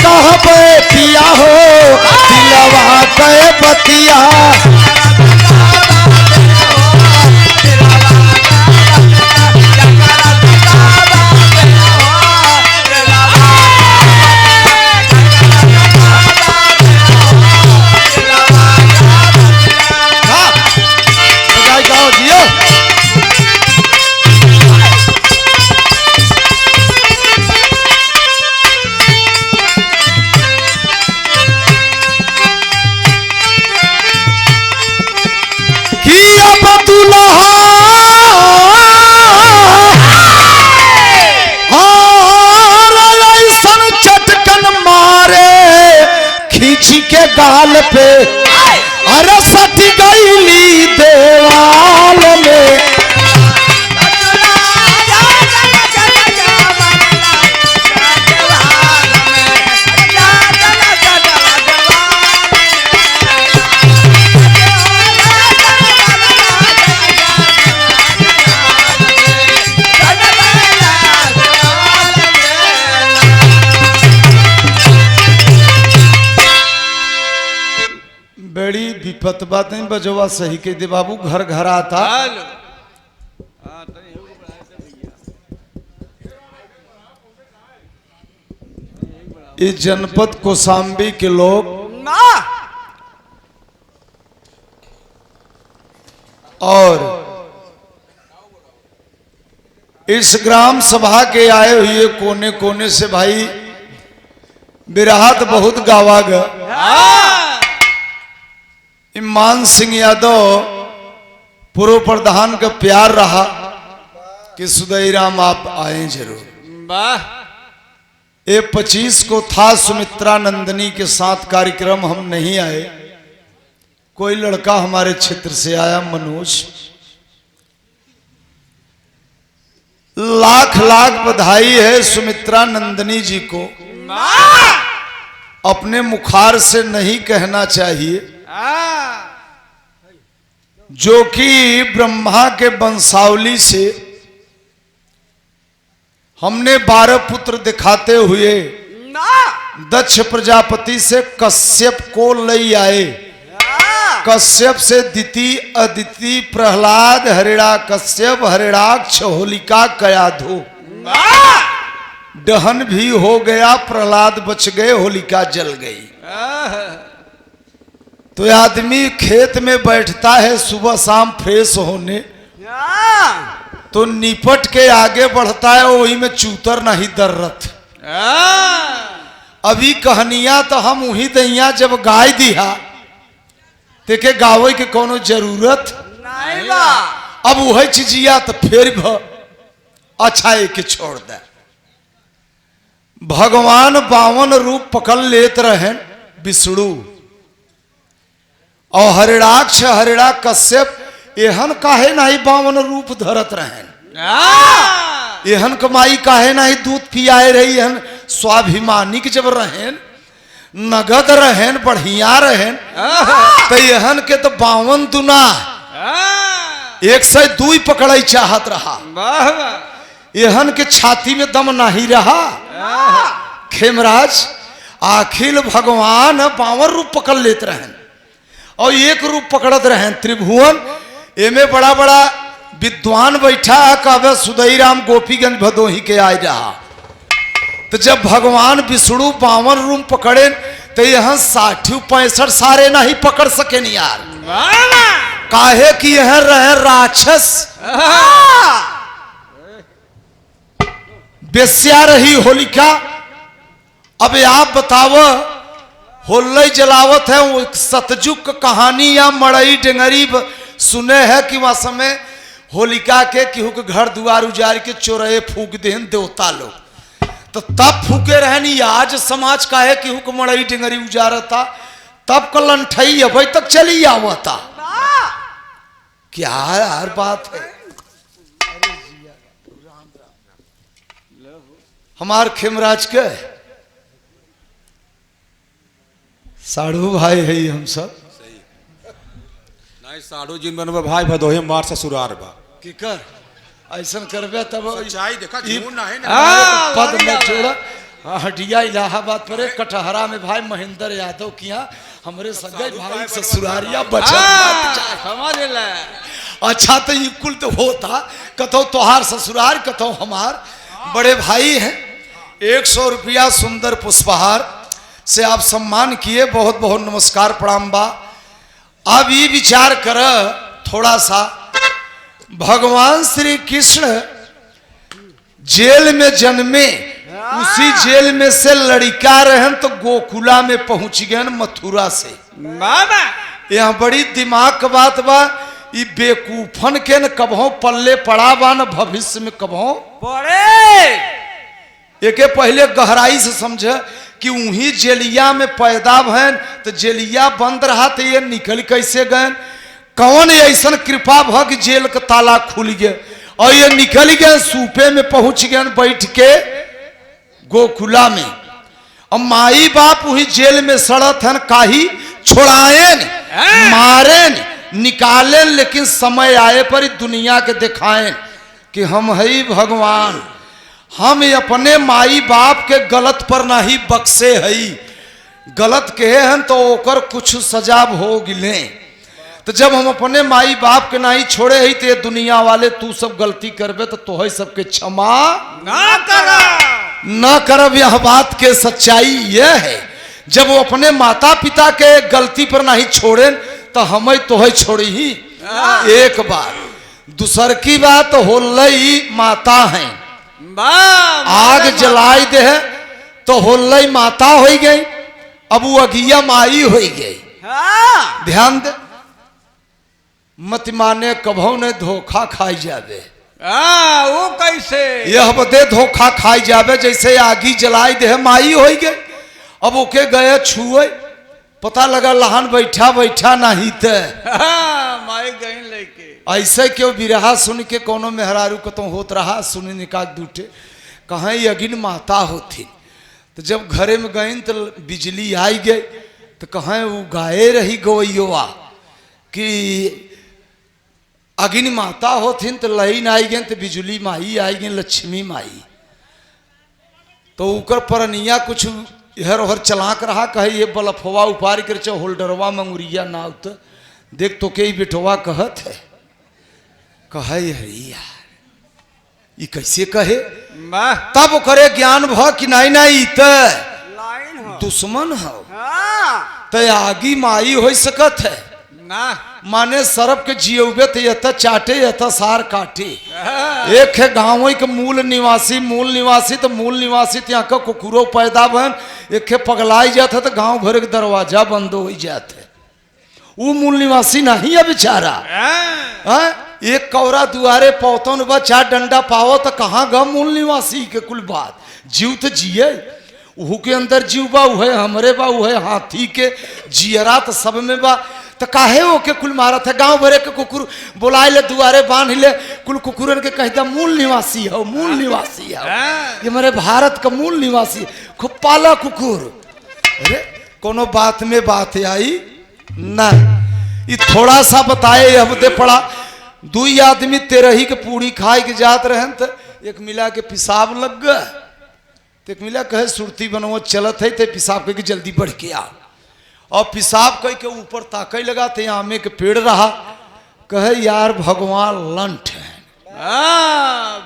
कहबे पिया हो दिलवा के बतिया। के गाल पे अरे सट गईली देवाल में। बड़ी विपत बात नहीं बजवा सही के दे बाबू घर घर आता। इस जनपद कौशाम्बी के लोग और इस ग्राम सभा के आए हुए कोने कोने से भाई बिराहत बहुत गावा ग। मान सिंह यादव पूर्व प्रधान का प्यार रहा कि सुदई राम आप आए जरूर। वाह। ये 25 को था सुमित्रा नंदनी के साथ कार्यक्रम, हम नहीं आए। कोई लड़का हमारे क्षेत्र से आया मनोज, लाख लाख बधाई है सुमित्रा नंदनी जी को। अपने मुखार से नहीं कहना चाहिए, जो कि ब्रह्मा के वंशावली से हमने 12 पुत्र दिखाते हुए दक्ष प्रजापति से कश्यप को ले आए। कश्यप से दिति, अदिति, प्रहलाद, हरिणा कश्यप, हरिणाक्ष, होलिका, कयाधु। दहन भी हो गया, प्रहलाद बच गए, होलिका जल गई। तो आदमी खेत में बैठता है सुबह शाम फ्रेश होने, तो निपट के आगे बढ़ता है, वही में चूतर नहीं दर्रत। अभी कहानियां तो हम वही दैया जब गाय दिया देखे गावे के कोनो जरूरत नहीं बा। अब वही चीजिया तो फिर अच्छा एक छोड़ दे। भगवान 52 रूप पकड़ लेते रहे विष्णु और हरिणाक्ष, हरिणा कश्यप एहन काहे नहीं 52 रूप धरत रहें। एहन कमाई काहे नहीं दूध पियाए रही, एहन स्वाभिमानिक जब रहें, नगद रहें, बढ़िया रहें, तो एहन के तो 52 दुना 102 पकड़ाई चाहत रहा। एहन के छाती में दम नहीं रहा। खेमराज आखिर भगवान 52 रूप पकड़ लेते रहें और एक रूप पकड़त रहे त्रिभुवन। एमे बड़ा बड़ा विद्वान बैठा है, कहवे सुदई राम गोपीगंज भदोही के आए रहा। तो जब भगवान विष्णु 52 रूप पकड़े तो यहाँ 60-65 सारे नहीं पकड़ सके नहीं यार। काहे कि यह रहे राक्षस, बेस्या रही होलिका। अब आप बताओ, होल्लई जलावत है वो सतयुग का कहानी या मड़ई डेंगरी सुने है कि वहां समय होलिका के केहू के घर द्वार उजाड़ के चोरहे फूक देन देवता लोग, तो तब फूके रहनी। आज समाज का है केहू के मड़ई डेंगरी उजाड़ता, तब का लंठई अभी तक चली आवता। क्या यार बात है। हमार खेमराज के साढ़ू भाई है हम सब। नहीं साढ़ू जिन बनबे भाई भदोही मार ससुरार बा की कर ऐसा करबे तब सच्चाई देखा झूठ ना है ना पद में छोड़ा। हटिया इलाहाबाद पर एक कटहरा में भाई महेंद्र यादव किया हमरे सगे भाई ससुरारिया बचत समझ ले। अच्छा तो ये कुल तो होता कतो तोहार ससुरार कतो हमार बड़े भाई हैं। 100 रुपया सुंदर पुष्पहार से आप सम्मान किए, बहुत बहुत नमस्कार प्रणाम बा। अब ये विचार कर थोड़ा सा, भगवान श्री कृष्ण जेल में जन्मे, उसी जेल में से लड़का रहन तो गोकुला में पहुंच गए मथुरा से। यहाँ बड़ी दिमाग का बात बा, ये बेकूफन के न कबहो पल्ले पड़ा बा न भविष्य में कबहो बड़े। एके पहले गहराई से समझ कि उही जेलिया में पैदा भैन तो जेलिया बंद रहा तो ये निकल कैसे गए, कौन ऐसा कृपा भ कि जेल का ताला खुल गया और ये निकल गए सूपे में पहुंच गए बैठ के गोकुला में। अब माई बाप वही जेल में सड़त है काही छोड़ाएन मारेन निकालेन, लेकिन समय आए पर दुनिया के दिखाएं कि हम है भगवान, हम अपने माई बाप के गलत पर नहीं बक्से हई, गलत कहे हैं तो ओकर कुछ सजा हो गिले। तो जब हम अपने माई बाप के नहीं छोड़े ही तो ये दुनिया वाले तू सब गलती करबे तो तोह सबके क्षमा न करब। यह बात के सच्चाई यह है, जब वो अपने माता पिता के गलती पर नहीं छोड़े तो हम तोह छोड़ी ही एक बार। दूसर की बात हो लई माता है, आग जलाई दे तो होल्लई माता हो गई, अब वो अगिया माई हो गई। ध्यान दे मत माने कभो ने धोखा खाई जावे। वो कैसे यह बदे धोखा खाई जावे, जैसे आगी जलाई दे माई हो गई, अब ओके गए छुए पता लगा लहान बैठा बैठा नहीं थे माई गई लेके। ऐसे क्यों बिरहा सुन के कोनो मेहरारू कतो होत रहा सुनी निकाल दूटे कहाँ अगिन माता होती। तो जब घरे में गई तो बिजली आई गई तो कहाँ वो गाये रही गवैया कि अगिन माता होती तो लाइन आई गई तो बिजली माई आई गई लक्ष्मी माई। तो ऊपर परनिया कुछ इधर उधर चलाक रहा कहे ये बलफवा उपार कर चे होल्डरवा मंगुरिया नाव तो देख तो के बेटवा कहत है, कहे हरी यार ये कैसे कहे, तब करे ज्ञान भ कि नहीं नहीं त दुश्मन हो तो आगी माई हो सकत है ना, माने सरप के जियबे तो यथ चाटे यथ सार काटे। एक है गाँव के मूल निवासी तो मूल निवासी यहाँ का कुकुरो पैदा बन, एक है पगलाई जाता तो गांव भर के दरवाजा बंद हो जाते, वो मूल निवासी नहीं है बेचारा। एक कौरा दुआरे पौतन बा चार डंडा पाओ तो कहाँ गा मूल निवासी के कुल बात, जीव तो जिये उहू के अंदर जीव बा, उहे हमरे बा, उहे हाथी के जियरा तो सब में बा, तो काहे हो के कुल मारत है। गांव भरे के कुकुर बुलाए ले दुआरे बांध ले, कुल कुकुरन के कहता मूल निवासी हो मूल निवासी हो, ये हमारे भारत का मूल निवासी खूब पाला कुकुर। अरे कोनो बात में बात आई ना, ये थोड़ा सा बताए अब दे पड़ा। दुई आदमी तेरही के पूड़ी खाए के जात रहे तो एक मिला के पिसाब लग गए, तो एक मिला कहे सुरती बनवा चलत है तो पिसाब कह के जल्दी बढ़ के आ, और पिसाब कह के ऊपर ताकई लगा तो आमे के पेड़ रहा, कहे यार भगवान लंठ है।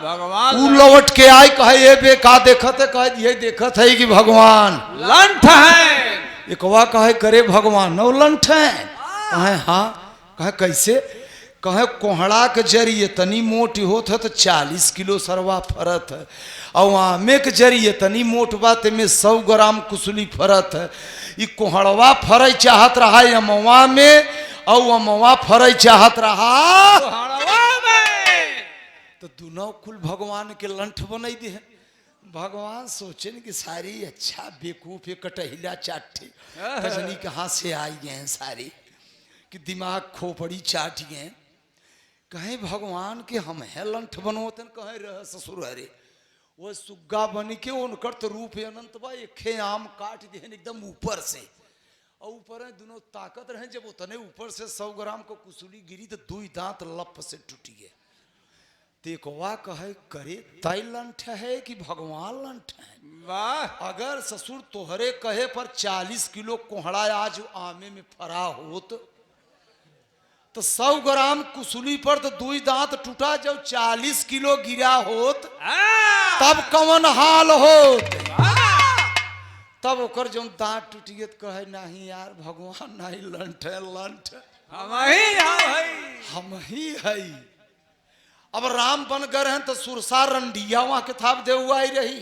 भगवान ऊ लौट के आए कहे ये बे का देखत है, कहे ये देखत है कि भगवान लंठ है। एकवा कहे करे भगवान नौ लंठ है, कहे हाँ, कहे कैसे, कहे कोहड़ा के जरिए तनी मोटी होत है तो 40 किलो सरवा फरत है, और आमे के जरिए तनी मोट बात में 100 ग्राम कुसुली फरत है। ये कोहड़वा फरे चाहत रहा अमवा में और अमवा फरे चाहत रहा तो दोनों कुल भगवान के लंठ बनाई दे। भगवान सोचें कि सारी अच्छा बेकूफ कटहिला चाटे कजनी कहाँ से आई गए सारी कि दिमाग खोपड़ी चाट गए, कहें भगवान के हम है लंठ बनोतन, कहें रह ससुर हरे वो सुग्गा बन के उनकर तो रूप अनंत बा, एक आम काट दिहन एकदम ऊपर से, और ऊपर दोनों ताकत रहे, जब उतने ऊपर से 100 ग्राम को कुसुली गिरी तो 2 दांत लप से टूट गए। तेकवा कहे करे तय लंठ है कि भगवान लंठ है। वाह अगर ससुर तोहरे कहे पर 40 किलो कोहड़ा आज आमे में फरा होत तो 100 ग्राम कुसुली पर तो 2 दांत टूटा, जब 40 किलो गिरा होत तब कवन हाल होत। तब ओकर जो दांत टूटिए तो कहे नहीं यार भगवान नहीं लंठ है, लंठ हम ही है। अब राम बन गए हैं तो सुरसा रंडिया वहां के थाप दे हुआ ही रही,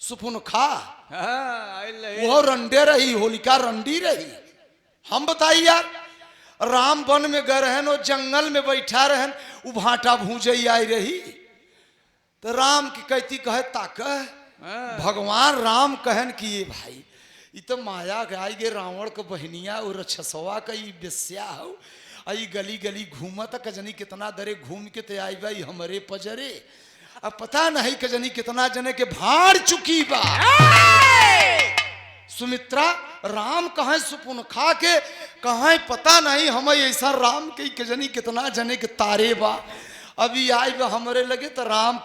सुपुनखा वो रंडे रही, होलिका रंडी रही। हम बताइए यार राम वन में गए रहन और जंगल में बैठा रहन, उ भाटा भूजई आई रही तो राम की कहती कहे ताक भगवान राम कहन कि ये भाई ये तो माया गाय गे रावण के बहनिया और रक्षसवा का ये बेस्या हो, आई गली गली घूमत कजनी कितना दरे घूम के ते आई भाई हमारे पजरे, अब पता नहीं कजनी कितना जने के भाड़ चुकी बा। सुमित्रा राम कहे सुपुनखा के कहे पता नहीं हमें ऐसा राम के कजनी कितना जने के तारे बा। अभी आई बा हमारे लगे तो राम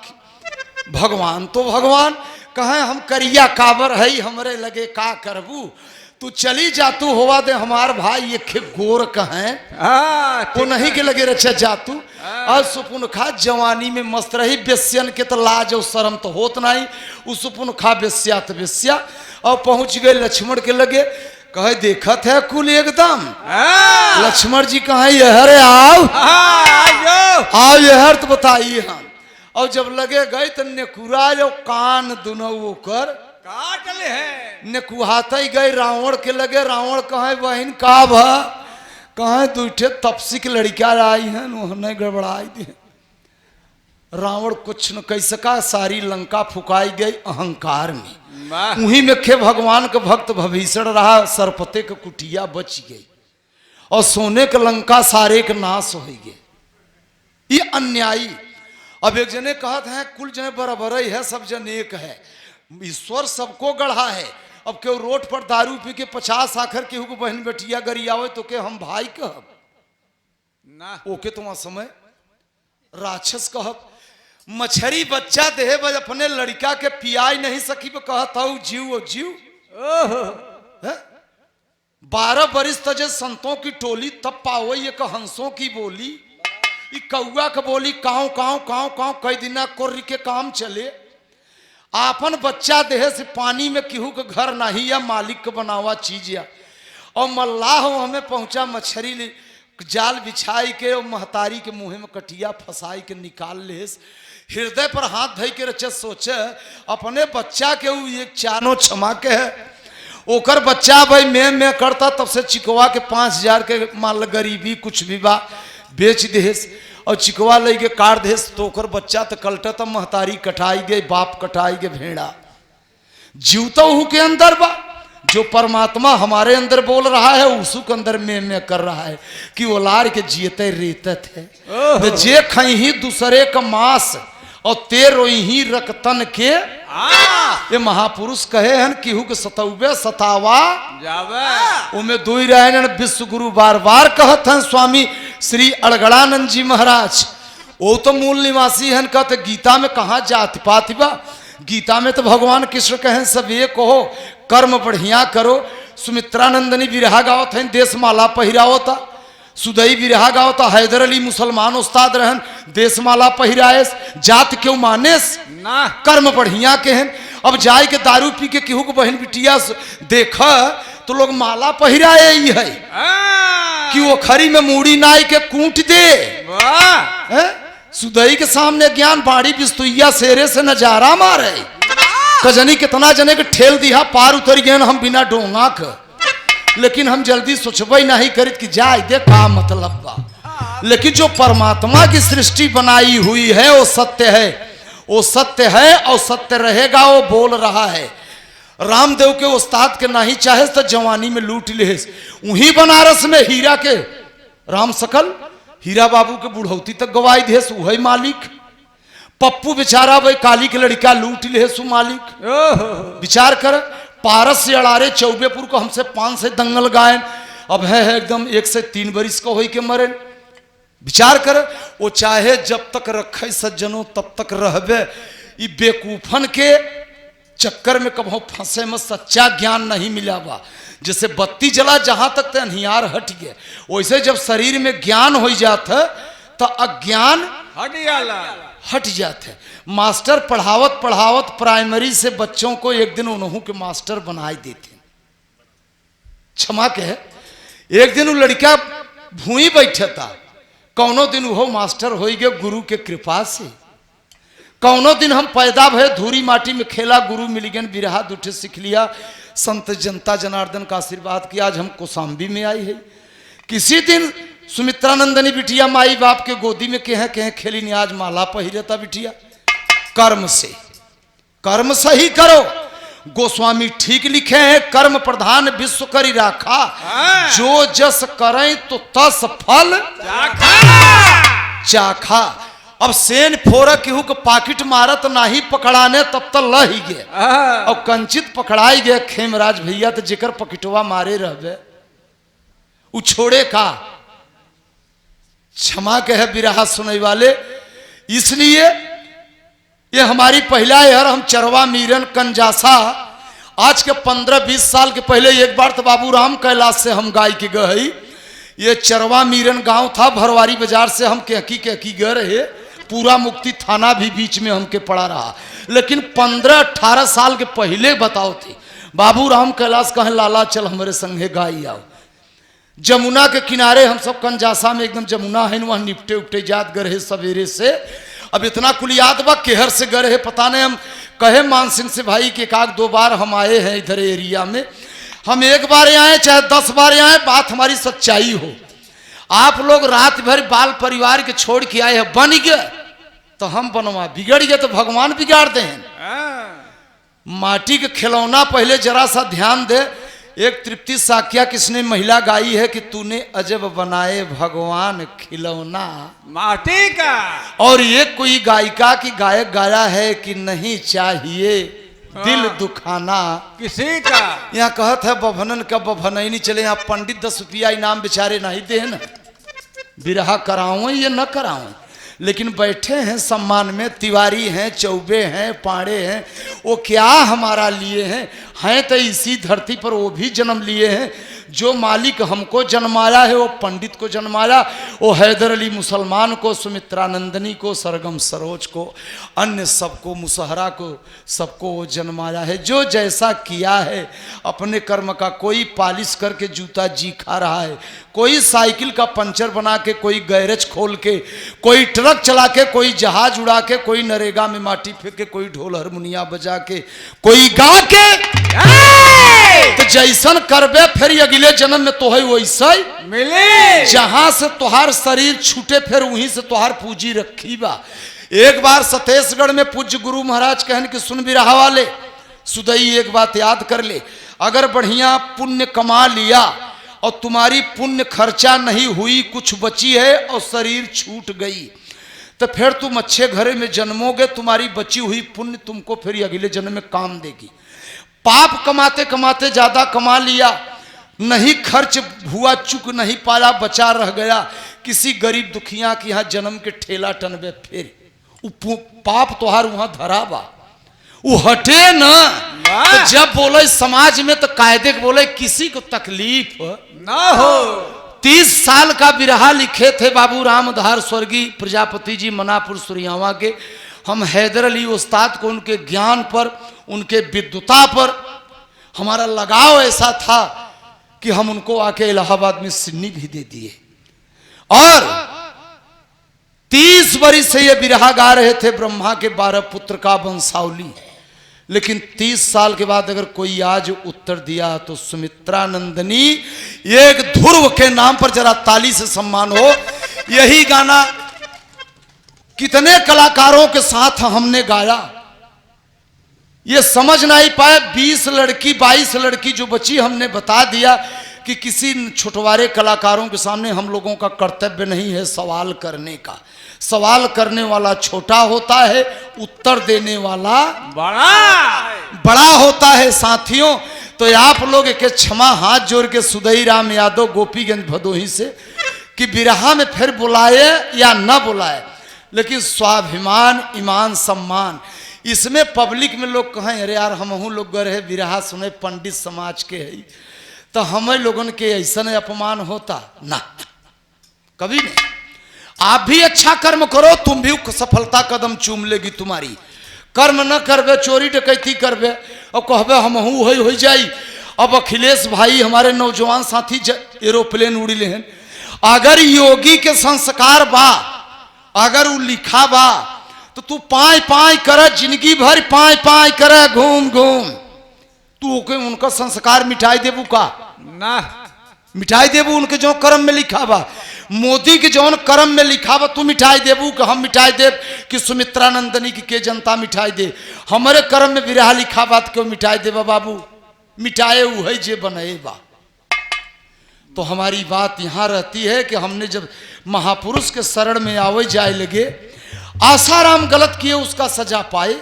भगवान तो भगवान कहे हम करिया काबर है हमरे लगे का करबू, तू चली जा तू होवा दे हमार भाई ये खे गोर कहे वो नहीं के लगे रचा जा तू। और सुपुनखा जवानी में मस्त रही, बेस्यन के तो लाज और शर्म तो होत नहीं, उस सुपुनखा बेस्या तो बेस्या। और पहुंच गए लक्ष्मण के लगे कहे देखत है कुल एकदम। लक्ष्मण जी कहे यहर आओ आओ यहर तो बताइए हम। और जब लगे गए तो नेकुरा जो कान दुनो कर काट ले है, नेकुहाते ही गए रावण के लगे। रावण कहे बहन का भा कहे दूठे तपसी की लड़कियां आई हैं उन्होंने गड़बड़ाई दी। रावण कुछ न कह सका, सारी लंका फुकाई गई अहंकार में। उन्हीं में खे भगवान का भक्त भभीषण रहा, सरपते के कुटिया बच गई और सोने के लंका सारे के नाश हो गए। ये अन्यायी। अब एक जने कहत है कुल जने बराबर ही है, सब जन एक है, ईश्वर सबको गढ़ा है। अब क्यों रोड पर दारू पी के 50 आखर केहू को बहन बेटिया गरियावे तो के हम भाई कहब ना, ओके तुम समय राक्षस कहब। मछरी बच्चा देहे बज अपने लड़का के पियाई नहीं सकी वो कहत हूँ जीव ओ जीव। 12 बरिस तजे संतों की टोली तब पाओ ये हंसों की बोली, ये कौआ का बोली काव काव काव काव कई दिना कोर्री के काम चले। आपन बच्चा देहे से पानी में केहू के घर नहीं या मालिक के बनावा चीज या। और मल्लाह हमें पहुंचा मछरी जाल बिछाई के और महतारी के मुँह में कटिया फंसाई के निकाल ले, हृदय पर हाथ धई के रचे सोचे अपने बच्चा के एक चानो क्षमा के है ओकर बच्चा भाई मैं करता तब से चिकवा के 5000 के मान गरीबी कुछ भी बा बेच देस और चिकवा ले के काट देस तो ओकर बच्चा तो कलटा तब महतारी कटाई गई, बाप कटाई गए भेड़ा। जीवता हूँ के अंदर बा जो परमात्मा हमारे अंदर बोल रहा है उसू के अंदर मैं कर रहा है कि ओलार के जियते रेतत है जे खई ही दूसरे का मांस और तेरो ही रकतन के ये महापुरुष कहे हैं केहू के सतवे सतावा जावे उमे दुई रहे विश्व गुरु बार बार कहत हैं स्वामी श्री अड़गड़ानंद जी महाराज। वो तो मूल निवासी हैं कहते गीता में कहा जाति पाति बा, गीता में तो भगवान कृष्ण कहें सब ये कहो कर्म बढ़िया करो। सुमित्रानंदनी विरहा गावत हैं देशमाला पहिरावता, सुदई विरहा गावता, हैदर अली मुसलमान उस्ताद रहन देशमाला पहिराएस, जात क्यों मानेस ना कर्म बढ़िया के हैं। अब जाए के दारू पी के केहू को बहन बिटिया देखा तो लोग माला पहिराए ही है कि वो खरी में मूड़ी नाई के कूट दे। सुदई के सामने ज्ञान बाड़ी बिस्तुइया शेरे से नजारा मारे कजनी कितना जने के ठेल दिया पार उतर गए हम बिना डोंगा का, लेकिन हम जल्दी सोचबे नहीं करित कि जाए दे का मतलब बा। लेकिन जो परमात्मा की सृष्टि बनाई हुई है वो सत्य है, वो सत्य है और सत्य रहेगा, वो बोल रहा है। रामदेव के उस्ताद के नहीं चाहे तो जवानी में लूट ले। वहीं बनारस में हीरा के राम सकल हीरा बाबू के बुढ़ौती तक गवाई दे वही मालिक। पप्पू बेचारा भाई काली के लड़का लूट ले सु मालिक। विचार कर पारस से अड़ारे चौबेपुर को हमसे 5 से दंगल गायन अब है एकदम 1 से 3 बरिस को हो के मरे। विचार कर, वो चाहे जब तक रखे सज्जनों तब तक रहबे। ई बेकूफन के चक्कर में कभी फंसे में सच्चा ज्ञान नहीं मिला बा। जैसे बत्ती जला जहां तक ते अंधियार हट गए, वैसे जब शरीर में ज्ञान हो जाता तो अज्ञान हट जाते। मास्टर पढ़ावत पढ़ावत प्राइमरी से बच्चों को एक दिन उन्हों के मास्टर बनाए देते। क्षमा के एक दिन वो लड़का भूई बैठे था, कौनो दिन वो मास्टर हो गए गुरु के कृपा से। कौनो दिन हम पैदा भय धूरी माटी में खेला, गुरु मिल गए, बिरहा दूठे सीख लिया, संत जनता जनार्दन का आशीर्वाद किया, आज हम कौशाम्बी में आई है। किसी दिन सुमित्रानंदनी बिटिया माई बाप के गोदी में कहे खेली नहीं, आज माला पहिरता बिटिया। कर्म से, कर्म सही करो। गोस्वामी ठीक लिखे हैं, कर्म प्रधान विश्व करी राखा, जो जस करें तो तस फल चाखा। अब सेन फोरा केहू के पाकिट मारत नाही पकड़ाने तब तक लह ही गए, और कंचित पकड़ाई गए खेमराज भैया, तो जेकर पकिटवा मारे रहबे उ छोड़े का। क्षमा के है बिरहा सुनने वाले, इसलिए ये हमारी पहला यार हम चरवा मीरन कंजासा आज के 15-20 साल के पहले एक बार तो बाबू राम कैलाश से हम गाय के गए। ये चरवा मीरन गांव था, भरवारी बाजार से हम के गए रहे, पूरा मुक्ति थाना भी बीच में हमके पड़ा रहा। लेकिन 15-18 साल के पहले बताओ थे बाबू राम कैलाश कहें लाला चल हमारे संगे गाय आओ। जमुना के किनारे हम सब कंजासा में एकदम जमुना है, वहाँ निपटे उपटे जात गए सवेरे से। अब इतना कुल याद बा केहर से गए पता नहीं, हम कहे मान सिंह से भाई कि 1-2 बार हम आए हैं इधर एरिया में, हम एक बार आए चाहे 10 बार आए, बात हमारी सच्चाई हो। आप लोग रात भर बाल परिवार के छोड़ के आए हैं, बन गए तो हम बनवा, बिगड़ गए तो भगवान बिगाड़ते हैं। माटी के खिलौना पहले जरा सा ध्यान दे। एक तृप्ति साकिया किसने महिला गाई है कि तूने अजब बनाए भगवान खिलौना माटी का, और ये कोई गायिका की गायक गाया है कि नहीं चाहिए दिल दुखाना किसी का। यहाँ कहत है बभनन का बभन ही नहीं चले, यहाँ पंडित 10 रुपया इनाम बेचारे नहीं दे न, बिरहा कराऊं ये न कराऊं, लेकिन बैठे हैं सम्मान में, तिवारी हैं, चौबे हैं, पाड़े हैं, वो क्या हमारा लिए हैं तो इसी धरती पर वो भी जन्म लिए हैं। जो मालिक हमको जन्माया है वो पंडित को जन्माया, वो हैदर अली मुसलमान को, सुमित्रानंदनी को, सरगम सरोज को, अन्य सबको, मुसहरा को, सबको वो जन्माया है। जो जैसा किया है अपने कर्म का, कोई पालिश करके जूता जी खा रहा है, कोई साइकिल का पंचर बना के, कोई गैरेज खोल के, कोई ट्रक चला के, कोई जहाज उड़ा के, कोई नरेगा में माटी फेंक के, कोई ढोल हारमोनिया बजा के, कोई गा के। तो जैसन करबे फिर अगले जन्म में तोहे वैसा मिले, जहां से तोहार शरीर छूटे फिर वहीं से तोहार पूंजी रखी बा। एक बार सतेशगढ़ में पूज्य गुरु महाराज कहन कि सुन बिरहा वाले सुदई, एक बात याद कर ले, अगर बढ़िया पुण्य कमा लिया और तुम्हारी पुण्य खर्चा नहीं हुई, कुछ बची है और शरीर छूट गई, तो फिर तुम अच्छे घरे में जन्मोगे, तुम्हारी बची हुई पुण्य तुमको फिर अगले जन्म में काम देगी। पाप कमाते कमाते ज्यादा कमा लिया, नहीं खर्च हुआ, चुक नहीं पाया, बचा रह गया, किसी गरीब दुखिया के यहाँ जन्म के ठेला टनबे, फिर पाप तोहार वहां धरा बा, वो हटे न। तो जब बोले समाज में तो कायदे के बोले किसी को तकलीफ ना हो। 30 साल का बिरहा लिखे थे बाबू रामधार स्वर्गीय प्रजापति जी मनापुर सुरियावा के। हम हैदर अली उस्ताद को उनके ज्ञान पर, उनके विद्वता पर हमारा लगाव ऐसा था कि हम उनको आके इलाहाबाद में सिन्नी भी दे दिए। और 30 वर्ष से ये बिरहा गा रहे थे, ब्रह्मा के 12 पुत्र का वंशावली। लेकिन 30 साल के बाद अगर कोई आज उत्तर दिया तो सुमित्रानंदनी एक ध्रुव के नाम पर जरा ताली से सम्मान हो। यही गाना कितने कलाकारों के साथ हमने गाया, ये समझ नहीं पाए। 20 लड़की 22 लड़की जो बची, हमने बता दिया कि किसी छुटवारे कलाकारों के सामने हम लोगों का कर्तव्य नहीं है सवाल करने का। सवाल करने वाला छोटा होता है, उत्तर देने वाला बड़ा होता है साथियों। तो आप लोग एक क्षमा हाथ जोड़ के सुदई राम यादव गोपीगंज भदोही से कि बिरहा में फिर बुलाए या न बुलाए, लेकिन स्वाभिमान, ईमान, सम्मान, इसमें पब्लिक में लोग कहें अरे यार हमहू लोग गए रहे बिरहा सुने पंडित समाज के है, तो हमें लोगन के ऐसा अपमान होता ना, कभी नहीं। आप भी अच्छा कर्म करो, तुम भी सफलता कदम चूम लेगी तुम्हारी। कर्म न करबे, चोरी डकैती करबे और कहबे हमहू हो जाई। अब अखिलेश भाई हमारे नौजवान साथी एरोप्लेन उड़ी हैं, अगर योगी के संस्कार बा, अगर वो लिखा बा तो तू पाई पाई कर, जिंदगी भर पाई पाई कर, घूम घूम, तू ओके उनका संस्कार मिटाई देबू का ना, मिटाई देबू उनके जो कर्म में लिखा बा। मोदी के जौन कर्म में लिखा बा तू मिटाई देबू कि हम मिटाई देब कि सुमित्रा नंदनी की के जनता मिटाई दे। हमारे कर्म में विरहा लिखा बा तो क्यों मिटाई देबा बाबू, मिटाए वो है जे बनाए बा। तो हमारी बात यहाँ रहती है कि हमने जब महापुरुष के शरण में आवे जाए लगे, आसाराम गलत किए उसका सजा पाए।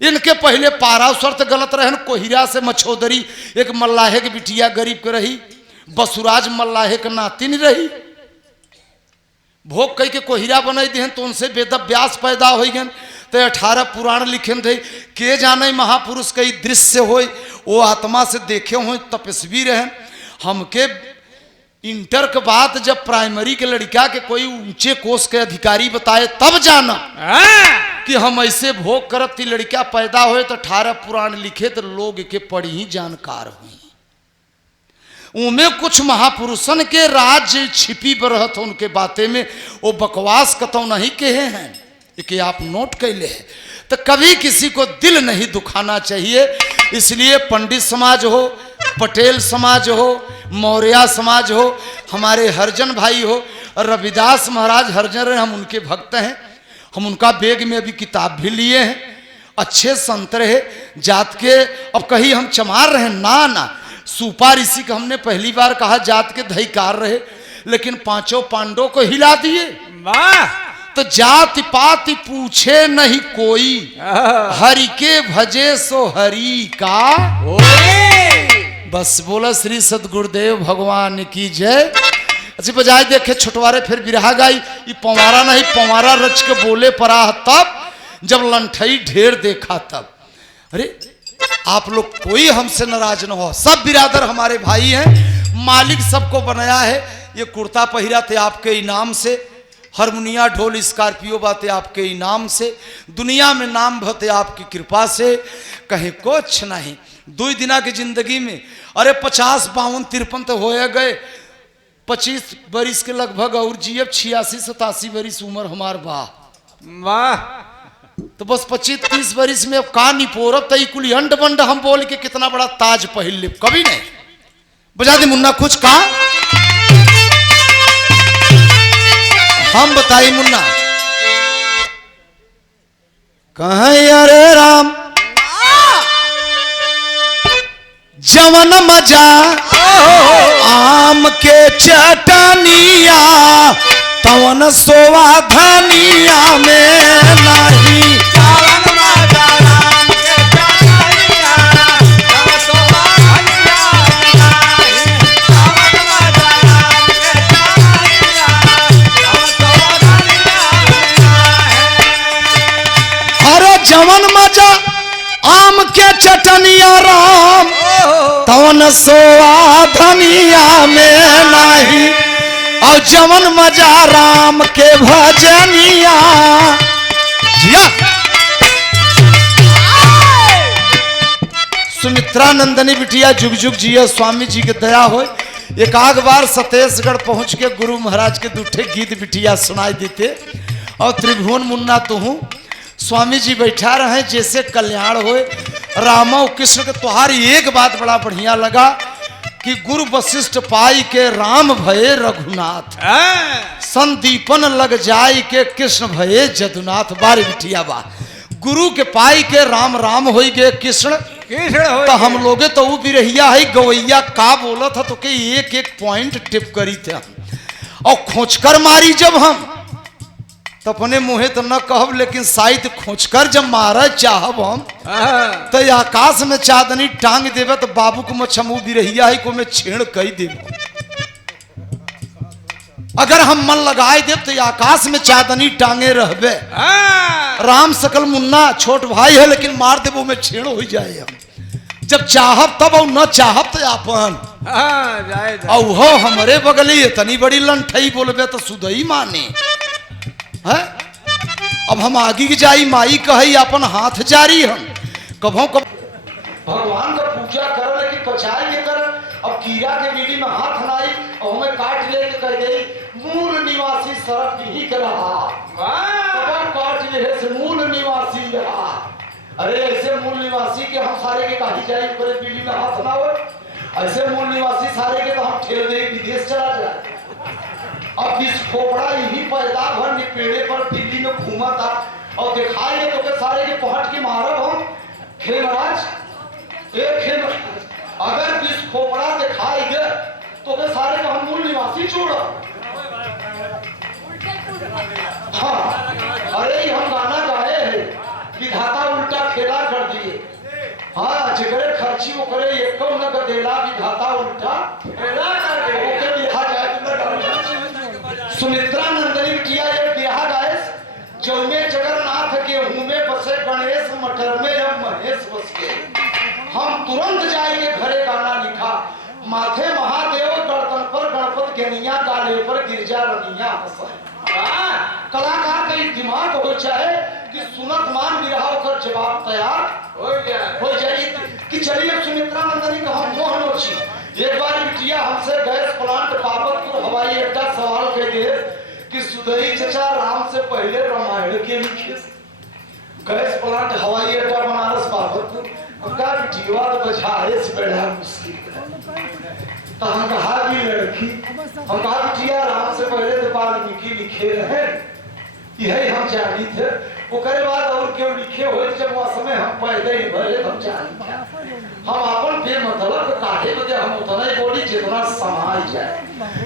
इनके पहले पारा शर्त गलत रहे, कोहिरा से मछोदरी एक मल्लाहे के बिटिया गरीब के रही, बसुराज मल्लाहे के नातिन रही, भोग कई के कोहिरा बनाई दिहन तो उनसे वेद व्यास पैदा हो गए। तो 18 पुराण लिखन थे, के जाने महापुरुष कई दृश्य हो, वो आत्मा से देखे हो, तपस्वी रहे। हमके इंटर के बाद जब प्राइमरी के लड़का के कोई ऊंचे कोष के अधिकारी बताए तब जाना कि हम ऐसे भोग करत थी, लड़का पैदा हुए तो 18 पुराण लिखे तो लोग के पढ़ी ही जानकार हुई। उनमें कुछ महापुरुषन के राज्य छिपी बरहत उनके बातें में, वो बकवास कतौ नहीं कहे हैं कि आप नोट कैले हैं। तो कभी किसी को दिल नहीं दुखाना चाहिए। इसलिए पंडित समाज हो, पटेल समाज हो, मौर्य समाज हो, हमारे हरिजन भाई हो, रविदास महाराज हरिजन रहे, हम उनके भक्त हैं। हम उनका बैग में अभी किताब भी लिए हैं, अच्छे संत रहे जात के। अब कहीं हम चमार रहे ना ना, सुपा ऋषि का हमने पहली बार कहा जात के धईकार रहे, लेकिन पांचों पांडवों को हिला दिए। वाह, तो जाति पाति पूछे नहीं कोई, हरि के भजे सो हरि का। बस बोला श्री सदगुरुदेव भगवान की जय। अच्छी बजाय देखे छुटवारे फिर बिरहा गाई, ये पवारा नहीं पवारा रच के बोले परा तब जब लंठई ढेर देखा तब। अरे आप लोग कोई हमसे नाराज न हो, सब बिरादर हमारे भाई हैं, मालिक सबको बनाया है। ये कुर्ता पहिरा थे आपके इनाम से, हारमोनिया ढोल स्कॉर्पियो बातें आपके इनाम से, दुनिया में नाम भते आपकी कृपा से, कहीं कुछ नहीं। 2 दिना की जिंदगी में अरे 50, 52, 53 तो हो गए, 25 बरिस के लगभग और जीव 86, 87 बरिस उम्र हमार बा। वाह, तो बस 25, 30 बरिस में अब का निपोरब तई कुल अंड बंड हम बोल के कितना बड़ा ताज पहन ले, कभी नहीं। बजा दे मुन्ना कुछ का, हम बताइए मुन्ना कहें अरे राम जवन मजा आम के चटनिया तवन सोवा धनिया में नहीं। जवन मजा आम के चटनिया राम तवन सोआ धनिया में नहीं, और जवन मजा राम के भजनिया। जिया सुमित्रा नंदनी बिटिया जुग जुग जिया, स्वामी जी के दया हो। एक आध बार छत्तीसगढ़ पहुंच के गुरु महाराज के दूठे गीत बिटिया सुनाई देते, और त्रिभुवन मुन्ना तुहू स्वामी जी बैठा रहे जैसे कल्याण होए। रामो कृष्ण के तुहारी एक बात बड़ा बढ़िया लगा कि गुरु वशिष्ठ पाई के राम भये रघुनाथ, संदीपन लग जाय के कृष्ण भये जदुनाथ। बारी बिटिया बा, गुरु के पाई के राम राम हो गए कृष्ण कृष्ण हो। तो हम लोगे तो वो बिरहिया है गवैया का बोला था तो के एक एक पॉइंट टिप करी थे हम, और खोजकर मारी जब हम तो अपने मुँहे तो न कहब, लेकिन साहित्य खोजकर जब मारा चाहब हम तो आकाश में चांदनी टांग देवे तो बाबू को मछमू बिरहिया है को मैं छेड़ कही देव। अगर हम मन लगाए दे तो आकाश में चांदनी टांगे रहबे। राम सकल मुन्ना छोट भाई है लेकिन मार देबो में छेड़ हो जाए। हम जब चाहब तब और न चाहब तो आपन और हो हमारे बगली इतनी बड़ी लंठई बोलबे तो सुधई माने है। अब हम आगे की जाई माई कही अपन हाथ जारी हम कभों कब भगवान का पूजा करो लेकिन पचाई के कर। अब कीड़ा के बिली में हाथ नाई और हमें काट ले के कह गई मूल निवासी सरक ही कर रहा काट ले से मूल निवासी रहा। अरे ऐसे मूल निवासी के हम सारे के कही जाए पूरे बिली में हाथ ना हो। ऐसे मूल निवासी सारे के तो हम ठेल दे विदेश चला जाए। अब इस खोपड़ा यही पैदा भर पेड़े पर दिल्ली में घूमा था और दिखाई तो के सारे के पहुंच के मारब हम खेमराज एक खेमराज अगर बीस खोपड़ा दिखाई दे तो के सारे का हम मूल निवासी छोड़। हाँ अरे हम गाना गाए हैं विधाता उल्टा खेला कर दिए। हाँ जगरे खर्ची वो करे एक न गदेला विधाता उल्टा खेला कर दिए। ओके बिहा जाए सुमित्रा नंदनी किया एक बिहा गाए जौने जगन्नाथ के हूँ में बसे गणेश मटर में अब महेश बस के। हम तुरंत जाएंगे घरे गाना लिखा माथे महादेव गर्दन पर गणपत गनिया गाले पर गिरजा रनिया हंसे। कलाकार का दिमाग हो जाए कि सुनत मान बिरहा होकर जवाब तैयार हो जाए कि चलिए सुमित्रा नंदनी का हम मोहन होची। एक बार बिटिया हमसे गैस प्लांट बाबतपुर हवाई अड्डा सवाल के दिए कि सुधई चचा राम से पहले रामायण के लिखे। गैस प्लांट हवाई अड्डा बनारस बाबतपुर उनका बिटिया तो बचाए से बड़ा मुश्किल तो हम कहा भी लड़की हम कहा बिटिया राम से पहले तो वाल्मीकि लिखे रहे यही हम जानी थे। वो करे बाद और क्यों लिखे हुए जब वो समय हम पैदा ही भरे हम जानी हम अपन बेमतलब काहे बदे हम उतना ही बोली जितना समाज जाए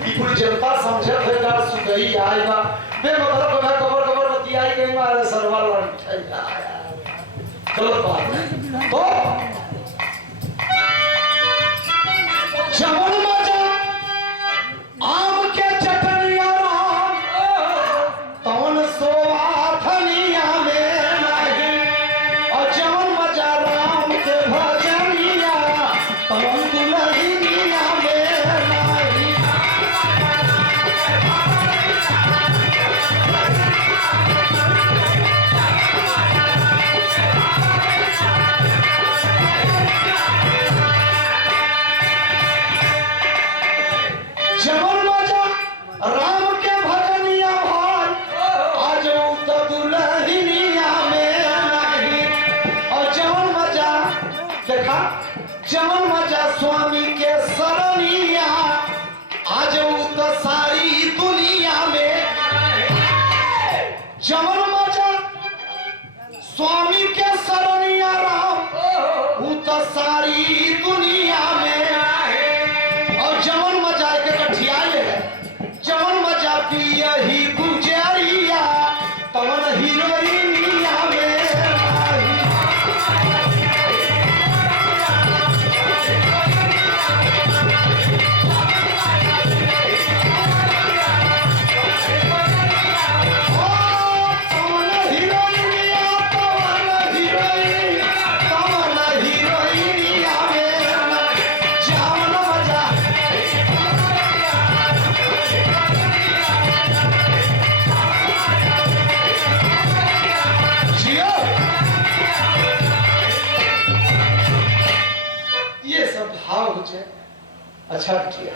कि पूरी जनता समझे थे का सुधई आएगा बेमतलब का कबर कबर बतियाई कहीं मारे सरवाल लंठई आया गलत बात है। तो जमन मजा आम के चटनिया राम तवन सोवा धनिया में नहीं और जमन मजा राम के भजनिया तवन दुलहिनिया में नहीं। जमन मजा राम के भजनिया भाई आज तो दुल्हनिया में नहीं और जमन मजा देखा जमन मजा स्वामी के सरनिया आज तो सारी दुनिया में। जमन मजा स्वामी के सरनिया राम तो सारी दुनिया में। और जमन मजा के कठियाई है जमन मजा पिया ही गुजरिया तवन हीरोइनिया में नहीं। तवन हीरोइनिया तवन हीरोइनिया में जमन मजा जियो। ये सब भाव हो जाए। अच्छा बिटिया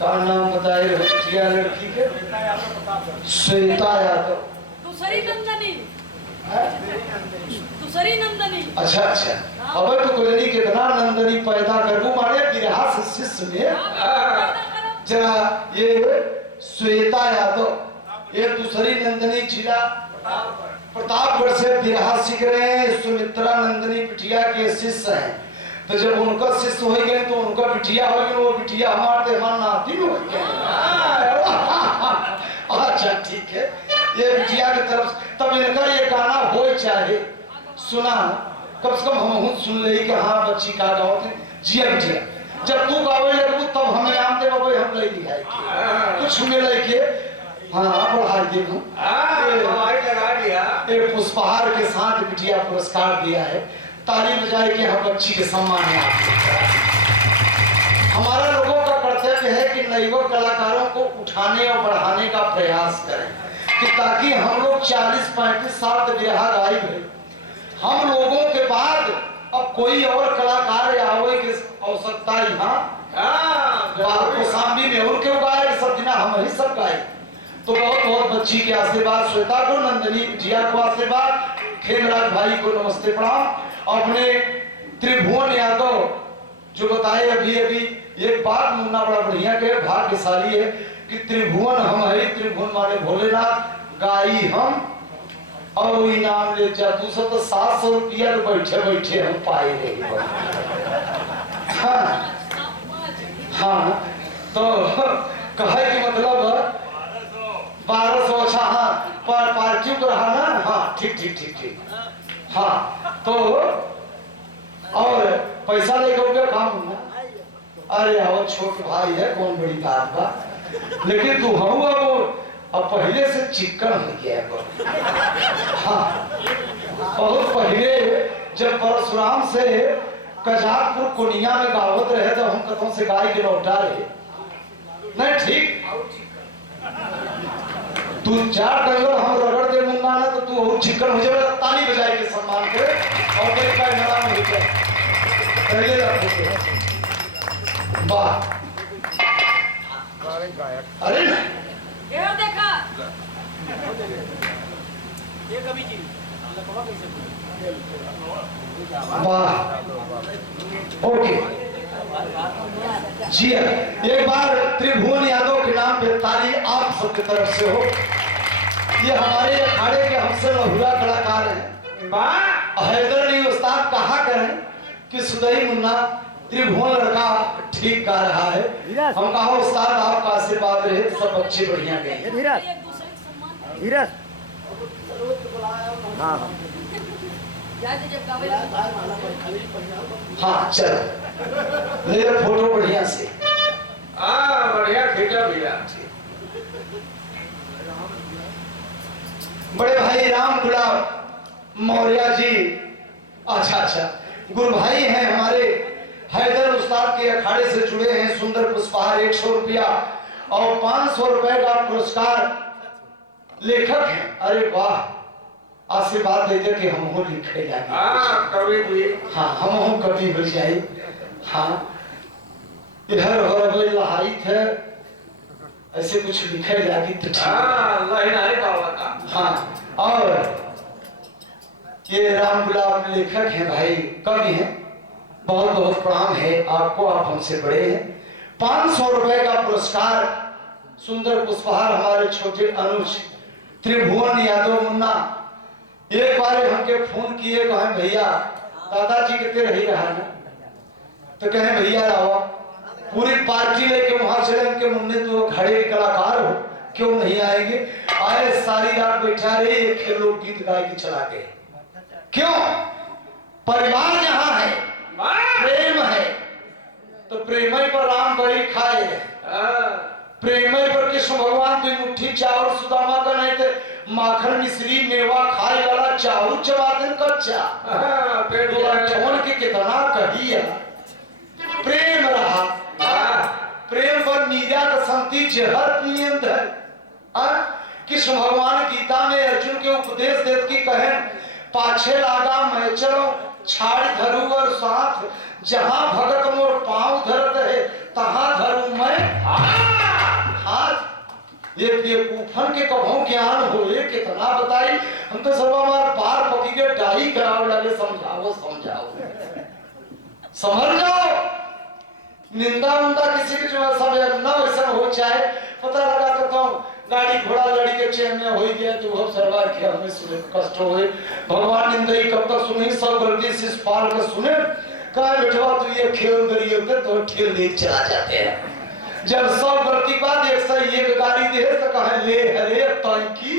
का नाम बताए बिटिया लड़की के श्वेता यादव दूसरी नंदनी दूसरी नंदनी। अच्छा अच्छा अब तो कोई कितना नंदनी पैदा करूं माने बिरहा से शिष्य में जरा ये श्वेता यादव ये दूसरी नंदनी जिला प्रतापगढ़ से बिरहा सीख रहे हैं। सुमित्रा नंदनी बिटिया के शिष्य हैं तो जब उनका शिष्य हो गए तो उनका बिटिया हो गई वो बिटिया हमारे नाती हो गए। अच्छा ठीक है ये बिटिया की तरफ तब इनका ये गाना हो चाहे सुना कम से कम हम सुन ले कि हाँ बच्ची का गाँव थे जिया बिटिया जब तू गावे लगू तब हम इनाम दे बाबू हम ले लिया कुछ में लेके हाँ बढ़ा देखो एक पुष्पहार के साथ बिटिया पुरस्कार दिया है। ताली बजाए के हम बच्ची के सम्मान में हमारा लोगों का कर्तव्य है कि नए कलाकारों को उठाने और बढ़ाने का प्रयास करें कि ताकि हम लोग 40-35 साल तक बिरहा गायब है। हम लोगों के बाद अब कोई और कलाकार आवे की आवश्यकता यहाँ कौशाम्बी में और क्यों गाए सब दिना हम ही सब गाए। तो बहुत बहुत बच्ची के आशीर्वाद, श्वेता को, नंदनी जिया को आशीर्वाद, खेमराज भाई को नमस्ते प्रणाम। अपने त्रिभुवन यादव जो बताए अभी अभी एक बात मुन्ना बड़ा बढ़िया के भाग्यशाली है कि त्रिभुवन हम है, त्रिभुवन माने भोलेनाथ गाई हम और इनाम ले जा। तू सब तो 700 रुपया तो बैठे बैठे हम पाए रहे। हाँ हाँ तो कहे कि मतलब 1200 अच्छा हाँ पार्टी को रहा ना। हाँ ठीक ठीक ठीक ठीक हाँ तो और पैसा लेकर काम ना। अरे आओ छोट भाई है कौन बड़ी बात बा, लेकिन तू हम अब पहले से चिकन हो गया। हाँ बहुत पहले जब परशुराम से कजाकपुर कुनिया में गावत रहे तो हम कतों से गाय के लौटा रहे नहीं ठीक। तू 4 डंगर हम रगड़ दे मुन्ना ना तो तू चिकन हो जाए। ताली बजाए के सम्मान के और कोई का नाम हो जाए पहले वाह। अरे ना ये देखा ये कभी जी वाह ओके जी एक बार त्रिभुवन यादव के नाम पे ताली आप सबकी तरफ से हो। ये हमारे अखाड़े के हमसे लहुरा कलाकार हैं। हैदर उस्ताद कहा करें कि सुदई मुन्ना त्रिभुवन लड़का ठीक गा रहा है। हम कहा उस्ताद आपका आशीर्वाद रहे तो सब बच्चे बढ़िया गए। एक दूसरे को सम्मान धीरज हाँ याद जब गावे हाँ चल ले फोटो बढ़िया से। हाँ बढ़िया खींचा भैया। बड़े भाई राम गुलाब मौर्य जी अच्छा अच्छा गुरु भाई हैं हमारे हैदर उस्ताद के अखाड़े से जुड़े हैं। सुंदर पुष्पहार 100 रुपया और 500 रुपए का पुरस्कार लेखक हैं। अरे वाह आशीर्वाद देते कि हम हो लिखे जाए। हाँ कभी भी हाँ हम हो कभी हो जाए। हाँ इधर हो लहाई थे ऐसे कुछ लिखे जाएगी तो ठीक। हाँ और ये राम गुलाब लेखक हैं भाई कवि हैं। बहुत बहुत प्रणाम है आपको, आप हमसे बड़े हैं। 500 रुपए का पुरस्कार सुंदर पुष्पहार हमारे छोटे अनुज त्रिभुवन यादव मुन्ना एक बार हमके फोन किए कहें भैया दादाजी कितने रही रहा ना तो कहें भैया आओ पूरी पार्टी लेके वहां चले उनके मुन्ने तो खड़े कलाकार हो क्यों नहीं आएंगे। आए सारी रात बैठा रहे एक खेलो गीत गाय के चला गए। क्यों परिवार जहां है प्रेम है तो प्रेम पर राम बड़ी खाए प्रेम पर कृष्ण भगवान की मुट्ठी चावल सुदामा का नहीं थे माखन मिश्री मेवा खाए वाला चाहू चबादन कच्चा पेट के कितना कही प्रेम रहा। प्रेम पर मीरा का संति जहर नियंत है। कृष्ण भगवान गीता में अर्जुन के उपदेश देत की कहे पाछे लागा मैं चलो छाड़ धरू और साथ जहां भगत मोर पांव धरत है तहां धरू मैं हाथ। ये कूफन के कभों ज्ञान हो कितना बताई हम तो सब हमारे बार पकी के डाही कराव लगे समझाओ समझाओ समझ जाओ। निंदा उंदा किसी के जो सब ना वैसा हो चाहे पता लगा करता हूँ गाड़ी घोड़ा लड़ी के चैन में हो गया तो वो सरवार के हमें सुने कष्ट हुए भगवान निंदा कब तक सुने सब गलती से पार कर सुने कहा बेटवा तू ये खेल करिए होते तो ठेल ले चला जाते हैं। जब सब गलती बाद एक सही एक गाड़ी दे तो कहे ले हरे तंकी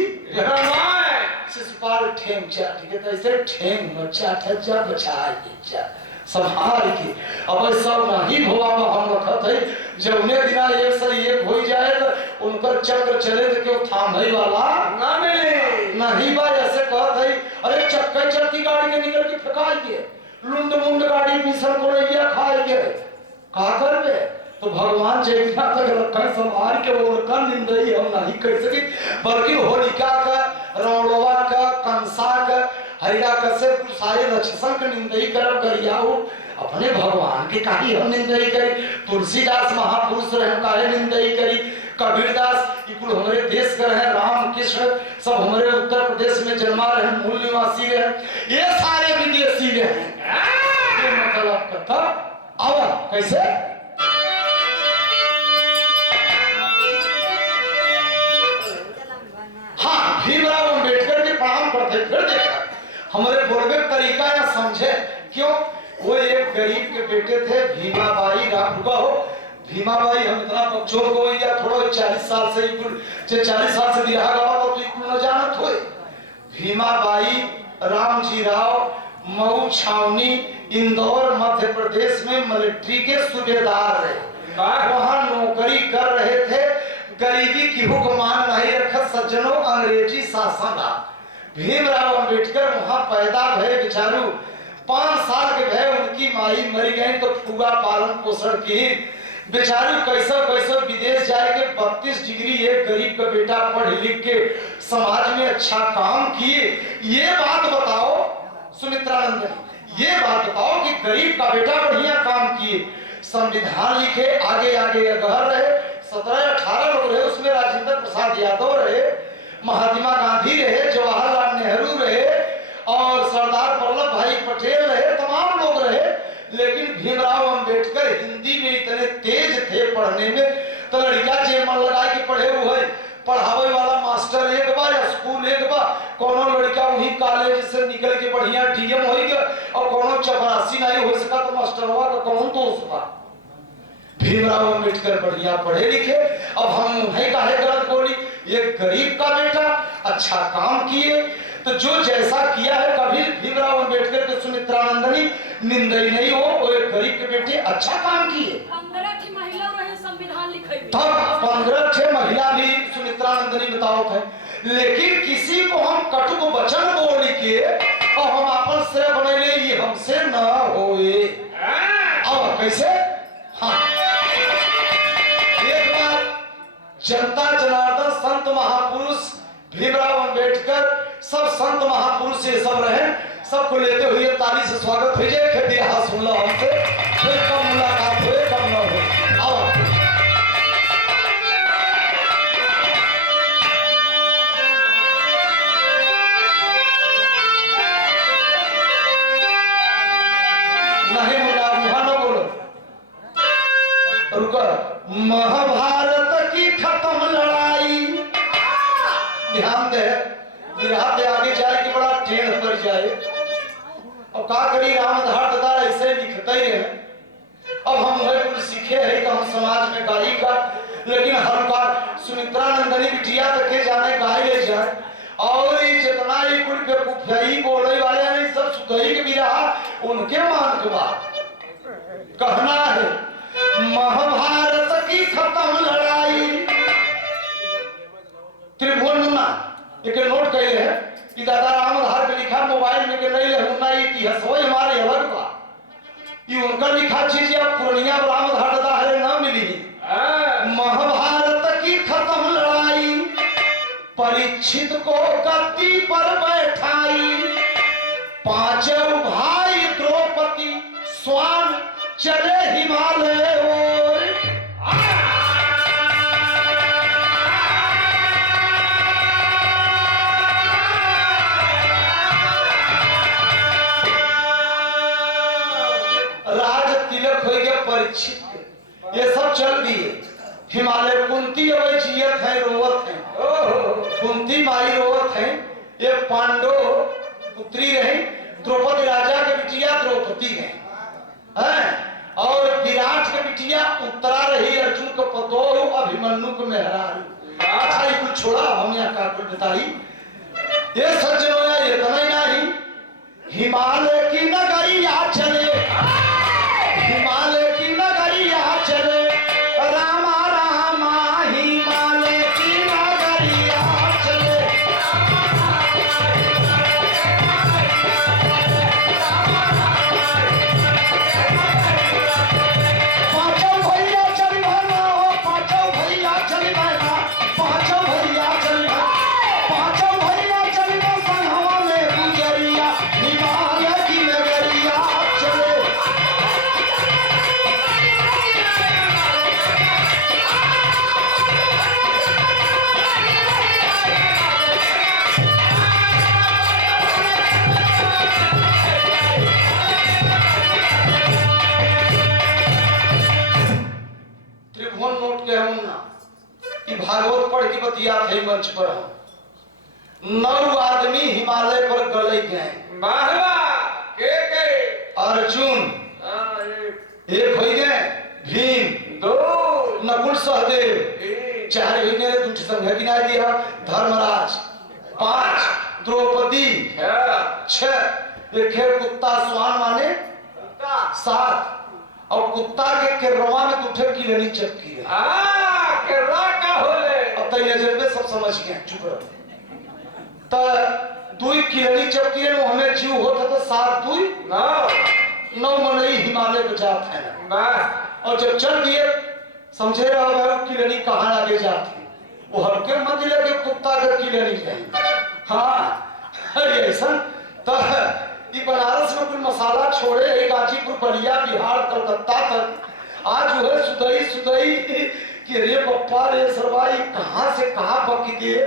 शिशुपाल ठेंग चाट के तो ऐसे ठेंग चाट जा बचा जा संभाल के। अब सब नहीं भवा में हम रखत है, जौने दिना एक से एक हो जाए तो उनकर चक्र चले तो क्यों थामे वाला ना मिले नहीं बा। ऐसे कहत है अरे चक्कर चलती गाड़ी के निकल के फेंकाइए, लुंड मुंड गाड़ी मिशन को रैया खाएंगे, का करबे। तो भगवान जैसा तक रखन संभाल के वो कर निंदई हम नहीं कर सके, बल्कि होलिका का, रौड़वा का, कंसा का, हरिया कसे सारे राक्षसन के निंदई करब गरियाऊ, अपने भगवान के काहे हम निंदई करी। तुलसीदास महापुरुष रहे काहे निंदई करी, कबीरदास इकुल हमारे देश के रहे, राम कृष्ण सब हमारे उत्तर प्रदेश में जन्मा रहे, मूल निवासी रहे, ये सारे विदेशी रहे। ये मतलब कथा आवा कैसे हाँ भीमराव अम्बेडकर के प्रणाम करते। फिर देखा हमारे बोलने का तरीका या समझे क्यों। वो एक गरीब के बेटे थे भीमाबाई राघुका हो। भीमाबाई हम इतना बच्चों को या थोड़ा 40 साल से 40 साल से दिया गया तो न जानत हो। भीमाबाई रामजी राव मऊ छावनी इंदौर मध्य प्रदेश में मिलिट्री के सूबेदार रहे, वहां नौकरी कर रहे थे। गरीबी की हुक्मान नहीं रखा सज्जनों, अंग्रेजी शासन आ। भीमराव अम्बेडकर वहां पैदा भय बेचारू 5 साल के भय उनकी माई मरी गई तो फुगा पालन पोषण की बेचारू कैसे कैसे विदेश जाए के 32 डिग्री एक गरीब का बेटा पढ़ लिख के समाज में अच्छा काम किए। ये बात बताओ सुमित्रानंद, ये बात बताओ कि गरीब का बेटा बढ़िया काम किए, संविधान लिखे, आगे आगे अगहर रहे, 17-18 लोग रहे, उसमें राजेंद्र प्रसाद यादव रहे, महात्मा गांधी रहे, जवाहरलाल नेहरू रहे और सरदार वल्लभ भाई पटेल रहे, तमाम लोग रहे। लेकिन भीमराव अम्बेडकर हिंदी में इतने तेज थे पढ़ने में, तो लड़का जे मन लगा के पढ़े हुए पढ़ावे वाला मास्टर एक बार या स्कूल एक बार, कोनो लड़का वही कॉलेज से निकल के बढ़िया डीएम हो गया और कोनो चपरासी नहीं हो सका तो मास्टरवा का कौन दोस्त बा। भीमराव अम्बेडकर बढ़िया पढ़े लिखे। अब हम है काहे गलत बोली, एक गरीब का बेटा अच्छा काम किए, तो जो जैसा किया है कभी भीमराव अम्बेडकर के सुमित्रानंदनी निंदई नहीं हो। वो एक गरीब के बेटे अच्छा काम किए। 15 महिला रहे संविधान लिखे, तब 15 महिला भी सुमित्रानंदनी बताओ थे। लेकिन किसी को हम कटुक वचन बोल के और हम अपन श्रेय बनेले ये हमसे न होए। अब कैसे हाँ एक बार जनता जनार्दन संत महापुरुष भीमराव अम्बेडकर सब संत महापुरुष ये सब रहे, सबको लेते हुए ताली से स्वागत हो जाए। फिर दिया सुन लो हमसे, फिर कम मुलाकात हुए कम न हो। आओ नहीं मुला मुहा न बोलो, रुको। महाभारत की खत्म लड़ाई, ध्यान दे, विराट दे आगे जाए कि बड़ा टेढ़ पर जाए। और का करी रामधार दादा ऐसे लिखते ही रहे। अब हम कुछ सीखे हैं तो हम समाज में गाई का, लेकिन हर बार सुमित्रानंदनी बिटिया तक के जाने गाय ले जाए और ये जितना ही कुल बेवकूफी बोले वाले नहीं सब सुधई के भी रहा उनके मान के बाद कहना है महाभारत की खत्म लड़ाई। त्रिभुवन मुन्ना एक नोट कहे है कि दादा रामधार के लिखा मोबाइल में के नहीं ले मुन्ना इतिहास हो हमारे अलग बा, ये उनका लिखा चीज अब पूर्णिया रामधार दादा है ना मिली। महाभारत की खत्म लड़ाई परीक्षित को गद्दी पर बैठाई, पांचों भाई द्रौपदी स्वान चले हिमालय ओर। राज तिलक हो गया परीक्षित, ये सब चल दिए हिमालय। कुंती अवे जियत है रोवत है, कुंती माई रोवत है। ये पांडव पुत्री रही, द्रौपदी राजा के बिटिया द्रौपदी है और विराट के बिटिया उत्तरा रही, अर्जुन को पतो अभिमन्यु को मेहरारू। अच्छा ये कुछ छोड़ा हम यहाँ का कुछ बताई। ये सज्जनों ये इतना ही नहीं, हिमालय की नगरी चले है मंच पर हम 9 आदमी हिमालय पर गले गए। के अर्जुन हाँ, एक हो गए, भीम 2 नकुल सहदेव 3 4 हो गए, दूठ संघ गिनाई दिया, धर्मराज 5 द्रौपदी 6 एक है कुत्ता स्वान माने 7 और कुत्ता के केरवा में दूठे की लेनी चपकी है। केरला का होले अब तक नजर में सब समझ गए, चुप रहो। तो 2 किलनी चपकी है, हमें जीव होता तो 7 2 9 मनई हिमालय को जात है ना। और जब चल दिए समझे रहा भाई किलनी कहाँ आगे जाती, वो हल्के मत लगे कुत्ता का किलनी जाए। हाँ अरे ऐसा तो ये बनारस में कोई मसाला छोड़े है, गाजीपुर बलिया बिहार कलकत्ता तक आज जो है सुदई कि रे पप्पा रे सरवाई कहाँ से कहाँ पकी दिए।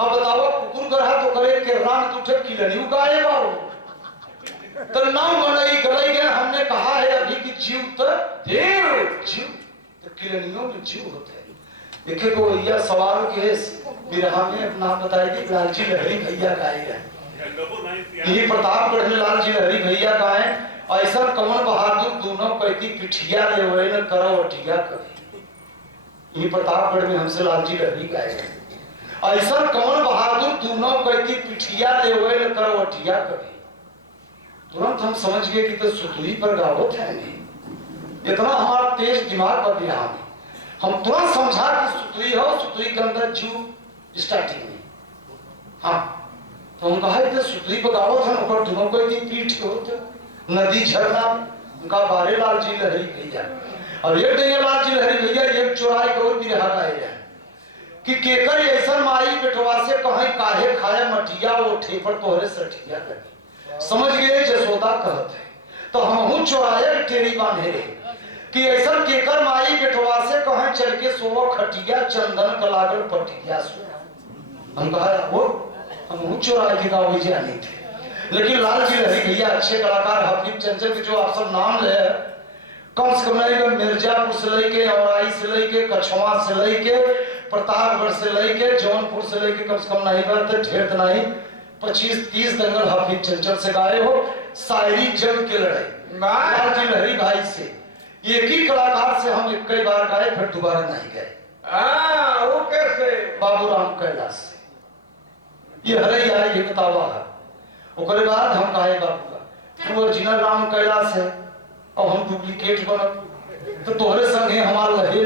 अब बताओ कुकुर गढ़ा तो करे के राम तुठे किलनी उगाए बारो तो 9 मनई गले गए। हमने कहा है अभी कि जीव तो किलनियों में जीव होते हैं। देखे को यह सवाल के बिरहा में अपना बताई थी लालजी लहरी भैया गाए हैं, यही प्रतापगढ़ में लालजी लहरी भैया गाए। ऐसा कमल बहादुर दोनों कहती पिठिया ले हुए न करो अटिया कभी, यही प्रतापगढ़ में हमसे लालजी लहरी गाए हैं। ऐसा कमल बहादुर दोनों कहती पिठिया ले हुए न करो अटिया कभी। तुरंत हम समझ गए कि तो सुतुई पर गावत है नहीं, इतना हमारा तेज दिमाग पर दिया हम तुरंत समझा कि सुतुई हो, सुतुई के अंदर जीव स्टार्टिंग में। हाँ तो हम कहा कि सुतुई पर गावत है ऊपर दोनों को इतनी पीठ के होते नदी झरना उनका बारे लालजी लहरी भैया और एक दिन लालजी लहरी भैया एक चौराहे को बिरहा गाए जाए कि केकर ऐसा माई बेटवा से कहीं काहे खाया मटिया वो ठेपर तोहरे सठिया कर समझ गए जसोदा कहते तो हम चौराहे टेढ़ी बांधे रहे कि ऐसा केकर माई बेटवा से कहीं चल के सोवो खटिया चंदन कलागल पटिया सो। हम कहा वो हम चौराहे के गाँव जाने थे, लेकिन लालजी लहरी भैया अच्छे कलाकार हफीज चंचल के जो आप सब नाम ले कम से कम मिर्जापुर से लेके औराई से लेके कछवा से लेके प्रतापगढ़ से लेके जौनपुर से लेके कम से कम नहीं करते ढेर तो नहीं 25-30 दंगल हफीज चंचल से गाए हो। शायरी जग के लड़ाई लालजी लहरी भाई से एक ही कलाकार से हम एक कई बार गाए फिर दोबारा नहीं गए। वो कैसे बाबूराम कैलाश से ये हरे आए ये बतावा है उसके बाद हम गाए बाबू का वो ओरिजिनल राम कैलाश है और हम डुप्लीकेट बनत तो तोहरे संग है हमारा लहे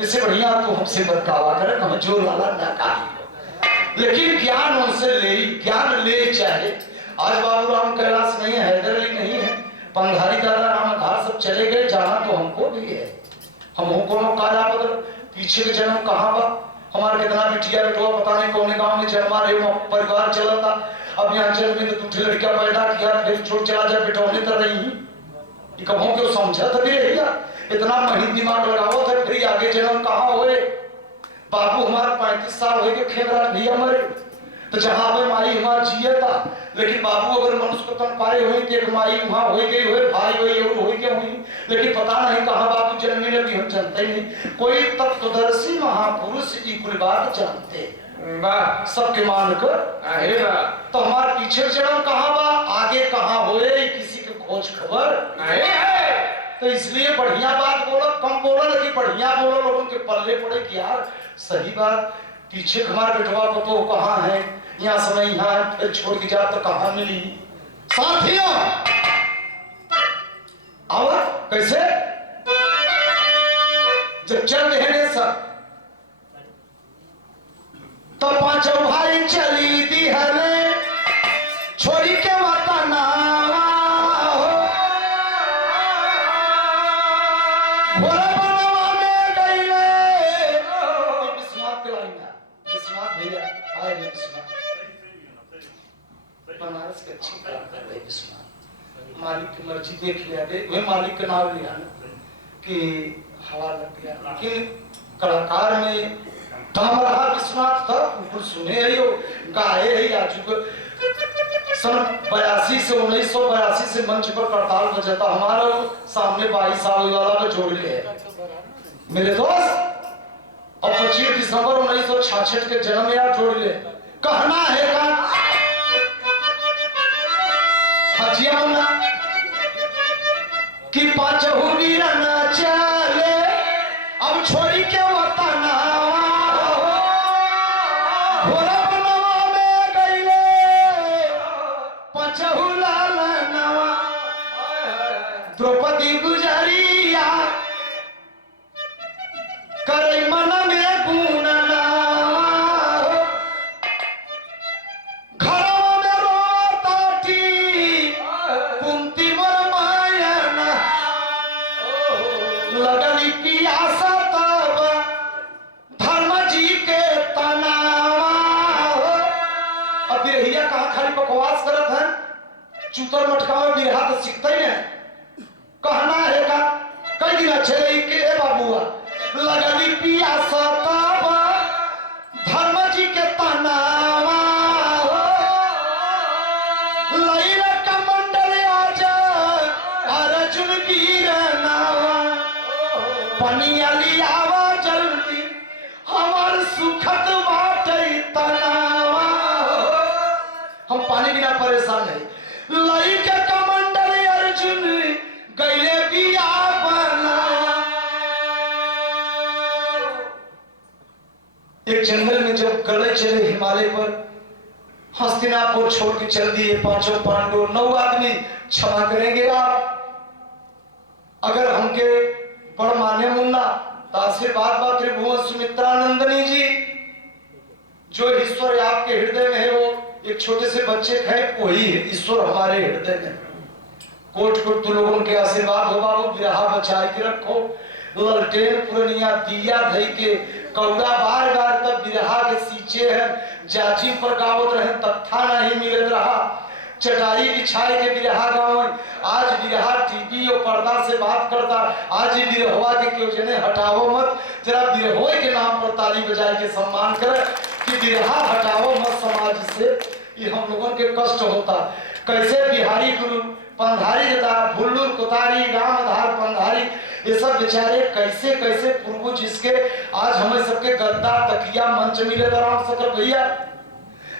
इससे बढ़िया तो हमसे बदकावा करे हम जो लाला ना काहे, लेकिन ज्ञान उनसे ले ज्ञान ले चाहे। आज बाबूराम कैलाश नहीं है, हैदर अली नहीं है, पंधारी दादा राम घाट सब चले गए, जाना तो हमको भी है। हम कोनो काला बदल पीछे के जन्म कहाँ बा हमारा कितना बिटिया बेटवा पता नहीं कौन गांव में जन्मा रहे परिवार चला था। अब यहाँ जन्म में तो दूसरी लड़कियां पैदा किया फिर छोड़ चला जाए बेटौने तो नहीं कहो क्यों समझा था भैया इतना महीन दिमाग लगाओ था फिर आगे जन्म कहाँ हुए। बाबू हमारे 35 साल हो गए खेमराज भैया मरे तो जहाँ पे माई हमारा जिया था, लेकिन बाबू अगर मनुष्य को तन पाए हुए तो एक माई वहां हो गई हुए भाई हुई हो गया हुई, लेकिन पता नहीं कहाँ बाबू जन्मे लगी हम जानते नहीं। कोई तत्वदर्शी महापुरुष की कुल बात जानते सबके मान कर तो हमारे पीछे जन्म कहाँ बा आगे कहाँ हुए किसी के खोज खबर नहीं है। तो इसलिए बढ़िया बात बोलो कम बोलो लेकिन बढ़िया बोलो लोगों के पल्ले पड़े कि यार सही बात पीछे हमारे बेटवा को तो कहाँ है यहाँ समय यहाँ है फिर छोड़ के जा तो कहाँ मिली। साथियों और कैसे जब चल रहे सब तो पांचों भाई चली दी हमें छोड़ी के वतन बनारस के अच्छी कलाकार है विश्वनाथ मालिक की मर्जी देख लिया वे मालिक का नाम लिया कि हवा लग गया, लेकिन कलाकार में काम रहा विश्वनाथ था ऊपर सुने है यो गाए है आज सन 82 से 1982 से मंच पर करताल बजाता हमारा सामने 22 साल वाला में जोड़ ले मेरे दोस्त और 25 दिसंबर 1966 के जन्म याद जोड़ ले। कहना है का हजिया मुन्ना कि पांचहु वीर न चले अब छोड़ी के वतन घोड़ा बनवा में गईले पांचहु लाल नवा द्रौपदी गुजरिया करे मन में गुण नावा घरवा में रोताटी कुंती मोर मायना लगली पियासा तब धर्म जी के तनावा। अब बिरहिया कहाँ खाली बकवास करत है, चूतर मटका में बिरहा तो सीखते ही है। कहना है का कई दिन अच्छे के बाबुआ लगली पियासा तब धर्म जी के तनावा लैला का मंडल आजा अर्जुन वीर नावा पनिया लियावा जल्दी हमार सुखद बाटे तनावा। हम पानी बिना परेशान है। लैका का मंडल अर्जुन गईले बिया बना। एक जंगल में जब गले चले हिमालय पर हस्तिनापुर छोड़ के चल दिए पांचों पांडव 9 आदमी। क्षमा करेंगे आप अगर हमके बड़ माने मुन्ना तो आशीर्वाद बा त्रिभुवन सुमित्रानंदनी जी जो ईश्वर आपके हृदय में है वो एक छोटे से बच्चे का वही है ईश्वर हमारे हृदय में। कोट कोट तो लोगों के आशीर्वाद हो बाबू बिरहा बचाए के रखो। ललटेन पुरनिया दिया धई के कौड़ा बार बार तब बिरहा के सींचे हैं जाची पर गावत रहे तब था नहीं मिलत रहा चटाई बिछाए के बिरहा गाँव। आज बिरहा टीवी और पर्दा से बात करता। आज ही बिरहवा के क्यों जने हटाओ मत, जरा बिरहोए के नाम पर ताली बजाए के सम्मान करे कि बिरहा हटाओ मत समाज से। ये हम लोगों के कष्ट होता। कैसे बिहारी गुरु पंधारी जता भुल्लूर कुतारी रामधार पंधारी ये सब बेचारे कैसे कैसे पूर्व जिसके आज हमें सबके गद्दा तकिया मंच मिले राम सकर भैया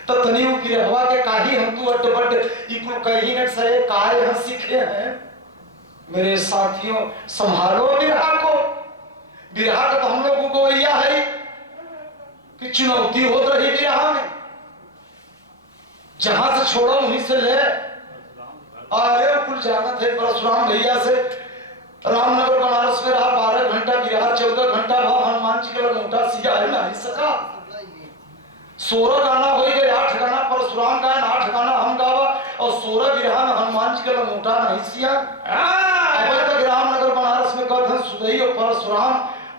तो तनी बिरहवा के काही हम तू अड्ड बड्ड इकुल कहीं न सरे काहे हम सीखे हैं। मेरे साथियों संभालो बिरहा को। बिरहा का तो हम लोगों को यह है कि चुनौती होत रही बिरहा में। जहां से छोड़ो वहीं से ले। अरे कुल जाना थे परशुराम भैया से रामनगर बनारस में रहा 12 घंटा बिहार 14 घंटा भाव हनुमान जी के मोटा सिया है ना ही सका। 16 गाना हो गए 8 गाना परशुराम गायन 8 गाना हम गावा और 16 बिरहा में हनुमान जी के मोटा नहीं सिया। अब तक रामनगर बनारस में कहते सुदई और परशुराम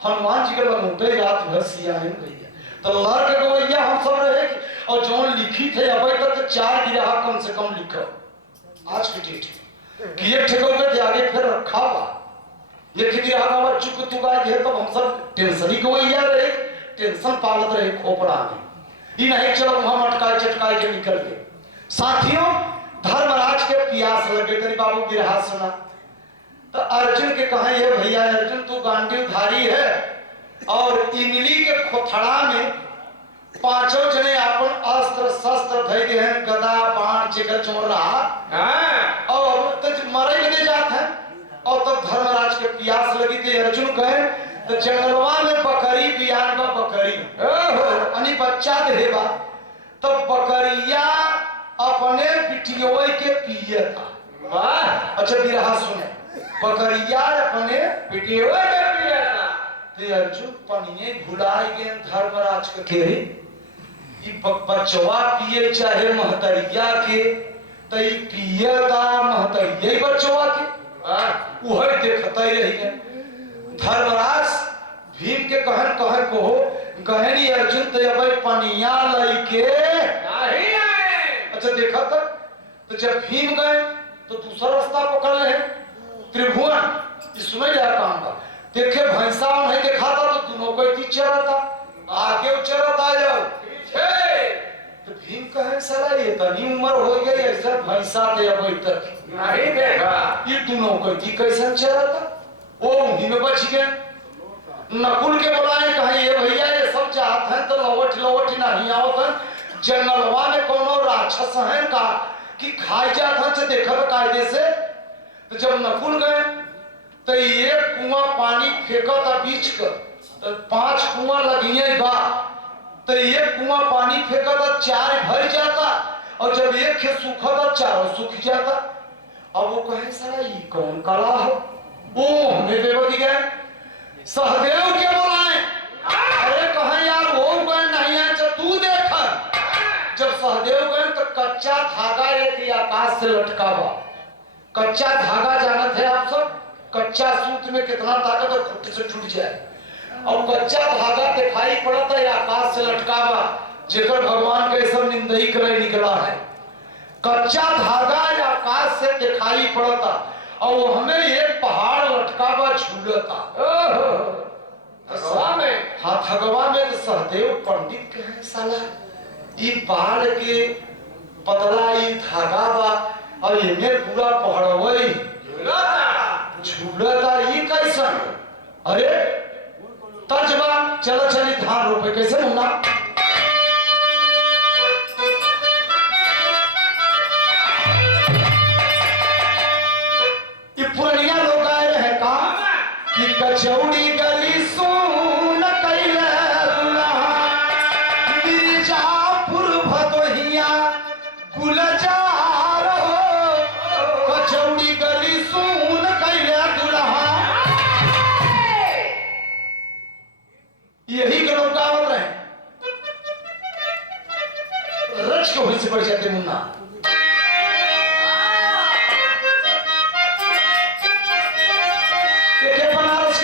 हनुमान जी के मोटे रात भर सिया है भैया। तो लड़ के गवैया हम सब रहे और जो लिखी थे अब तक 4 बिरहा कम से कम लिखो आज की डेट कि एक ठेके थे आगे फिर रखा हुआ ये बिरहा का चुक चुका है तब हम सब टेंशन ही गवैया रहे टेंशन पालत रहे खोपड़ा में ये नहीं चलो वहां अटकाए चटकाए के निकल गए। साथियों धर्मराज के प्यास लगे तेरी बाबू बिरहा सुना तो अर्जुन के कहा ये भैया अर्जुन तू गांडीवधारी है और इमली के खोथड़ा में 5 जने अपन अस्त्र शस्त्र धई के हैं गदा बाण जिगर चोर रहा और तो मरे भी जात है। और तब धर्मराज के प्यास लगी थी अर्जुन कहे तो जंगलवा में बकरी बियान का बकरी अनि बच्चा देवा तो बकरिया अपने बिटियों के पिए था। अच्छा बिरहा सुने बकरिया अपने बिटियों के पिए था तो अर्जुन पनिये भुलाए गए धर्मराज के केरे बचवा पिए चाहे महतरिया के तो पिए दा महतरिया बचवा के वही देखते रही गए। धर्मराज भीम के कहन कहन को गहनी अर्जुन तो अब पनिया लइके नहीं आए। अच्छा देखा तो जब भीम गए तो दूसरा रास्ता पकड़ ले त्रिभुवन इसमें यह काम था देखे भैंसा नहीं देखा था तो दोनों को ही चरा था आगे चरा था जाओ तो भीम कहे साला ये तनी उम्र हो गई ऐसा भैंसा दे अब तक नहीं देखा ये दोनों को ही कैसे चरा था वो उन्हीं में बच गए। नकुल के बुलाए कहे ये भैया ये सब चाहत हैं तो लौट लौट नहीं आवत हैं जंगलवा में कोनो राक्षस हैं का कि खाई जात हैं से देखा तो कायदे से। तो जब नकुल गए तो ये कुआं पानी फेंका था बीच का तो 5 कुआं लगिए बा तो ये कुआं पानी फेंका था 4 भर जाता और जब एक खेत सूखा था 4 सूख जाता। अब वो कहे सारा ये कौन कला हो वो हमें बेबदी गए सहदेव के बुलाए। अरे कहे यार वो गए नहीं है तो तू देख। जब सहदेव गए तो कच्चा धागा एक आकाश से लटका हुआ। कच्चा धागा जानते हैं आप सब कच्चा सूत में कितना ताकत है खुद से छूट जाए और कच्चा धागा दिखाई पड़ता है आकाश से लटका हुआ जेकर भगवान के सब निंदई करे निकला है। कच्चा धागा आकाश से दिखाई पड़ता और वो हमें एक पहाड़ लटका हुआ झूलता। हथगवा में तो सहदेव पंडित कहे साला ये पहाड़ के पतला ये धागा बा और इन्हें पूरा पहाड़वई झूलता ये कैसन। अरे तर्जबा चलो चली धान रोपे कैसे मुन्ना। ये पुरानिया लोग आए रहे का कि कचौड़ी गली सोन कैले दुल्हा मिर्जापुर भदोहिया गुलजार हो कचौड़ी गली सोन कैले दुल्हा। यही के लोग गावत रहे रच के होई से बढ़ जाते मुन्ना।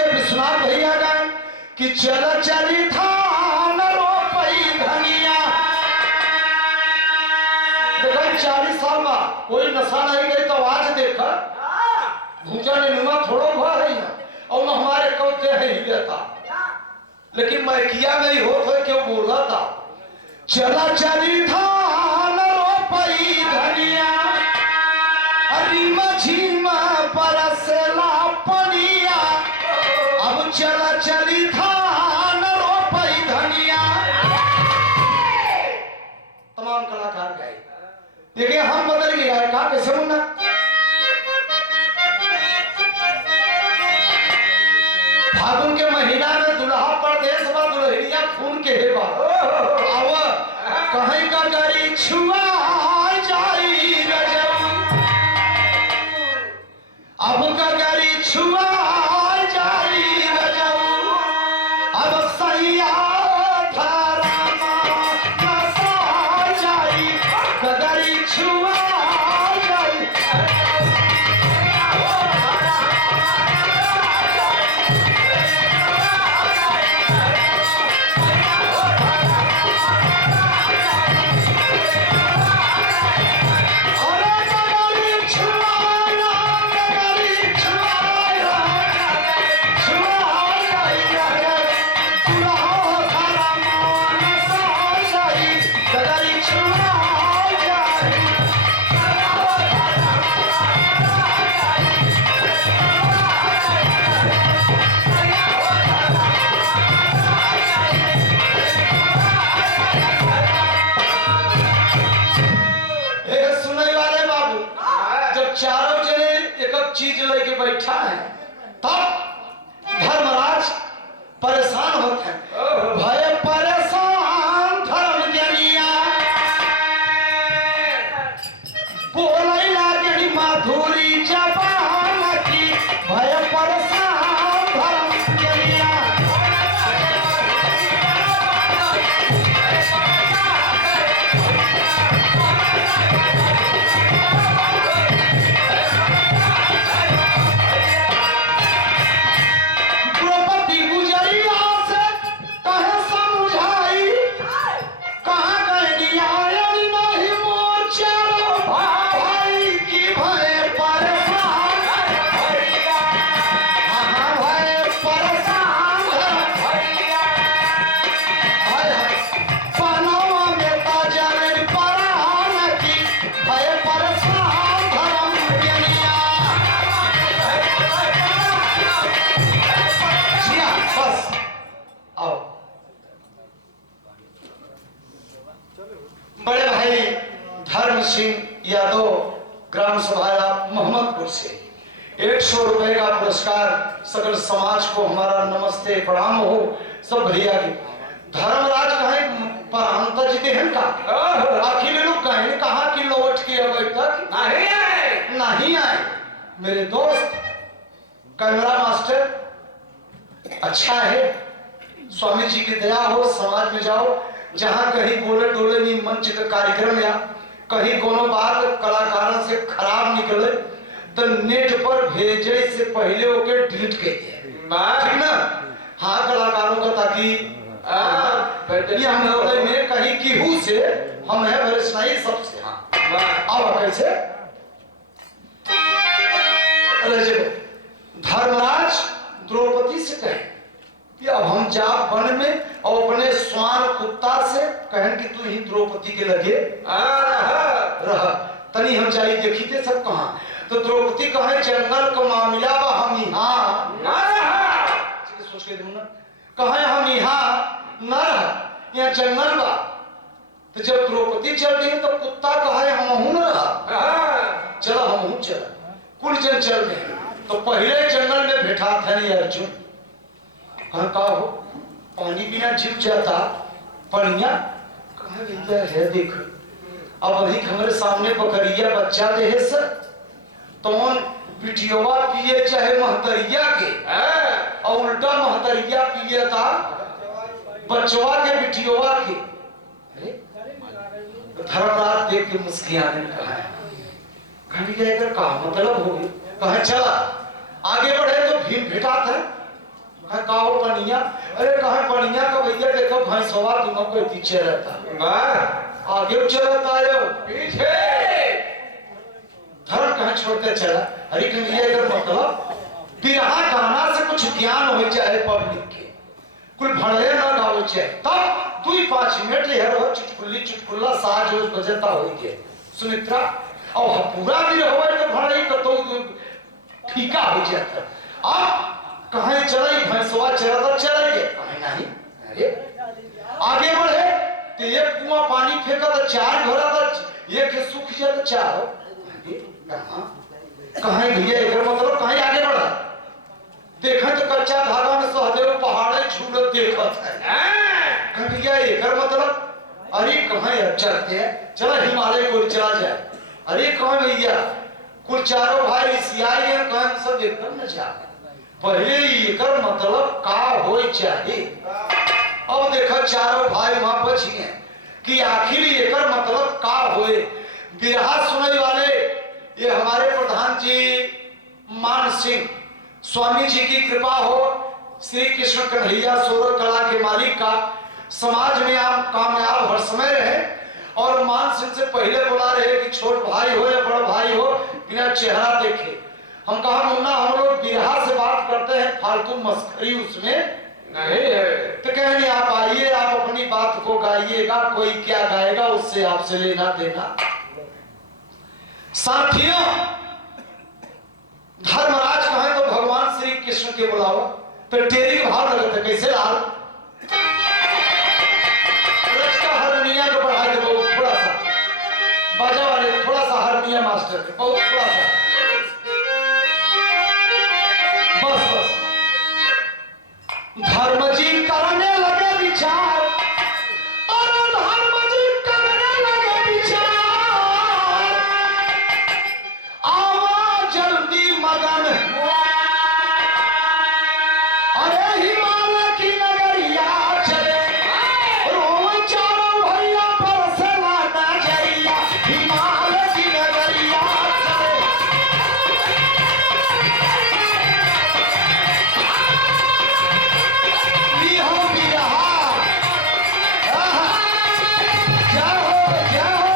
विश्वनाथ भैया गाए कि चल चली धान रोपई धनिया। देखा 40 साल बाद कोई नशा नहीं गई तो आज देखा भूजा ने नुमा थोड़ो भा रही है और न हमारे कौते है ही रहता लेकिन मैं किया नहीं हो तो क्यों बोला था। चला चली धान रोपई धनिया अरीमा झीमा परसला पनिया। अब चला चली धान रोपई धनिया। तमाम कलाकार गाए देखिए हम बदल गए गाय का कैसे मुन्ना। फागुन के महीना में दुल्हा परदेश बा दुल्हनिया खून के हेबा आव कहीं का गरी छुआ जाई रजब अब का गरी छुआ जाई रजब अब सैया धारा नसा जाई गगरी छुआ जाई। चारों जने एक चीज लेके बैठा है तब धर्मराज परेशान होते हैं। भय परेशान धर्म जनिया बोले लागे माधुरी जबान की भय परेशान धर्म जनिया। कहाँ गए नहीं मोर चारों भाई यादव ग्राम सभा मोहम्मदपुर से 100 रुपए का पुरस्कार। सकल समाज को हमारा नमस्ते प्रणाम हो। सब भैया के धर्मराज कहे परांता जी के हैं का आखिर लोग कहे कहा कि लौट के अभी तक नहीं आए। मेरे दोस्त कैमरा मास्टर अच्छा है, स्वामी जी की दया हो, समाज में जाओ जहां कहीं बोले डोले नहीं मंच का कार्यक्रम या कहीं कोनो बात कलाकारों से खराब निकले तो नेट पर भेजे से पहले ओके डिलीट कर दिया, ठीक ना। हाँ कलाकारों का, ताकि ये हम लोग में कहीं केहू से हम है भरसनाई सबसे। हाँ अब कैसे धर्मराज द्रौपदी से कहे कि अब हम जा वन में और अपने स्वान कुत्ता से कहें कि तू ही द्रौपदी के लगे रह तनी हम जाई देखी थे सब कहा। तो द्रौपदी कहे जंगल का मामला बा हम यहाँ सोच के दूं ना, कहे हम यहाँ न रह, यहाँ जंगल बा। तो जब द्रौपदी चल रही तो कुत्ता कहे हम हूं न रहा, चलो हम हूं चल। कुल जन चल गए तो पहले जंगल में बैठा था नहीं अर्जुन, कहा हो पानी बिना जीव जाता पनिया कहा विद्या है। देख अब वही हमारे सामने बकरिया बच्चा दे है सर, तो बिटियोवा पिए चाहे महतरिया के और उल्टा महतरिया पिए था बचवा के बिटियोवा के। धर्मराज देख के मुस्कियाने कहा इधर का मतलब हो गई। कहा चला आगे बढ़े तो भीम भेटा था, कहो पनिया, अरे कहा पनिया का भैया देखो भैंसवा दोनों को पीछे रहता, आगे चलता है पीछे। धर्म कहा छोड़ते चला। अरे इधर मतलब बिरहा गाना से कुछ ज्ञान हो जाए पब्लिक के, कुछ भड़े ना गाओ चाहे तब 2-5 मिनट यह चुटकुल्ली चुटकुल्ला साज रोज बजता हो गए सुमित्रा और पूरा भी हो तो भड़े तो फीका हो जाता। अब कहीं चले भैंसवा चला चले गए कहीं नहीं। अरे आगे बढ़े तो ये कुआं पानी फेंका तो 4 घोड़ा था, एक सूख जाए तो 4 कहीं भैया इधर मतलब कहीं आगे बढ़ा देखे तो कच्चा धागा में सहदेव पहाड़े झूलत देखत है। भैया इधर मतलब अरे कहीं चलते हैं चलो हिमालय को चला जाए। अरे कौन भैया कुल चारों भाई सियाई गए कौन सब देखकर न जा पहले एकर मतलब का हो चाहिए। अब देखो चारों भाई वहां बच गए कि आखिर एकर मतलब का होए। बिरहा सुनने वाले ये हमारे प्रधान जी मान सिंह, स्वामी जी की कृपा हो, श्री कृष्ण कन्हैया सोरठ कला के मालिक का समाज में आप कामयाब हर समय रहे। और मान सिंह से पहले बोला रहे कि छोट भाई हो या बड़ा भाई हो बिना चेहरा देखे। हम कहा मुन्ना हम लोग बिरहा से बात करते हैं, फालतू मस्करी उसमें नहीं है। तो कहेंगे आप आइए आप अपनी बात को गाइएगा, कोई क्या गाएगा उससे आपसे लेना देना। साथियों धर्मराज कहें तो भगवान श्री कृष्ण के बुलाओ तो टेरी भाव लगता कैसे लाल हारमोनिया को बढ़ा दे बहुत थोड़ा सा, बाजा वाले थोड़ा सा हारमोनिया मास्टर के बहुत थोड़ा सा, बस बस। धर्म जी करने लगे विचार और धर्म जी करने लगे विचार, आवा जल्दी मगन अरे हिमालय की नगरिया चले रोम चारों भैया बरसला नजरिया हिमालय की नगरिया चले। बिरहा बिरहा जाओ जाओ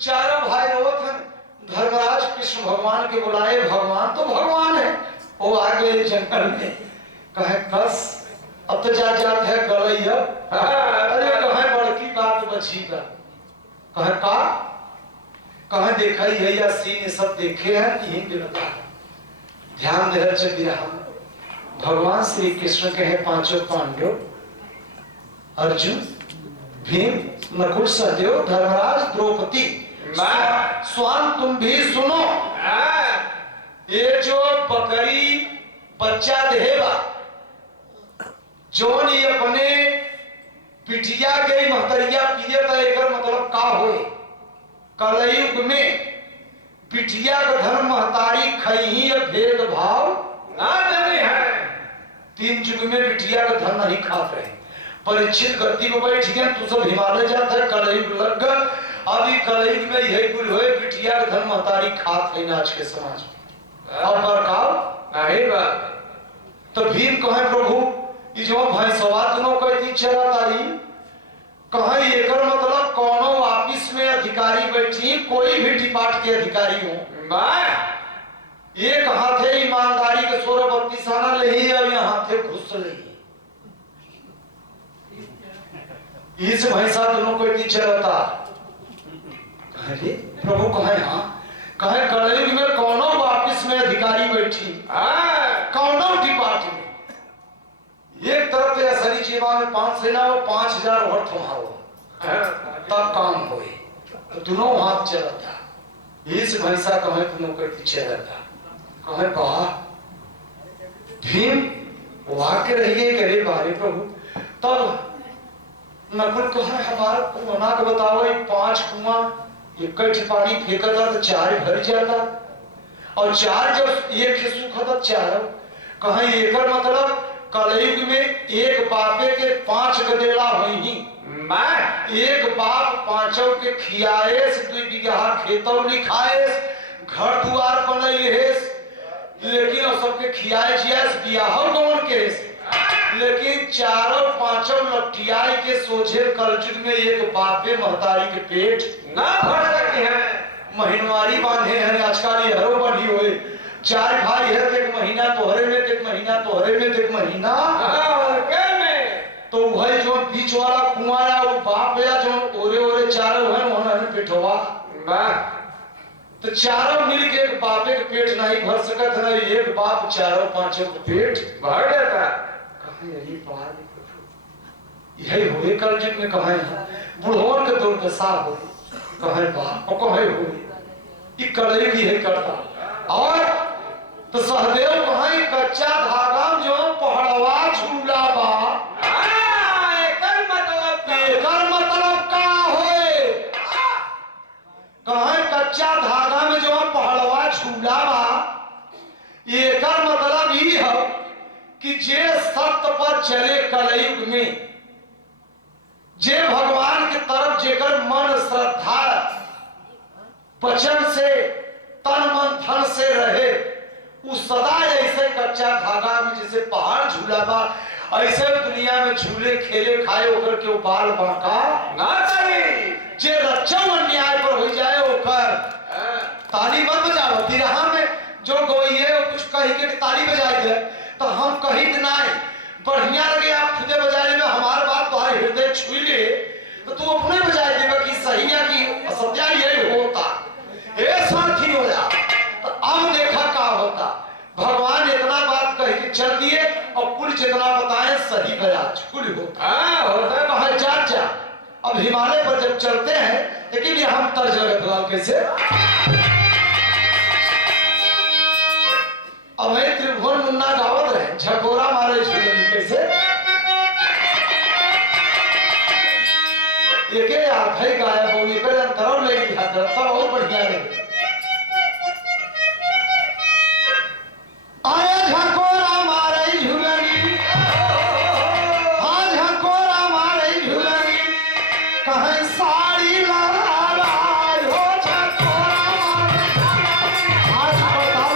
चारों भाई रोत हैं। धर्मराज कृष्ण भगवान के बुलाए, भगवान तो भगवान है, वो आ गए जंगल में। कहे कस अब तो जा जात है गलैया, अरे कहे बड़की बात बची का। कहे का कहे देखा ही है या सीन सब देखे हैं यही बिरता ध्यान दे रहे बिरहा। भगवान श्री कृष्ण के हैं 5 पांडव अर्जुन, भीम, नकुल, सहदेव, धर्मराज, द्रौपदी, स्वान तुम भी सुनो। ये जो बकरी बच्चा देगा, जो नहीं अपने पिटिया गई महतरिया पिए तो एक मतलब का होए। कलयुग में पिटिया का धर्म महतारी खही भेदभाव ना जाने है। 3 युग में बिटिया का धन नहीं खाते रहे। परीक्षित गति में बैठ गए, तू सब हिमालय जाता है, कलयुग लग गया। अभी कलयुग में यही कुल हुए, बिटिया का धन महतारी खात है आज के समाज में। अब बरकाव नहीं बात। तो भीम कहे प्रभु ये जो भाई सवाल दोनों कहती चला तारी कहे एकर मतलब कोनो ऑफिस में अधिकारी बैठी, कोई भी डिपार्ट के अधिकारी हो, एक हाथे ईमानदारी के 16-32 आना ले ही और यहाँ थे घुस ले इस भैंसा दोनों को टीचर रहता। अरे प्रभु कहे हाँ, कहे कलयुग में कौनो ऑफिस में अधिकारी बैठी, कौनो डिपार्टमेंट एक तरफ तो असली जीवा में 5 सेना हो, 5000 वर्थ वहां हो तब काम होए, तो दोनों हाथ चलता। इस भैंसा कहे दोनों को टीचर रहता। कहे वाह भीम वाक्य रहिए करे बारे प्रभु। तब नकुल कहे हमारा कुआं का बताओ, 5 कुआं एक पानी फेंका था तो 4 भर जाता, और 4 जब एक ही सूखा था 4। कहे एकर मतलब कलयुग में एक बापे के 5 गदेला हुई ही, एक बाप 5 के खियाएस, 2 बीघा खेतों लिखाएस, घर द्वार बनैलेस, लेकिन सबके खियाए जियास बियाह कौन के, लेकिन 4-5 लट्टियाई के सोझे कलयुग में एक बापे महतारी के पेट ना भर सके हैं। महीनवारी बांधे हैं आजकल, ये हरो बनी हुए 4 भाई है, एक महीना तोहरे में, एक महीना तोहरे में, एक महीना तो वही जो बीच वाला कुआं है वो बाप या जो ओरे ओरे 4 है उन्होंने पेटवा, तो 4 मिल के एक बापे के पेट नहीं भर सकत है, एक बाप 4-5 के पेट भर देता। यही बात यही हुए कलयुग में। कहे बुढ़ोन के दुर्दशा हो, कहे बाप कहे हो ये कलयुग यही करता। और तो सहदेव कहे कच्चा धागा जो पहड़वा झूला बा, एकर मतलब का होए। कहे कच्चा धागा में जो पहड़वा झूला बा, एकर मतलब ये है कि जे सत्य पर चले कलयुग में, जे भगवान के तरफ जेकर मन श्रद्धा वचन से तन मन धन से रहे, उस सदा ऐसे कच्चा धागा में जैसे पहाड़ झूला बा, ऐसे दुनिया में झूले खेले खाए होकर के बाल बांका ना चाहिए। जे रक्षा अन्याय पर हो जाए ओकर ताली मत बजाओ। दिरहा में जो गोइए कुछ कही के ताली बजाए दे तो हम कही नहीं, बढ़िया लगे आप खुदे बजाने में, हमारे बात तुम्हारे हृदय छुई ले तो तू अपने बजाए देगा कि सही है कि असत्या यही होता, ये साथी हो जा। तो अब देखा क्या होता, भगवान इतना बात कह के चल दिए और कुल जितना बताए सही बयाज कुल होता है। चाचा अब हिमालय पर जब चलते हैं लेकिन ये हम तर्ज लगत लाल कैसे, अब वही त्रिभुवन मुन्ना गावत रहे झकोरा मारे झूलनी कैसे, एके आधे गाया बहु एक अंतरों ले लिया करता बहुत बढ़िया रहे। आया झकोरा मारे झूलनी, हाँ झकोरा मारे झूलनी, कहे साड़ी लगा हो झकोरा मारे। आज बताओ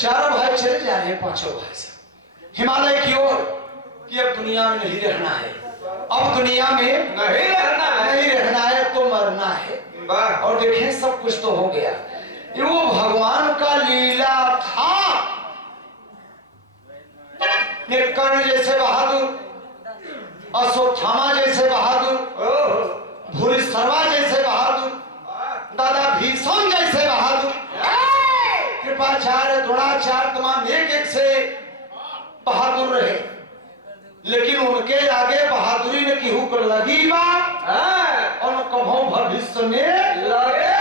चारों भाई चले जा रहे हैं, पांचों भाई से हिमालय की ओर कि अब दुनिया में नहीं रहना है, अब दुनिया में नहीं रहना है तो मरना है। वाह और देखें सब कुछ तो हो गया, ये वो भगवान का लीला था। ये कर्ण जैसे बहादुर, अश्वत्थामा जैसे बहादुर, भूरिश्रवा जैसे बहादुर, दादा भीष्म जैसे बहादुर, कृपाचार्य द्रोणाचार्य तमाम एक एक से बहादुर रहे, लेकिन उनके आगे बहादुरी ने केहू को लगी बात और कभों भविष्य में लगे।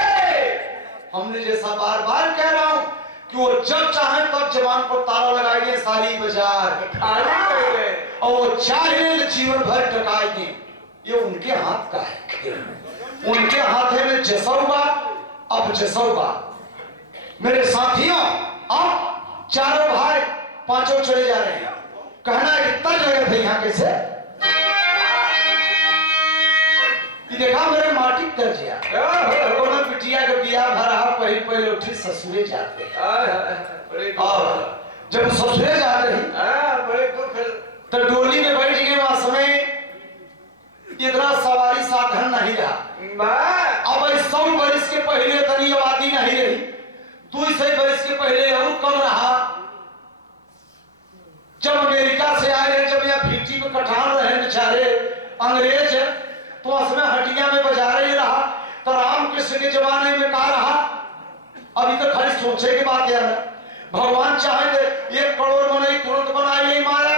हमने जैसा बार बार कह रहा हूं कि वो जब चाहे तब जवान को ताला लगाएंगे सारी बाजार खाली कर गए। और वो चाहे तो जीवन भर टकाएंगे। ये उनके हाथ का है खेल, उनके हाथ है में जसौबा अब जसौबा। मेरे साथियों अब चारों भाई पांचों चले जा रहे हैं, कहना है कि तर लगे थे यहाँ कैसे देखा मेरे माटी तर जिया बिटिया के बिया भरा पहले पहले उठी ससुरे जाते और जब ससुरे जाते रही तो डोली में बैठ गए, वहां समय इतना सवारी साधन नहीं रहा। अब 100 बरस के पहले तनी आबादी नहीं रही, 200 बरस के पहले और कम रहा। जब अमेरिका से आए जब यहाँ भीटी में कठान रहे बेचारे अंग्रेज, तो उसमें हटिया में बाजार ही रहा। तो रामकृष्ण के जमाने में कहा रहा, अभी तो खाली सोचे की बात है। भगवान चाहे तो 1 करोड़ बनाई तुरंत बनाई नहीं माया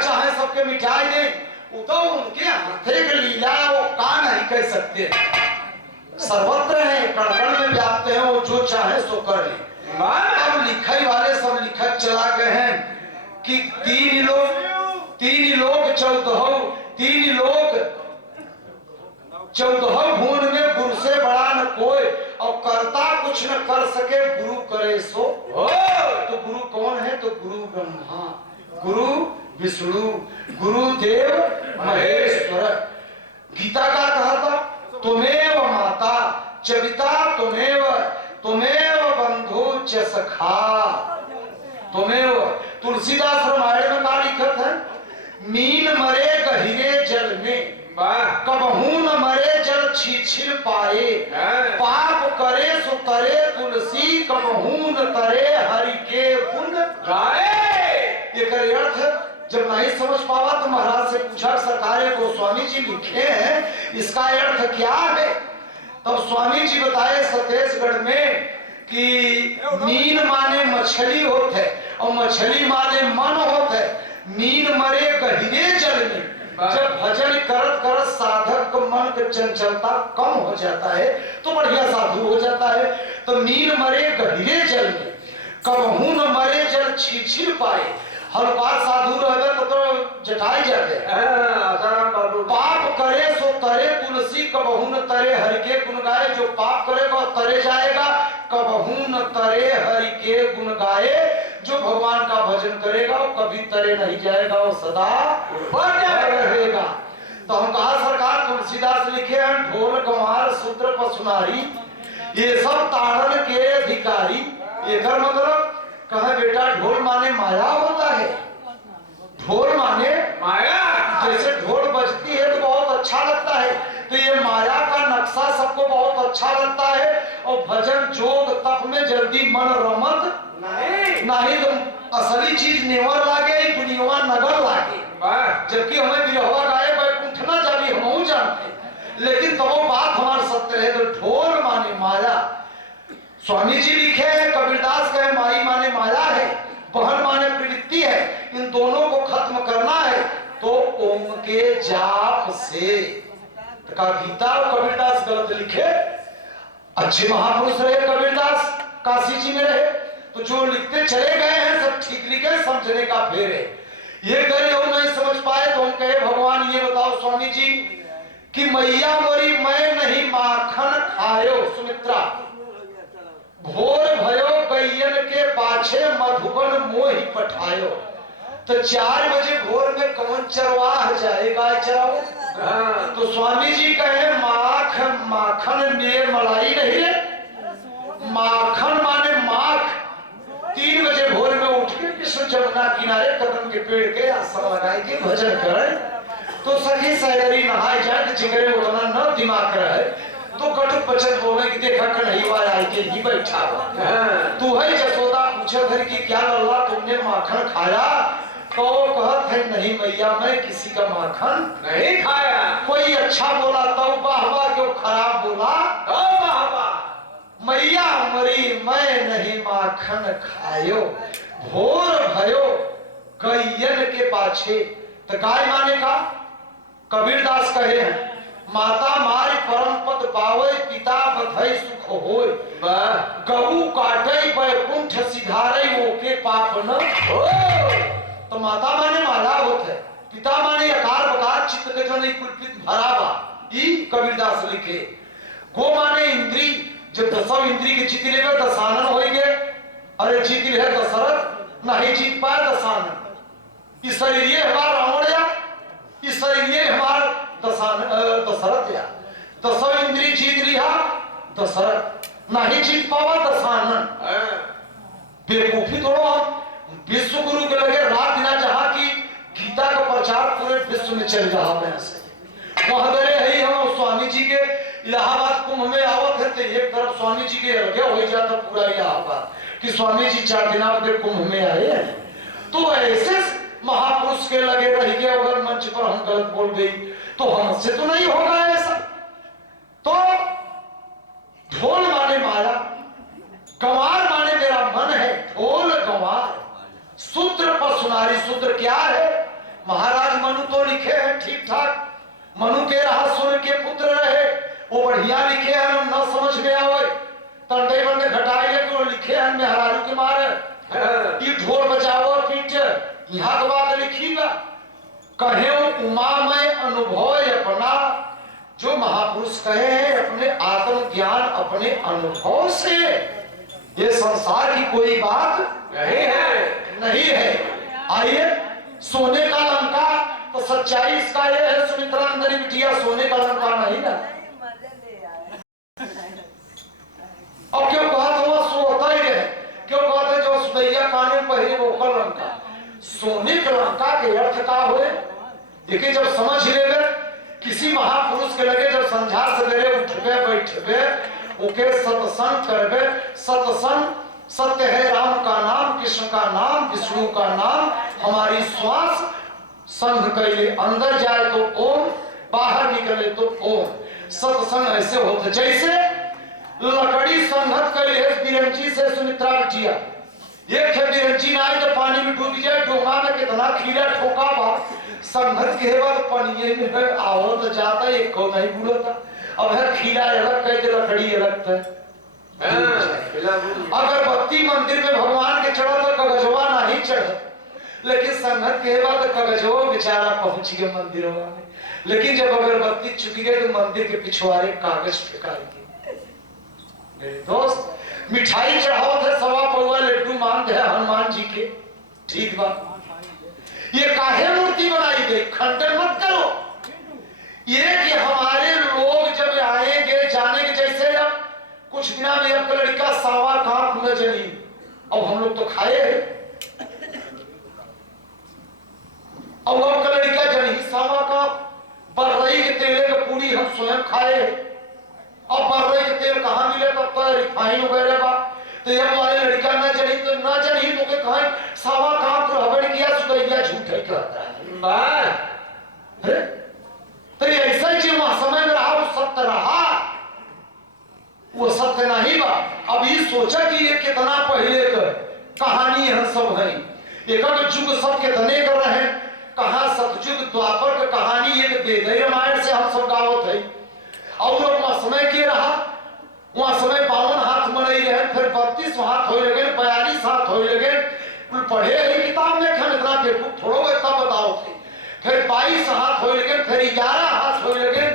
चाहे सबके मिठाई दे, वो तो उनके हाथे की लीला वो का नहीं कह सकते। सर्वत्र है, कण कण में व्याप्त है, वो जो चाहे सो कर ले। अब लिखाई वाले सब लिखत चला गए हैं कि 3 लोग 14 भुवन में गुरु से बड़ा न कोई, और करता कुछ न कर सके गुरु करे सो। तो गुरु कौन है? तो गुरु ब्रह्मा, गुरु विष्णु, गुरुदेव महेश्वर। गीता का कहा था तुमेव माता चरिता तुमेव बंधु च सखा तुमेव। तुलसीदास रामायण में कहा लिखत है, मीन मरे गहिरे जल में कबहू न मरे जल छीछिल पाए, पाप करे सो तरे तुलसी कबहू न तरे हरि के गुण गाए। ये करे अर्थ जब नहीं समझ पावा तो महाराज से पूछा, सरकार गोस्वामी जी लिखे हैं इसका अर्थ क्या है? तब स्वामी जी बताए छत्तीसगढ़ में कि मीन माने मछली होते है और मछली माने मन होते है। मीन मरे गहिरे जल में, जब भजन करत करत साधक को मन की चंचलता कम हो जाता है तो बढ़िया साधु हो जाता है। तो मीन मरे गहिरे जल में कबहू न मरे जल छीछिल पाए। हर बार साधु रहे तो जटाई जाते पाप करे सो तरे तुलसी कबहू न तरे हरि के गुण गाए। जो पाप करेगा वो तरे जाएगा, कबहू न तरे हरि के गुण गाए। जो भगवान का भजन करेगा वो कभी तरे नहीं जाएगा, वो सदा रहेगा। तो हम कहा सरकार तुलसीदास लिखे हैं ढोल गंवार शूद्र पशुनारी ये सब ताड़न के अधिकारी। ये मतलब कहा बेटा ढोल माने माया होता है, ढोल माने माया। जैसे ढोल बजती है तो बहुत अच्छा लगता है, तो ये माया का नक्शा सबको बहुत अच्छा लगता है। और भजन जोग तप में जल्दी मन रमत नहीं तो असली चीज नेवर लागे दुनिया नगर लागे। जबकि हमें बिरहवा गाए बैकुंठ ना जाबी हम जानते, लेकिन तो वो बात हमारे सत्य है। तो ढोल माने माया। स्वामी जी लिखे हैं, कबीरदास कहे माई माने माया है, बहन माने प्रवृत्ति है। इन दोनों को खत्म करना है तो ओम के जाप से। तो गीता और कबीरदास गलत लिखे, अच्छे महापुरुष रहे कबीरदास, काशी जी में रहे, तो जो लिखते चले गए हैं सब ठीक लिखे, समझने का फेर है। ये गए और नहीं समझ पाए तो हम कहे भगवान ये बताओ स्वामी जी कि मैया मोरी मैं नहीं माखन खायो सुमित्रा, भोर भयो गैयन के पाछे मधुबन मोहि पठायो। तो 4 बजे भोर में कौन चरवाह जाएगा चराओ? तो स्वामी जी कहे माखन में मलाई नहीं है, माखन माने माख 3 पेड़ के आसन लगाए के भजन करे तो सखी सहेली नहाए जाए तो जिगरे उतना न दिमाग रहे तो कटुक बचन बोले कि देखा कन्हैया आई के ही बैठा हुआ तू है जसोदा पूछे घर की क्या लल्ला तुमने माखन खाया तो कहत है नहीं मैया मैं किसी का माखन नहीं खाया। कोई अच्छा बोला तो वाह वाह, क्यों खराब बोला तो वाह वाह। मैया मरी मैं नहीं माखन खायो भोर भयो गैयन के पाछे। तो गाय माने का कबीरदास कहे हैं माता मारी परम पद पावे पिता बधई सुख होय गऊ काटे बैकुंठ सिधारे ओके पाप न हो। तो माता माने माला होत है, पिता माने आकार बकार चित्त के जो नहीं कुलपित भरावा ई कबीरदास लिखे। गो माने इंद्री जब दसों इंद्री के जीत लेवे दसानन हो गए। अरे जीत ले दशरथ नहीं जीत पाए दसानन। इस शरीर हमारा रावण या इस शरीर हमारा दशरथ या दसों इंद्री जीत लिया दशरथ नहीं जीत पावा दसानन। बेवकूफी थोड़ा हम विश्व गुरु के लगे रात दिना जहाँ की गीता का प्रचार पूरे विश्व में चल रहा है महदरे है हम स्वामी जी के इलाहाबाद कुंभ में आवत है तो एक तरफ स्वामी जी के लगे हो जाता पूरा इलाहाबाद कि स्वामी जी 4 दिन के कुंभ में आए हैं। तो ऐसे महापुरुष के लगे रह गए अगर मंच पर हम गलत बोल गई तो हमसे तो नहीं होगा ऐसा। तो ढोल माने माया गंवार माने मेरा मन है ढोल गंवार सूत्र पर सुनारी। सूत्र क्या है महाराज मनु तो लिखे हैं ठीक ठाक मनु के रहा सूर्य के पुत्र रहे वो बढ़िया लिखे हैं हम न समझ में आवे तंडे बंदे घटाए को लिखे हैं मेहरारू के मारे ये ढोल बजाओ पीट यहाँ के बात लिखी बा कहे उमा में अनुभव अपना जो महापुरुष कहे हैं अपने आत्म ज्ञान अपने अनुभव से। ये संसार की कोई बात नहीं है। आइए सोने का लंका तो सच्चाई इसका ये है सुमित्रा नंदनी बिटिया सोने का लंका नहीं ना। अब क्यों कहा तो सोता ही रहे क्यों कहते जो सुदैया काने पहले वो कल लंका सोने का लंका के अर्थ का हुए। देखिए जब समझ लेवे किसी महापुरुष के लगे जब संझा सवेरे उठबे बैठबे ओके सत्संग करबे। सत्संग सत्य है राम का नाम कृष्ण का नाम विष्णु का नाम हमारी श्वास संग कैले अंदर जाए तो ओम बाहर निकले तो ओम। सत्संग ऐसे होते जैसे लकड़ी संगत कैले बिरंची से सुमित्रा बिटिया एक है बिरंची ना तो पानी में डूब जाए डोंगा में कितना खीरा ठोका बा संगत के बाद पानी में आओ तो जाता एक को नहीं भूलता। अब है खीरा अलग कह दे लकड़ी अलग है। अगर बत्ती मंदिर में भगवान के चढ़ा तो कगजवा नहीं चढ़ लेकिन संगत के बाद कगजवा बेचारा पहुंच गया मंदिरों में। लेकिन जब अगरबत्ती चुकी गई तो मंदिर के पिछवाड़े कागज फेंकाएगी। मेरे दोस्त मिठाई चढ़ाओ थे 1.25 पौवा लड्डू मान दे हनुमान जी के ठीक बात। ये काहे मूर्ति बनाई गई खंडन मत करो। ये कि हमारे लोग जब आएंगे जाने के जैसे जब कुछ दिना में अब लड़का सावा कांप न जनी अब हम लोग तो खाए हैं अब का लड़का जनी सावा कांप बर्रई के तेल के पूरी हम स्वयं खाए अब बर्रई के तेल कहाँ मिले तब तो रिफाइन वगैरह बा तो ये वाले लड़का न जनी तो न जनी तो के कहे सावा कांप हबड़ किया सुदैया झूठ है कहता है। तो ऐसा ही जो समय में रहा वो सत्य रहा वो सत्य नहीं बा। अब ये सोचा कि ये कितना पहले का कहानी है सब है एक युग सबके धने कर रहे हैं कहा सतयुग द्वापर का कहानी एक वेद रामायण से हम सब गावत है। और वहां समय के रहा वहां समय 52 हाथ मनाई रहे फिर 32 हाथ हो लगे 42 हाथ हो लगे पढ़े है किताब में हम इतना बेवकूफ थोड़ो इतना बताओ थे फिर 22 हाथ हो लगे फिर 11 हाथ हो लगे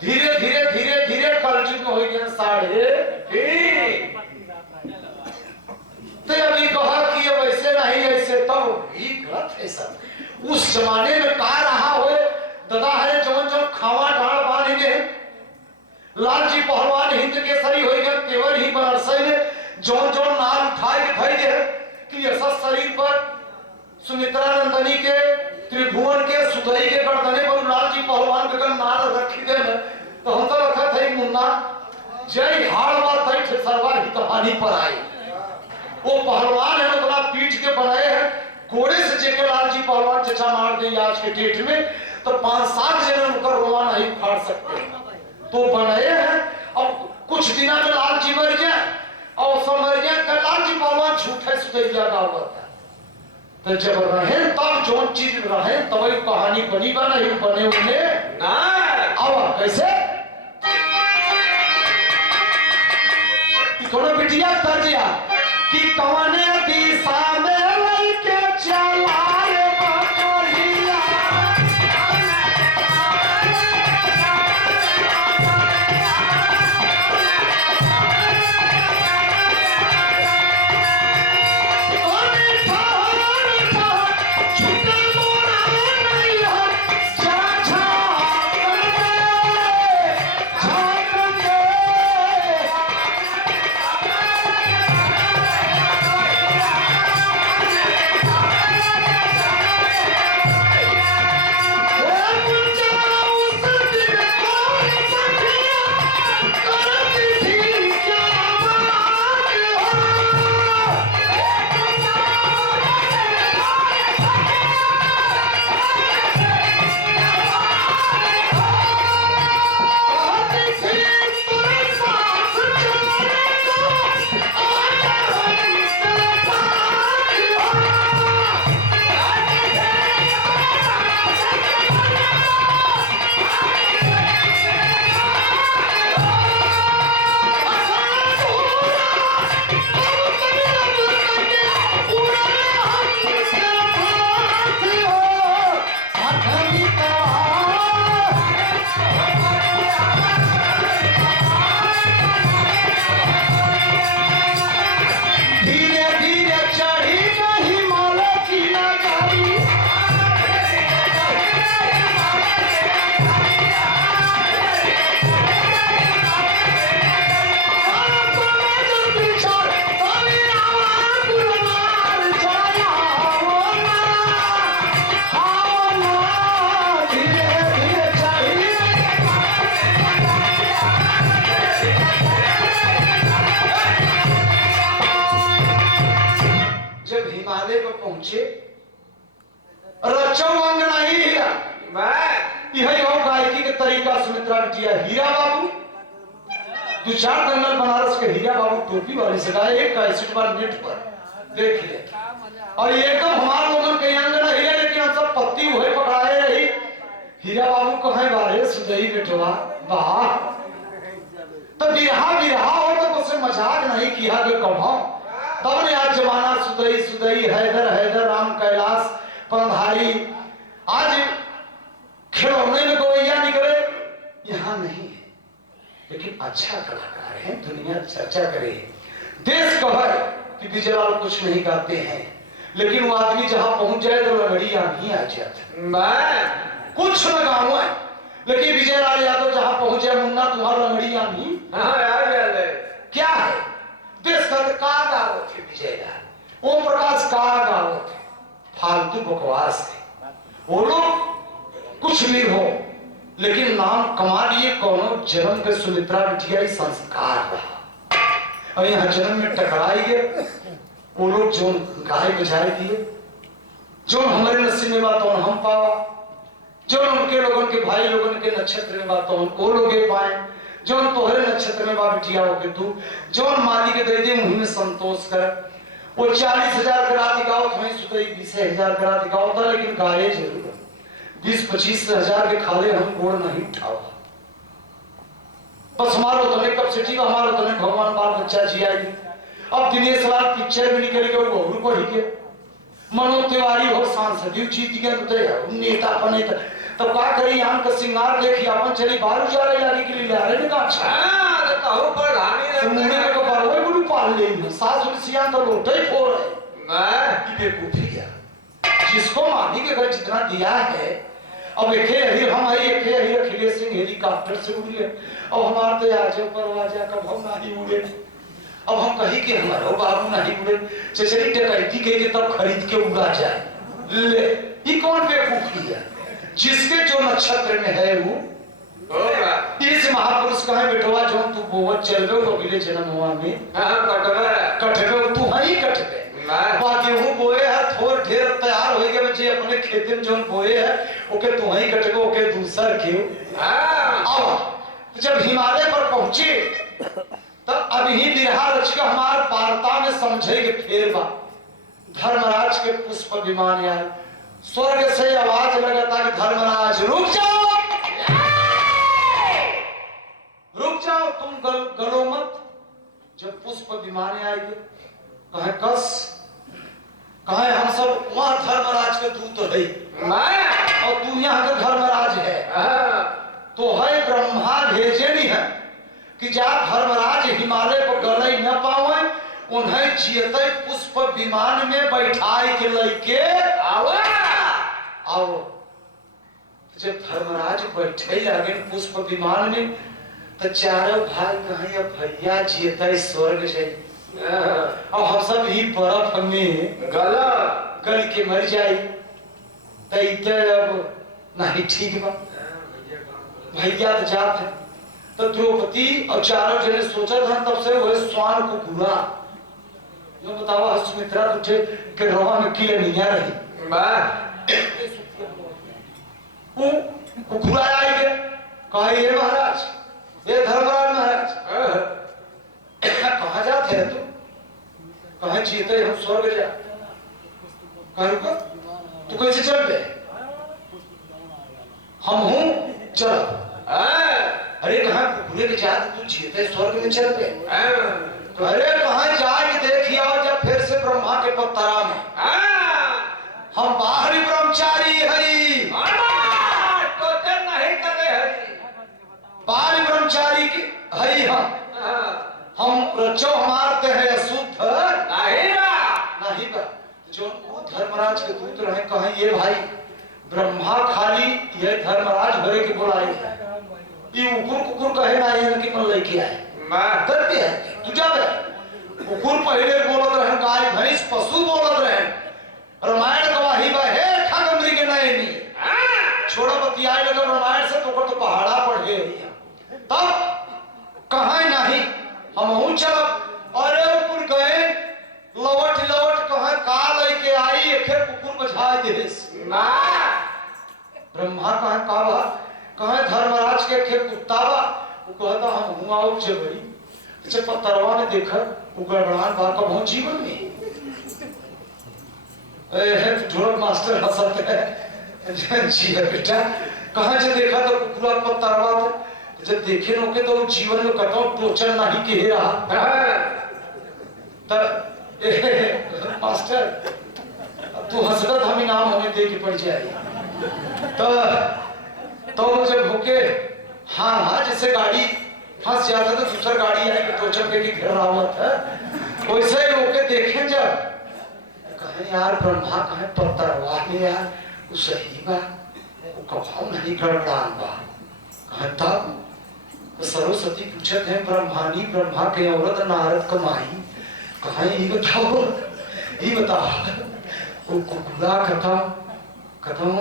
धीरे धीरे धीरे धीरे कलयुग में हो गए 3.5। तो अभी कहा कि ये वैसे नहीं ऐसे तब भी गलत है सब। उस जमाने में कहा रहा हो दादा है जौन जौन खावा डाल बांधेंगे लाल जी पहलवान हिंद के सरी हो गए केवल ही बनारस में जौन जौन नाम उठाए के भाई है कि ऐसा शरीर पर सुमित्रा नंदनी के त्रिभुवन के सुधई के गर्दने पर लाल जी पहलवान के नाल रखी दे न तो हम तो रखा थे मुन्ना जय हाड़ बार तई ठेसरवा ही कहानी पर आई। वो पहलवान है उतना पीठ के बनाए हैं घोड़े से जेके लाल जी पहलवान चचा मार दे आज के डेट में तो 5-7 जने उनका रोमा नहीं फाड़ सकते तो बनाए हैं। अब कुछ दिना में लाल जी मर जाए और समझ जाए लाल जी पहलवान झूठे सुधैया का हुआ था तो जब रहे तब जो चीज रहे तब तो कहानी बनी बना ही बने उन्हें ना अब कैसे थोड़ा बिटिया तर्जिया कि कौने दिशा में लेके चला रे बकरिया हीरा बाबू 2-4 दंगल बनारस के हीरा बाबू टोपी वाली से गाए एक कैसेट पर नेट पर देख ले और एकदम हमारे लोगों के अंदर हीरा लेकिन हम सब पत्ती हुए पकड़ाए रही हीरा बाबू को है बारे सुदई बेटवा वाह तो बिरहा हो तो उससे मजाक नहीं किया के कहो तब ने आज जमाना सुदई सुदई हैदर राम कैलाश पंधारी आज खिलौने में गोइया निकले यहाँ नहीं है लेकिन अच्छा कलाकार है दुनिया चर्चा करे देश कहे कि विजयलाल कुछ नहीं गाते हैं लेकिन वो आदमी जहां पहुंच जाए तो लड़िया नहीं आ जाती मैं कुछ न गाऊं लेकिन विजयलाल यादव जहां पहुंच जाए मुन्ना तुम्हारा लड़िया नहीं क्या है देश का गाओ थे विजयलाल ओम प्रकाश का गाओ थे फालतू बकवास थे वो लोग कुछ भी हो लेकिन नाम कमा लिए कोनो जन्म के सुमित्रा बिटिया संस्कार रहा और यहाँ जन्म में टकराई गए वो लोग जो गाय बजाए दिए जो हमारे नसीब में बात हम पावा जो उनके लोगों के भाई लोगों के नक्षत्र में बात वो लोग पाए जो तोहरे नक्षत्र में बा बिटिया हो के तू जो माली के दे दे मुंह में संतोष कर वो 40,000 करा दिखाओ तुम्हें सुतई 20,000 करा दिखाओ था लेकिन गाये जरूर 20-25,000 के खाले हम गोड़ नहीं उठाओ बस हमारो तो कब सिटी हमारो तो भगवान बाल बच्चा जिया अब दिनेश लाल पिक्चर में निकल गए वो को ही के मनो तिवारी हो सांसद जीत गए तो नेता बने तब का करी आम का सिंगार देखी अपन चली बाहर जा रही लागी के लिए ला रहे ना अच्छा तो कहूं पर धानी मुंडे को बारवे गुरु पाल ले सास उलसियां तो लोटे फोड़ है मैं बेवकूफी है जिसको मानी के घर जितना दिया है अब एक हम आई एक अखिलेश सिंह हेलीकॉप्टर से उड़े अब हमारे तो आज ऊपर आजा कब हम नहीं उड़े अब हम कहीं के हमारे बाबू नहीं उड़े चचरी डकैती के तब खरीद के उड़ा जाए ले ये कौन बेवकूफी है? जिसके जो नक्षत्र में है वो इस महापुरुष कहे बेटवा जो तू बोवत चलबे वो अगले जन्म हुआ में कटबे तू हई कटबे गेहूं बोए है थोड़ ढेर तैयार हो गए जे अपने खेते में जो बोए है ओके तू हई कटबे ओके दूसर के अब जब हिमालय पर पहुंचे तब अभी बिरहा रच के हमार वार्ता में समझेगे फिर बा धर्मराज के पुष्प विमान आए स्वर्ग से आवाज लगाता कि धर्मराज रुक जाओ तुम गलो मत। जब पुष्प विमान आएंगे कहे कस कहे हम सब वहां धर्मराज के दूत है और तू यहाँ का धर्मराज है तो है ब्रह्मा भेजे नहीं है कि जा धर्मराज हिमालय पर गलई न पावे उन्हें जियते पुष्प विमान में बैठाए के लेके आओ। जब धर्मराज बैठे लगे पुष्प विमान में तो चारों भाई कहीं अब भैया जियते स्वर्ग से और हम सब ही बर्फ में गल के मर जाए तो अब नहीं ठीक बा भैया तो जात है तो द्रौपदी और चारों जने सोचा था तब से वह स्वान को घूरा जो बतावा सुमित्रा तुझे के रवा में कीले नहीं आ रही वो घुरा आएंगे कहे ये महाराज ये धर्मराज महाराज कहा जाते हैं तुम कहे जीते हम स्वर्ग जा कहे तू कैसे चल गए हम हूं चल अरे कहा भूले के जात तू जीते स्वर्ग में चल गए अरे कहा जाके देखिए और जब फिर से ब्रह्मा के पत्तरा में हम बाहरी ब्रह्मचारी हरी बाहरी ब्रह्मचारी की हरी हम रचो मारते हैं अशुद्ध नहीं बा जो धर्मराज के दूत रहे कहे ये भाई ब्रह्मा खाली ये धर्मराज भरे के बुलाए ये उकुर कुकुर कहे ना ये कि मन लेके आए करते हैं तू जा उकुर पहले बोलत रहे गाय भैंस पशु बोलत रहे रामायण गवाही बा हे खगमरी के नयनी छोड़ा बतियाए लगे रामायण से तो पहाड़ा पढ़े तब कहे नहीं हम हूं चल अरे ऊपर गए लवट कहे का लेके आई एक कुकुर बझा देस ब्रह्मा कहे का बा कहे धर्मराज के खेत कुत्ता बा वो कहता हम हूं आओ जबरी जब पत्तरवा में देखा वो गड़बड़ान बा का बहुत जीवन में ढोलक मास्टर हंसते है जी बेटा कहा जो देखा तो कुकुरा पत्तरवा जब देखे लोगे तो जीवन में कटो टोचर नहीं के रहा तब मास्टर तू हंसगत हम इनाम हमें दे के पड़ जाए तो जब होके हाँ जैसे गाड़ी फंस जाता तो दूसरा गाड़ी आए टोचर पे घेर रहा हुआ था वैसे ही होके देखे जब कहे यार ब्रह्मा कहे पत्तरवा में यार वो सही बा वो कभाव नहीं गड़बड़ान बा कहे तब सरस्वती पूछत है ब्रह्मानी ब्रह्मा के औरत नारद कमाई कहा ये बताओ वो कुकुरा खत्म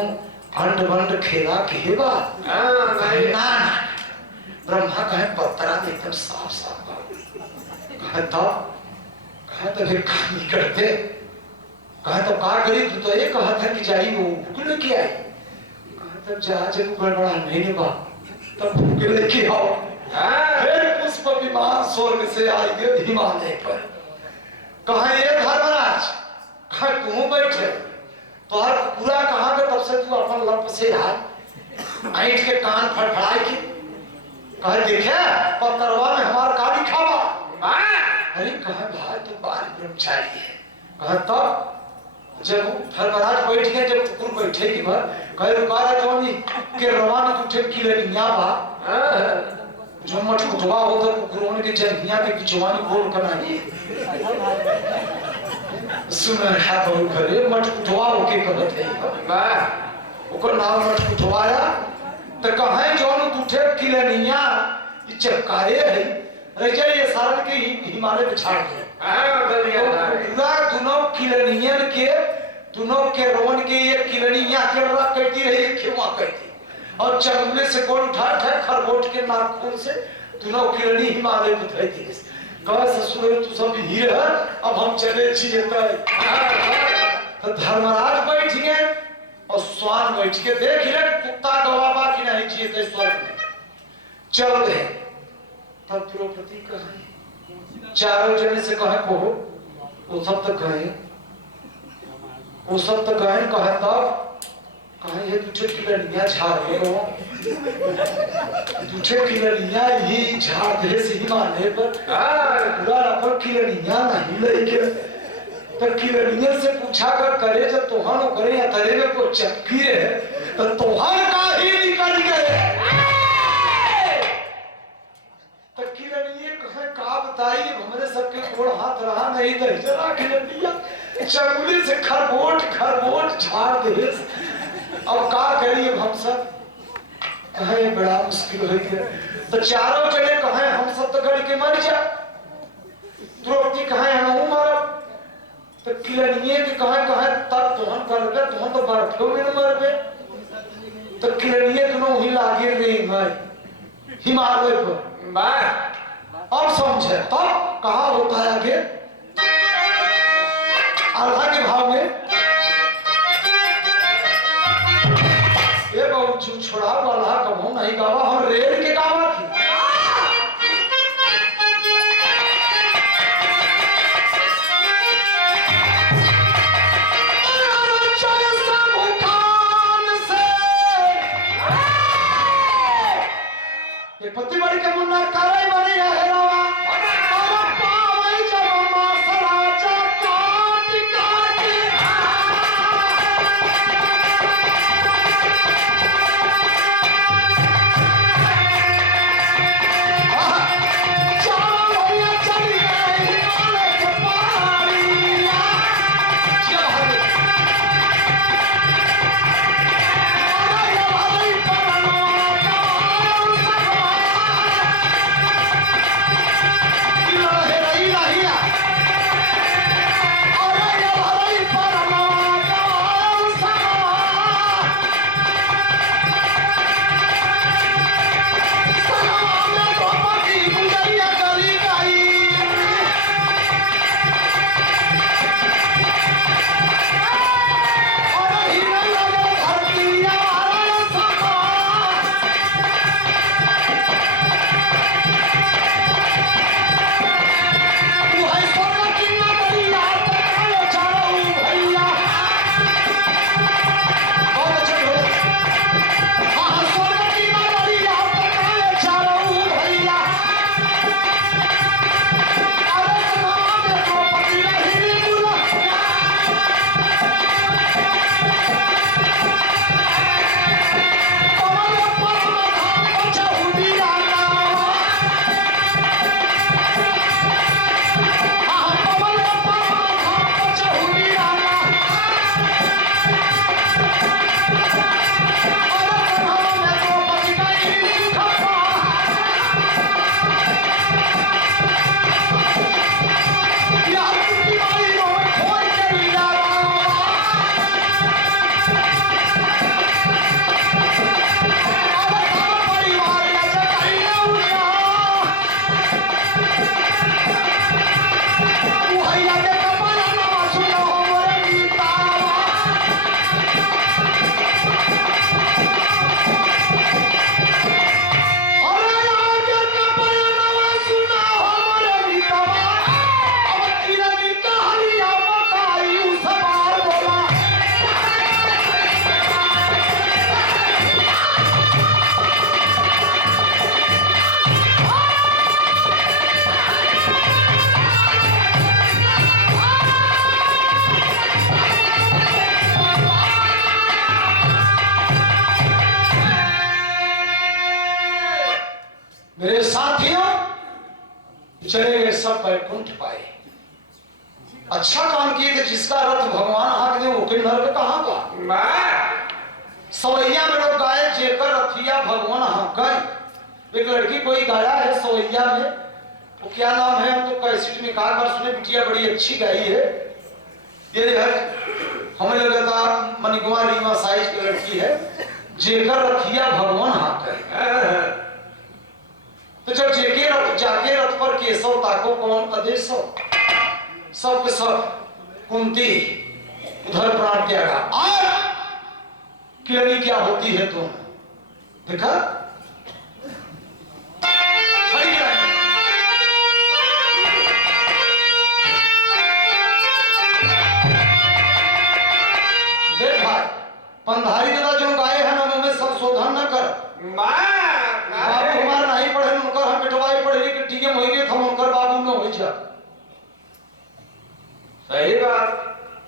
अंड बंड खेला के बा ना ब्रह्मा कहे पत्तरा एकदम साफ कहे तो फिर काम करते कहे तो का करी तू तो ये कहा था कि जाई वो भूख लेके आई कहा तब जा जब गड़बड़ा नहीं बा तब भूख लेके आओ फिर पुष्प विमान स्वर्ग से आएंगे हिमालय पर कहा ये धर्मराज कहा तू बैठे तो हर पूरा कहा तब से तू अपन लप से हाथ ऐठ के कान फड़फड़ाए के कहा देखे पत्तरवा में हमार का लिखा बा अरे कहा भाई तू बारी ब्रह्मचारी है कहा तब जब धर्मराज बैठ गए जब कुकुर बैठे की बार कहे रुकारा जोनी के रवाना तू ठेक की लड़िया बा जो मठ उठवा होता कुकुरों के जंगिया के किचवानी बोल करना ही सुन रहा तो घरे मठ उठवा होके कहत है ओकर नाम मठ उठवाया तो कहे जोन तू ठेक की लड़िया ये चपकाए है रजे ये सारण के हिमालय में छाड़ दिया पूरा दोनों किलनियन के दोनों के रोवन के एक किलनी यहाँ के रख कहती रही, एक खेवा कहती, और चंगुले से गोल उठा उठा खरगोट के नाखून से दोनों किलनी हिमालय में धई थी। कह ससुर तू सब हीर है, अब हम चले जिए। तो धर्मराज बैठ गए और स्वान बैठ के देख रहे कुत्ता गवाबा कि नहीं जिए स्वर्ग में चल गए। तब द्रौपदी कहे, चारों जने से कहे कहो, वो सब तो कहे, वो सब तो कहे तब कहे ये दूठे किलनिया झाड़ हो, दूठे किलनिया ही झाड़ दे से हिमालय पर पूरा पर किलनिया नहीं लेके। तो किलनिया से पूछा कर करे जब तोहन करे या तरे में कोई चक्की है तो तोहन का ही निकल गए। तो किलनिया कहे का बताइए हमारे सबके गोड़ हाथ रहा नहीं दे जरा किलनिया चंगुली से खरगोट खरगोट झाड़ दे। अब का करिए हम सब कहे बड़ा मुश्किल हो गया। तो चारों जने कहे हम सब तो गड़ के मर जा। द्रौपदी कहे हम मरब। तो किलनिये के कहे तब तुहन करबे, तुहन तो बर्फो में मरबे। तो किलनिये दोनों ही लागे नहीं मैं हिमालय पर। अब समझे तब कहा होता है आगे आल्हा के भाव में ये बहुत छोड़ा वाला कबो नहीं गावा, हम रेल के गावा थी। ये पति बड़ी के मुन्ना कारे बनी है रवा और पावई जब मासरा जा काट काट मेरे साथियों चले गए सब वैकुंठ पाए। अच्छा काम किए कि जिसका रथ भगवान हाँक दे वो नर्क कहाँ का सवैया में लोग गाए जेकर रथिया भगवान हाँक। एक लड़की कोई गाया है सवैया में, वो क्या नाम है हम तो कैसेट में कहा बार सुने, बिटिया बड़ी अच्छी गाई है। ये हमें लगता मनिकवा रीमा साइज की लड़की है जेकर रखिया भगवान हाथ है। तो जब जेके रथ जाके रथ पर केशव ताको कौन आदेश सब कुंती उधर प्राण त्यागा। और किरणी क्या होती है तुम देखा पंधारी दादा जो गाए हैं ना में संशोधन न कर बाबू हमार नहीं पढ़े उनकर हम बिटवाई पढ़े कि डीएम हो गए हम उनकर बाबू न हो जा। सही बात।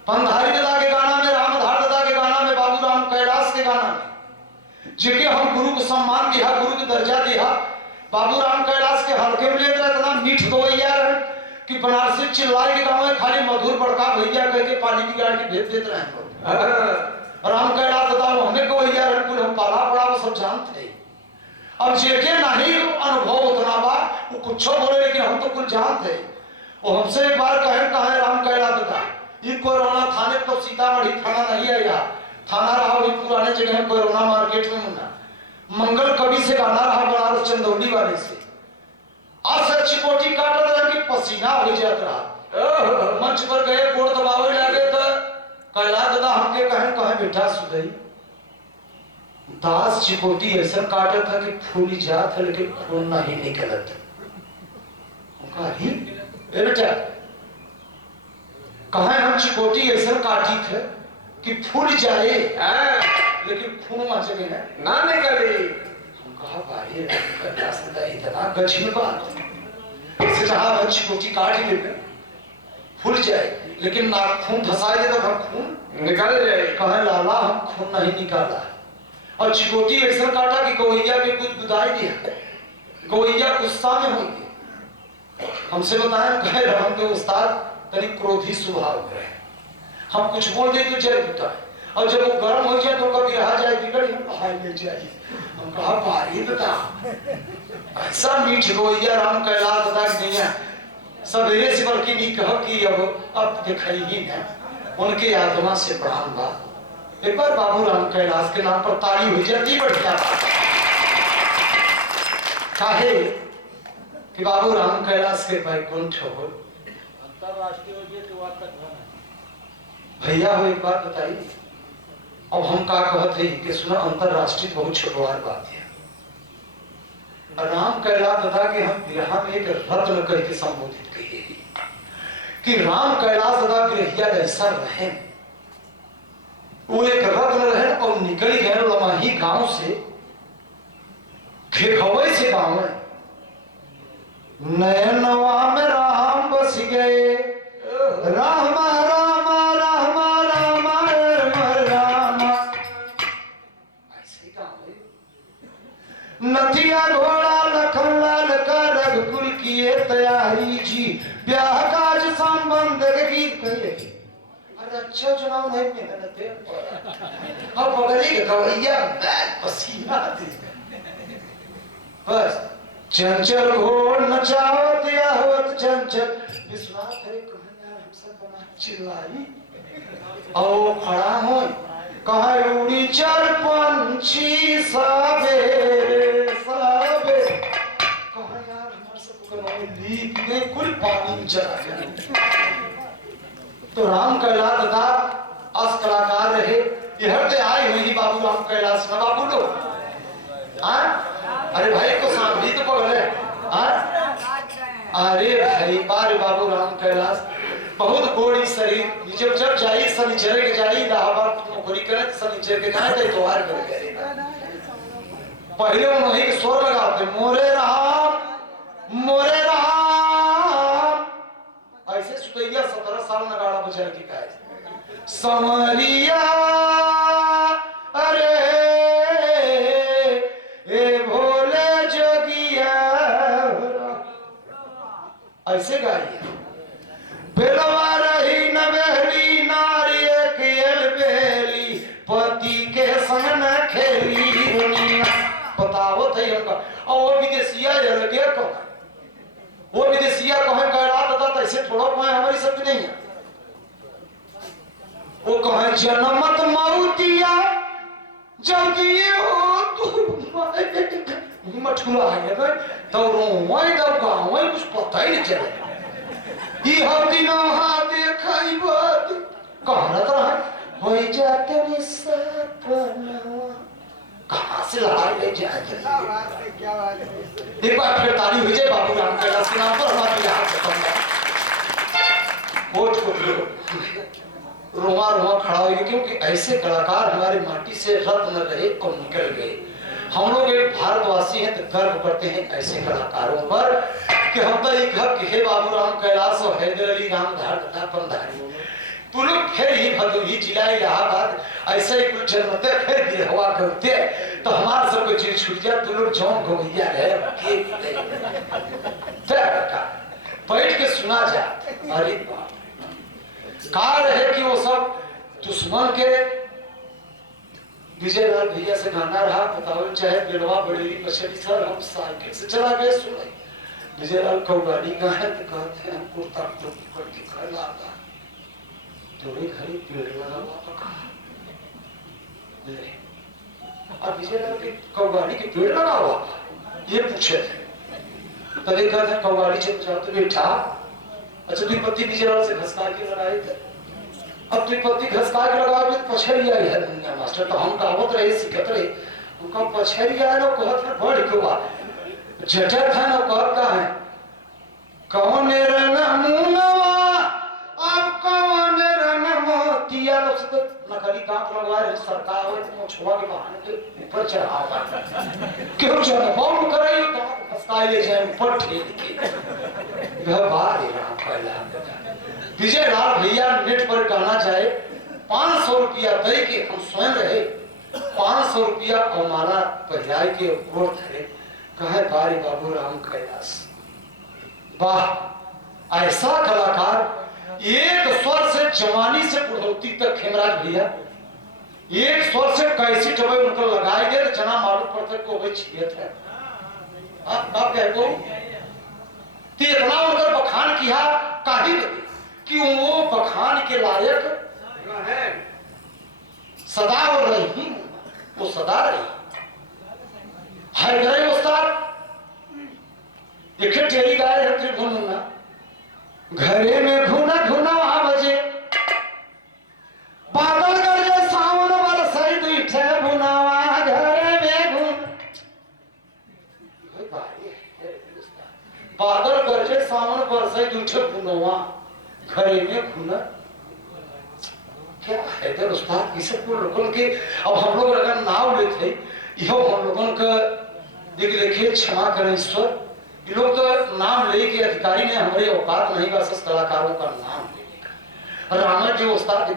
पंधारी दादा के गाना में रामधार दादा के गाना में बाबू राम कैलाश के गाना में जिनके हम गुरु को सम्मान दिया गुरु को दर्जा दिया बाबू राम कैलाश के हल्के में लेते इतना मीठ गवैया रहे कि बनारसी चिल्लाए के गाँव में खाली मधुर बड़का भैया कह के पानी की गाड़ के भेज देते रहे। राम कैलाश दादा हमें गवैया रहे हम पाला पड़ा वो सब जानते हैं। अब जेके नहीं अनुभव उतना बा वो कुछ बोले लेकिन हम तो कुछ जानते हैं। वो हमसे एक बार कहे राम कैलाश दादा ये कोरोना थाने तो सीतामढ़ी थाना नहीं है यार थाना रहा वही पुराने जगह कोरोना मार्केट में मुन्ना मंगल कवि से गाना रहा बनारस चंदौली वाले से आज सर चिकोटी काट रहा कि पसीना हो जाता रहा। मंच पर गए गोड़ दबावे लगे तो कैलाश दादा हमके कहे बेटा सुधई दास चिकोटी ऐसा काटा था कि फूल जात है लेकिन खून नहीं निकलत। बेटा कहे हम चिकोटी ऐसा काटी थे कि फूल जाए लेकिन खून वहां जगह है ना निकली। हम कहा भाई कैलाश दादा इतना गजब बात से जहां चिकोटी काट ले फूल जाए लेकिन ना खून धसाए दे तो हम खून निकल जाए। कहे लाला हम खून नहीं निकाला और चिकोटी ऐसा काटा कि गवैया के कुछ गुदाई दिया गवैया गुस्सा में हो गई। हमसे बताया कहे राम के उस्ताद तनी क्रोधी स्वभाव है हम कुछ बोल दे तो जल होता है और जब वो गर्म हो जाए तो कभी रहा जाए बिगड़ हाय ले जाए। हम कहा भारी बता ऐसा मीठ गवैया राम कैलाश दादा नहीं है सवेरे से बल्कि नहीं कह कि अब दिखाई ना उनके आत्मा से प्राण बा। एक बार बाबू राम कैलाश के नाम पर ताली हुई जाती बढ़िया काहे कि बाबू राम कैलाश के वैकुंठ हो भैया हो। एक बात बताइए अब हम का कहते हैं कि सुना अंतरराष्ट्रीय बहुत छोटवार बात है। राम कैलाश दादा के हम विरहा में एक रत्न कह के संबोधित कहिए कि राम कैलाश दादा विरहिया ऐसा रहे वो एक रत्न रहे और निकल गए लमाही गांव से खेखवई से गांव में नयनवा में राम बस गए राम राम राम राम राम ऐसे गांव नथिया घोड़ा लखन लाल का रघुकुल किए तैयारी जी ब्याह काज संबंध गीत कहे। अरे अच्छा चुनाव नहीं मेहनत है अब बगली का गवैया पसीना दे बस चंचल घोड़ नचाओ दिया होत चंचल विश्वास है कहना हम सब बना चिल्लाई आओ खड़ा हो कहा उड़ी चल पंछी सवेरे सवेरे कहा यार हमारे सब को लीप में कुल पानी चला गया। तो राम कैलाश दादा अस कलाकार रहे यह ते आई हुई बाबू राम कैलाश ना बाबू लो अरे भाई को सांभी तो पगले अरे भाई बारे बाबू राम कैलाश बहुत गोड़ी शरीर जब जब जाई शनिचर के जाई इलाहाबाद नौकरी करे शनिचर के जाए तो इतवार करे पहले उन्होंने एक स्वर लगाते मोरे राम ऐसे सुतैया 17 साल नगाड़ा बजा के गाए समरिया अरे ए भोले जोगिया ऐसे गाइए बेलवा रही नवेली नारी एक बेली पति के संग न खेली दुनिया बताओ थे उनका और वो विदेशिया लगे को वो विदेशिया को है कैलाश दादा ऐसे थोड़ा पाए हमारी सब नहीं है वो कहे जनमत मौतिया जल्दी हो तू मठुला है ना दौड़ो वही दौड़ा वही कुछ पता ही नहीं चले ये हफ्ती ना हाथ देखाई बात कहना तो है हो जाते में सपना कहाँ से लगा ले जाते एक बार फिर ताली हुई जाए बाबू राम कैलाश के नाम पर हमारी यहाँ खत्म कोट को रोमा रोमा खड़ा हो गया क्योंकि ऐसे कलाकार हमारे माटी से रत्न रहे और निकल गए। हम लोग एक भारतवासी हैं तो गर्व करते हैं ऐसे कलाकारों पर कि हम तो एक हक हे बाबू राम कैलाश और हैदर अली राम धार तथा पंधारी तू लोग फिर ही भदोही जिला इलाहाबाद ऐसे ही कुछ जन्मते फिर हवा करते तो हमारे सबको चीज छूट जाए तू लोग जौन घोइया है बैठ के सुना जा अरे कार है कि वो सब दुश्मन के विजय लाल भैया से गाना रहा बताओ चाहे बेलवा बड़ेली पछड़ी सर हम साइकिल से चला गए सुने विजय लाल कौगाड़ी का है तो कहते हैं हमको तक तो पकड़ के घर लाता थोड़ी घड़ी पेड़ लगा हुआ और विजय लाल के कौगाड़ी के पेड़ लगा हुआ ये पूछे थे तभी कहते हैं कौगाड़ी से पूछा तो बेटा अच्छा द्विपत्ति विजय लाल से घसका के लगाए थे अब द्विपत्ति घसका के लगाओ तो पछड़िया है दुनिया मास्टर तो हम कहावत रहे सिखत रहे उनका पछड़िया है ना कहत है बड़ क्यों बा जटत है ना कहत का है कौन रन मुनवा अब कौन रन मोतिया लोग से तो नकली दांत लगवा रहे सरकार हो तो छुआ के बहाने के ऊपर चढ़ावा क्यों चढ़ा बम करे तो घसका ले जाए ऊपर ठेल के यह बात है राम पहला विजय लाल भैया नेट पर गाना चाहे 500 रुपया दे के हम स्वयं रहे 500 रुपया और माला पहराई के ऊपर थे कहे बारी बाबू राम कैलाश वाह ऐसा कलाकार एक स्वर से जवानी से बुढ़ौती तक खेमराज भैया एक स्वर से कैसी टबे उनको लगाए गए तो जना मालूम पड़ता को वही छिए थे आप कह दो इतना उनका बखान किया काहे कि वो बखान के लायक है सदा और रही वो सदा रही है गए उस्ताद देखे टेरी गाय है त्रिभुवना घरे में घुना घुना बजे बादल गरजे सावन बरसई दुइठे बुनावा घरे में घुन बादल गरजे सावन बरसई दुइठे बुनावा घरे में घुना क्या है तो उस्ताद इसे को लोगों के अब हम लोग अगर नाव लेते यो हम लोगों का देख देखिए क्षमा करें ईश्वर ये लोग तो नाम लेके अधिकारी ने हमारे औकात नहीं बस कलाकारों का नाम लेने का रामा जी उस्ताद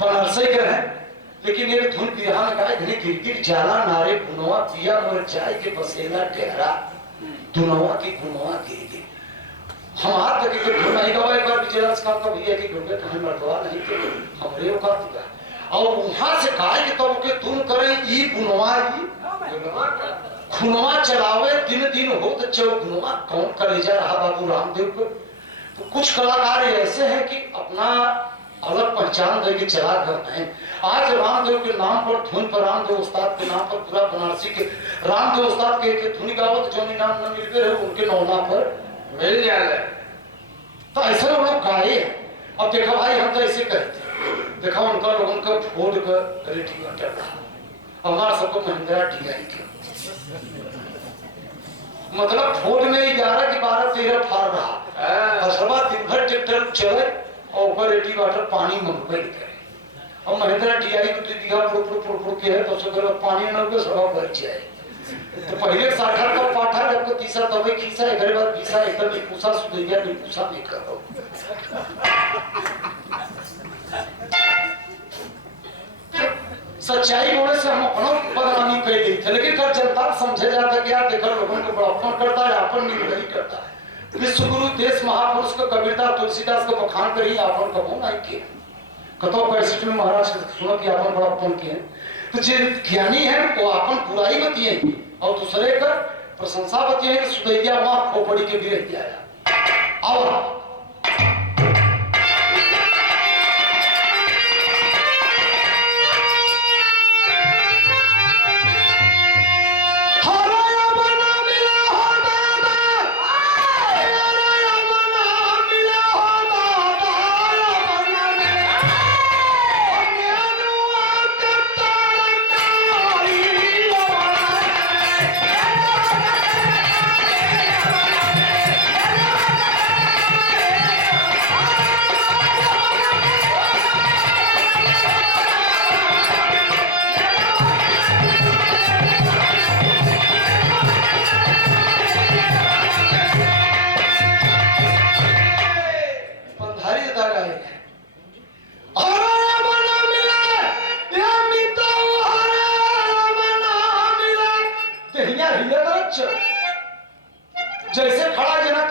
बनारसी के हैं लेकिन एक धुन बिहान का घने गिरगिट जाला नारे गुनवा पिया मोर जाय के बसेला टेहरा दुनवा की गुनवा गिरगिट हम हाथ तक के धुन नहीं गवा एक बार विजयराज का भैया की गुंडे कहीं मर्दवा नहीं थे हमारे औकात का और वहां से कहा कि तब के तुम करें ई गुनवा ई खुनवा चलावे दिन दिन हो तो चौगुनवा कौन कलेजा रहा बाबू रामदेव को तो कुछ कलाकार ऐसे हैं कि अपना अलग पहचान दे के चला करते हैं। आज रामदेव के नाम पर धुन पर रामदेव उस्ताद के नाम पर पूरा बनारसी के रामदेव उस्ताद के धुन गावत जो नाम न मिलते रहे उनके नौना पर मिल जाएगा तो ऐसे लोग गाए हैं। अब देखा भाई हम तो ऐसे कहते देखा उनका लोगों का फोर्ड का रेटिंग हमारा सबको महिंद्रा DI के मतलब फोर्ड में 11 की 12 13 फाड़ रहा असरबा दिन भर ट्रैक्टर चले और ऊपर रेटी वाटर पानी मंगवे करे और महिंद्रा DI को दिया फुड़ के है तो उसको पानी न को सवा भर जाए तो पहले 60 का पाठा जब को तीसरा तवे खींचा एक बार खींचा एकदम एक पूसा सुधरिया नहीं पूसा नहीं करो सच्चाई होने से हम अपनों बदनामी कर दी थे लेकिन कर जनता समझे जाता कि यार देखो लोगों को बड़प्पन करता है अपन नहीं करता है विश्व गुरु देश महापुरुष को कबीरदास तुलसीदास को बखान कर ही अपन कबो नहीं किया कतो कैसेट में महाराज सुनो कि अपन बड़प्पन किए तो जो ज्ञानी है वो अपन बुराई बतिए और दूसरे का प्रशंसा बतिए कि सुदैया वहां खोपड़ी के भी रह जाएगा और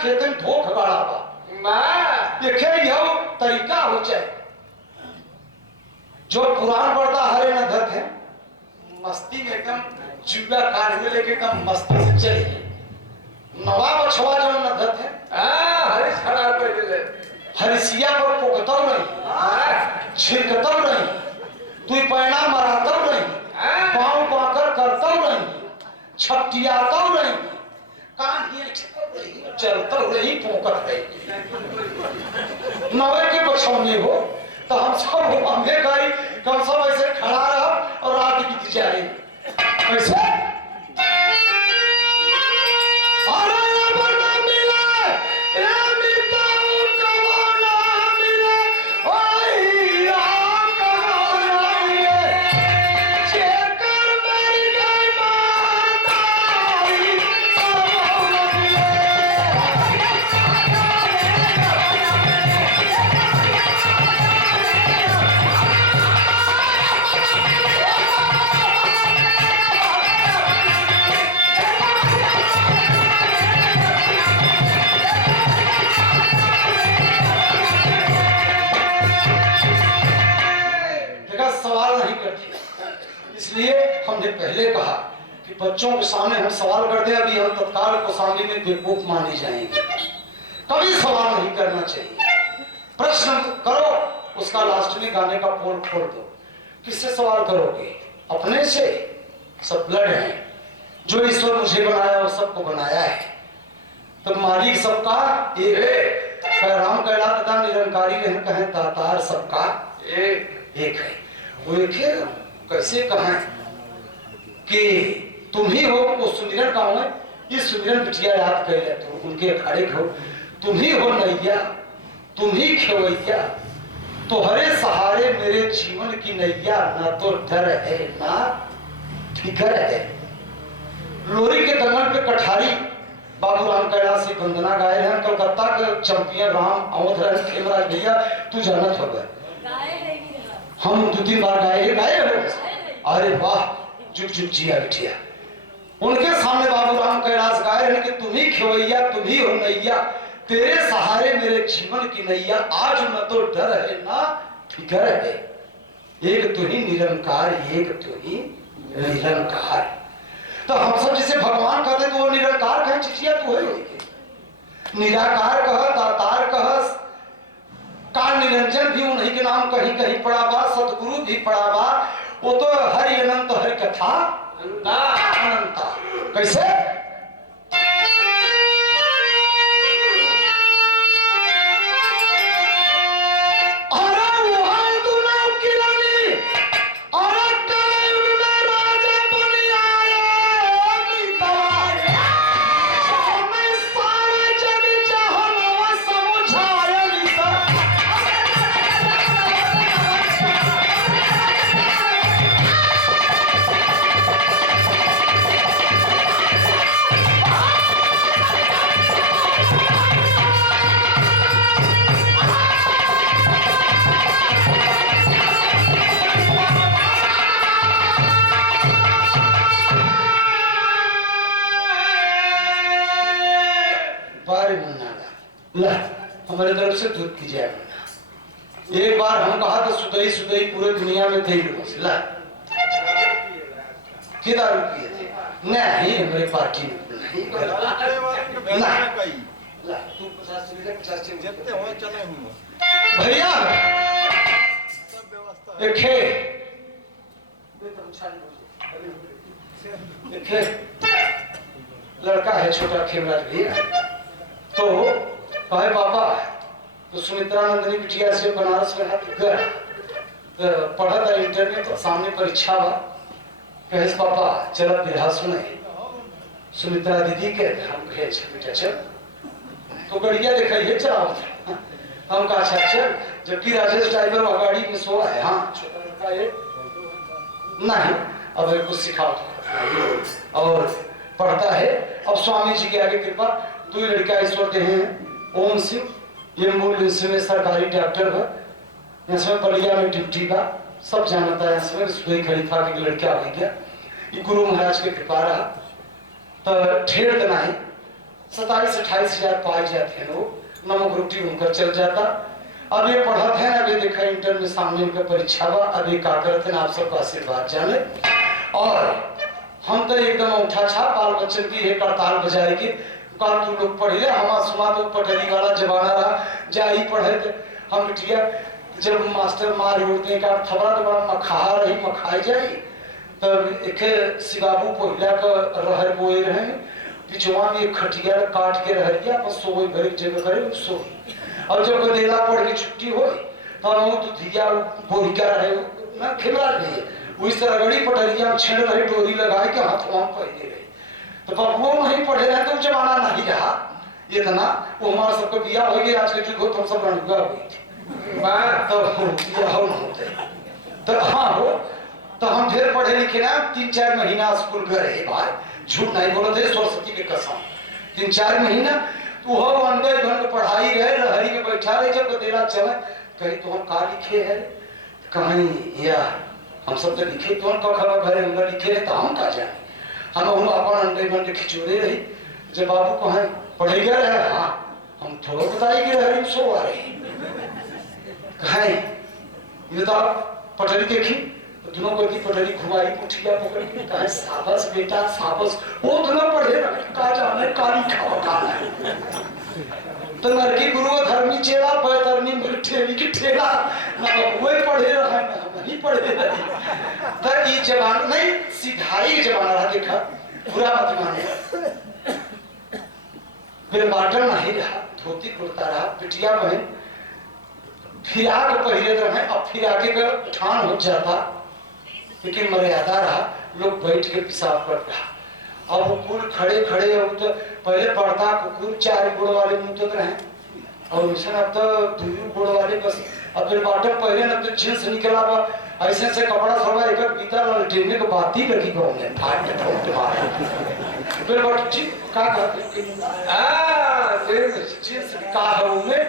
खेतन धोख गाड़ा बा मैं देखे यह तरीका हो जाए जो पुराण पढ़ता हरे न धत है मस्ती में एकदम जुआ काट में लेके एकदम मस्ती से चले नवा बछवा जो न धत है हरीश खड़ा कर दिले हरिसिया पर पोकतौ नहीं छिड़कतौ नहीं तू पैना मरातौ नहीं पाँव पाकर करतौ नहीं छपटियातौ नहीं कान ही चलतौ नहीं पोकत रही नवे के बछौने हो तो हम सब हमें गई कम सब ऐसे खड़ा रह और रात बीत जाए कैसे इसलिए हमने पहले कहा कि बच्चों के सामने हम सवाल करते हैं अभी हम तत्काल कौसाम्बी में बेवकूफ माने जाएंगे कभी सवाल नहीं करना चाहिए प्रश्न करो उसका लास्ट में गाने का पोल खोल दो किससे सवाल करोगे अपने से सब ब्लड है जो ईश्वर मुझे बनाया वो सबको बनाया है तो मालिक सबका एक है राम कैला तथा निरंकारी रहन कहें दातार सबका एक है वो एक है कैसे कहें कि तुम ही हो वो सुमिरन का हो ये सुमिरन बिटिया याद कर ले तुम उनके अखाड़े हो तुम ही हो नैया तुम ही खेवैया तुम्हारे सहारे मेरे जीवन की नैया ना तो डर है ना फिकर है लोरी के दंगल पे कठारी बाबू राम कैलाश से वंदना गाए हैं कलकत्ता के चैंपियन राम अवधरण खेमराज भैया तू जानत हो गए हम 2-3 बार गाए हो अरे वाह जुग जुग जिया बिटिया उनके सामने बाबू राम कैलाश गाए हैं कि तुम ही खेवैया तुम ही हो नैया तेरे सहारे मेरे जीवन की नैया आज न तो डर है ना फिकर है एक तू ही निरंकार एक तू ही निरंकार तो हम सब जिसे भगवान कहते तो वो निरंकार कहें चिचिया तू है निराकार कह दातार कह काल निरंजन भी उन्हीं के नाम कहीं कहीं पड़ा बा सतगुरु भी पड़ा बा वो तो हरि अनंत हरि कथा अनंता कैसे हमारे तरफ से दूध की जाए एक बार हम कहा तो सुदई सुदई पूरे दुनिया में थे ला दारू पिए थे नहीं हमारे पार्टी में नहीं भैया लड़का है छोटा खेमराज भैया तो भाई पापा तो सुमित्रा नंदनी बिटिया से बनारस में पढ़ा था इंटर में तो सामने परीक्षा हुआ कहे पापा चल बिरहा सुने सुमित्रा दीदी के हम कहे बेटा चल तो गड़िया दिखाई है चलाओ हम कहा अच्छा चल जबकि राजेश ड्राइवर वह गाड़ी में सोया है हाँ छोटा लड़का है नहीं अब कुछ सिखाओ और पढ़ता है अब स्वामी जी के आगे कृपा दो ही लड़का ईश्वर दे हैं ओम सिंह ये एम्बुलेंस में सरकारी डॉक्टर है इसमें बलिया में ड्यूटी का सब जानता है इसमें सुई खलीफा के लड़का हो गया ये गुरु महाराज के कृपा रहा तो ठेर देना है 27-28 हजार पाई जाते हैं लोग, नमक रोटी उनका चल जाता। अब ये पढ़त है, अभी देखा इंटर में सामने इनका परीक्षा बा, अभी का करते हैं आप सबका आशीर्वाद जाने। और हम तो एकदम उठा छा बाल बच्चन की एक हड़ताल बजाए की तू लोग पढ़ ले, हम सुना तो पढ़ने वाला जमाना रहा, जाई पढ़े थे हम बिटिया। जब मास्टर मार उड़ने का थबड़ा तो बड़ा मखा रही मखाई जाई, तब एक सिगाबू पहिला का रहर बोए रहे, पिछवा में एक खटिया काट के रह गया, बस सोई भर एक जगह करे सो। और जब गदेला पढ़ के छुट्टी हो तो हम तो धिया बोरिका रहे ना खिला रही, उस तरह गड़ी पटरिया छेड़ रही, डोरी लगाई के हाथ वहां पहने रही। तो बबुओ नहीं पढ़े रहे तो जमाना नहीं रहा इतना, वो हमारा सबको बिया हो गया, आज के जुग हो तो हम सब रणुआ हुई थी तो हाँ हो। तो हम ढेर पढ़े लिखे ना, 3-4 महीना स्कूल गए भाई, झूठ नहीं बोलते सरस्वती के कसम, 3-4 महीना तो हो अंदर घंट पढ़ाई रहे, लहरी में बैठा रहे। जब गदेला चले कहीं तो हम का लिखे है कहानी, या हम सब तो लिखे तो खबर घरे अंदर लिखे है तो हम का जाने, हम अपन अंडे बंडे खिचोड़े रही। जब बाबू को है पढ़े गए रहे, हाँ हम थोड़ा बताई कि रहे सो आ रही कहे ये तो पटरी देखी, दोनों को की पटरी घुमाई, मुठिया पकड़ के कहे साबस बेटा साबस, वो दोनों पढ़े का जाने काली खावा खाना है। तो लड़की गुरु धर्मी चेला पैतरनी ठेली की ठेला ना वो पढ़े रहा ना नहीं पढ़े रहे। तो ये जवान नहीं सिधाई जमाना रहा, देखा बुरा मत माने, मेरे बाटल नहीं रहा, धोती कुर्ता रहा, पिटिया बहन फिराक पहले रहे। अब फिराके का ठान हो जाता, लेकिन मर्यादा रहा, लोग बैठ के पेशाब कर रहा। अब वो कुल खड़े खड़े अब तो पहले पड़ता कुकुर 4 गुड़ वाले मुँह रहे, और उसने अब तो 2 गुड़ वाले बस। अब फिर बाटल पहले न तो जींस निकला, ऐसे से कपड़ा थोड़ा एक बीता ललटेने को बाती लगी गए फाट ठोक मारे। फिर बट का जींस का है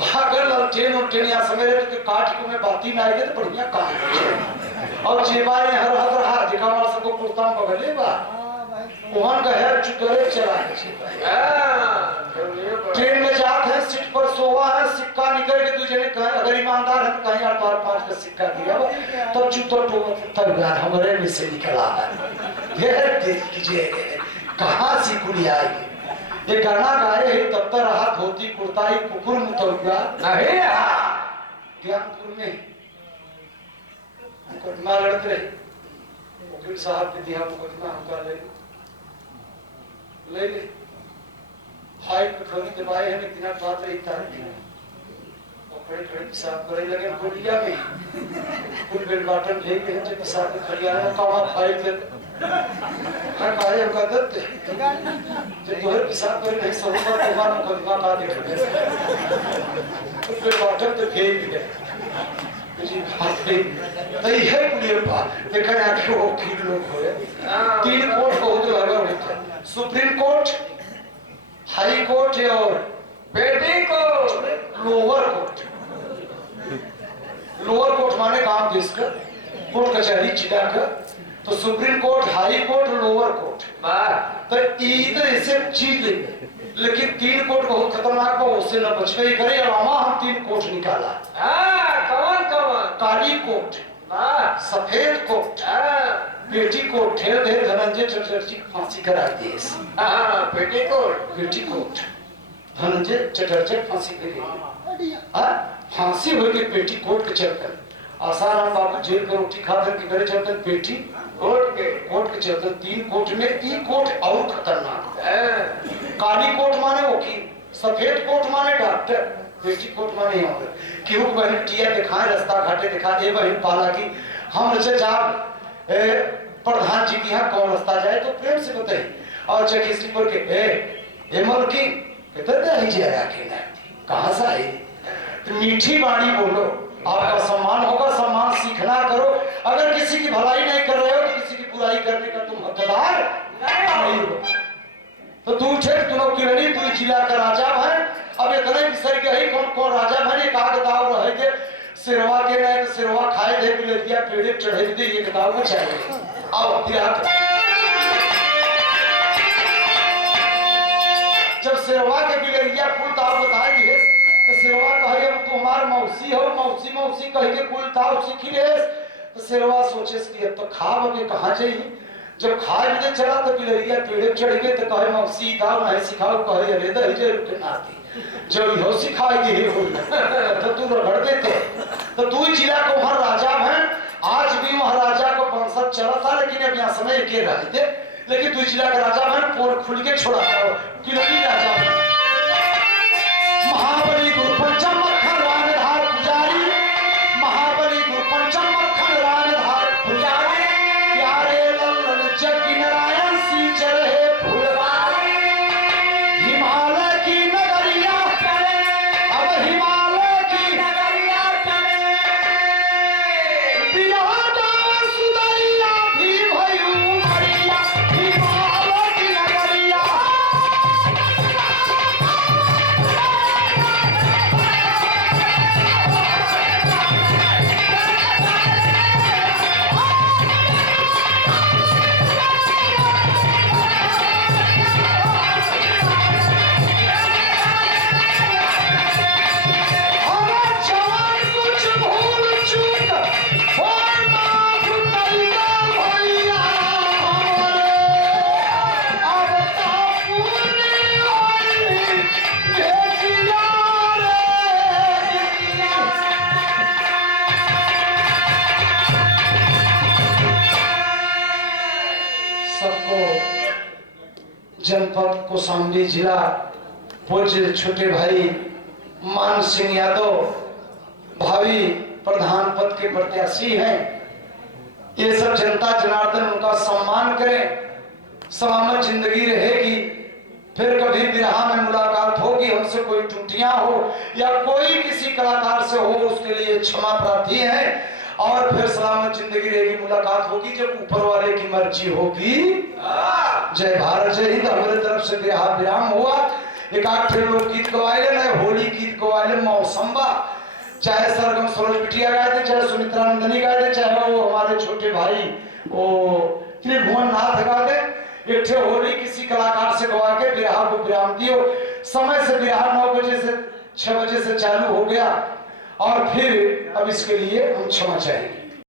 अगर ललटेन उलटेन या समेरे तो काट के में बाती ना आएगी तो बढ़िया काम। और जेबाए हर हद रहा दिखा वाला सबको कुर्ता में बगले बा वहां का है चुटरे चला ट्रेन में जाते हैं, सीट पर सोवा है, सिक्का निकल के दूसरे ने कहे अगर ईमानदार है तो कहीं 8-5 का सिक्का दिया तब चुतर तब हमारे में से निकला है। देख कीजिए कहाँ सी कुड़ी आएगी। ये गाना गाए है तब तक रहा धोती कुर्ता ही कुकुर मुतलगा नहीं रहा। ज्ञानपुर में मुकदमा लड़ते रहे, वकील साहब के दिया मुकदमा हमका ले भाई कठौनी दबाए हैं लेकिन बात रही था और खड़े खड़े पेशाब करे लगे गोलिया में कुल बेल बाटन ले गए जब पेशाब के खड़िया में कावा फाइल ले हर काहे का दर्द जब दोहर पेशाब करे नहीं समझता तो बार मुकदमा का देख कुल बेल बाटन तो भेज दिया जी बात है तो ये पुलिस पा देखा ना कि वो वकील लोग हुए 3 कोर्ट बहुत लगा होता है, सुप्रीम कोर्ट, हाई कोर्ट और पेटी court, lower court. Lower court माने काम देश का कोर्ट कचहरी जिला का, तो supreme court, high court, lower court. तो इधर ऐसे चीज लेकिन 3 कोर्ट बहुत खतरनाक हो, उससे न बचवे ही करे। अलावा हम 3 कोर्ट निकाला। कौन कौन? काली कोर्ट, सफेद कोर्ट, पेटी कोर्ट, ठेर दे धनंजय चटर्जी फांसी करा दी। पेटी कोर्ट धनंजय चटर्जी फांसी करी। फांसी हुई कि पेटी कोर्ट के चलकर आसाराम बाबू जेल में रोटी खाकर के घरे चलते पेटी कोर्ट के चलते 3 कोर्ट में 3 कोर्ट और खतरनाक है। काली कोर्ट माने वकील, सफेद कोर्ट माने डॉक्टर, पेटी कोर्ट माने और क्यों बहन टिया दिखाए रास्ता घाटे दिखा ए बहन पाला की हम रचे जाब प्रधान जी के यहाँ कौन रास्ता जाए तो प्रेम से बताइए। और चकिस्तीपुर के ए मलकी कहते ही जाया के ना कहाँ से आई तो मीठी बाणी बोलो, आपका सम्मान होगा। सम्मान सीखना करो। अगर किसी की भलाई नहीं कर रहे हो तो किसी की बुराई करने का तुम हकदार नहीं हो। तो तू उठे तुम किरणी तू जिला का राजा है। अब इतने विसर गए कौन राजा बने एक आग दाव रहे थे सिरवा के नहीं तो सिरवा खाए थे ले दिया पेड़े चढ़े थे ये किताब में चाहिए। आओ फिर शेरवा के बिलरिया कुल ताव बताए दिए तो शेरवा कहे अब तुम्हार मौसी हो मौसी मौसी कह के कुल ताव सीखी ले तो शेरवा सोचे कि अब तो खाब अभी कहाँ जाइए जब खा भी चला तो बिलरिया पेड़े चढ़ गए तो कहे मौसी ताव नहीं सिखाओ कहे अरे दही जे रुके नाती जब यो सिखाएगी हो तो तू रगड़ देते तो तू ही जिला को वहां राजा है आज भी महाराजा को वंशज चला था लेकिन अब यहाँ समय के रहते लेकिन तू जिला का राजा है पोर खुल के छोड़ा किलोनी राजा महाबली गुरु पंचम मक्खन राजधार पुजारी महाबली गुरु पंचम मक्खन राजधार पुजारी प्यारे लल्लन जग नारायण सी चढ़े फूलवारी हिमालय की नगरिया अब हिमालय की नगरिया बिहार सुदैया भी भयू मरिया हिमालय की नगरिया जनपद कौशाम्बी जिला पूज्य छोटे भाई मान सिंह यादव भावी प्रधान पद के प्रत्याशी हैं। ये सब जनता जनार्दन उनका सम्मान करें सलामत जिंदगी रहेगी फिर कभी विरहा में मुलाकात होगी हमसे कोई त्रुटियां हो या कोई किसी कलाकार से हो उसके लिए क्षमा प्रार्थी है और फिर सलामत जिंदगी रहेगी मुलाकात होगी जब ऊपर वाले की मर्जी होगी। जय भारत जय हिंद। हमारे तरफ से विराम हुआ एक आठ लोग गीत गवाए ना होली गीत गवाए मौसम्बा चाहे सरगम सरोज बिटिया गाए थे चाहे सुमित्रा नंदनी गाए थे चाहे वो हमारे छोटे भाई वो त्रिभुवन नाथ गा दे एक ठे होली किसी कलाकार से गवा के विराह को विराम दियो। समय से विराह 9 बजे से 6 बजे से चालू हो गया और फिर अब इसके लिए हम क्षमा चाहेंगे।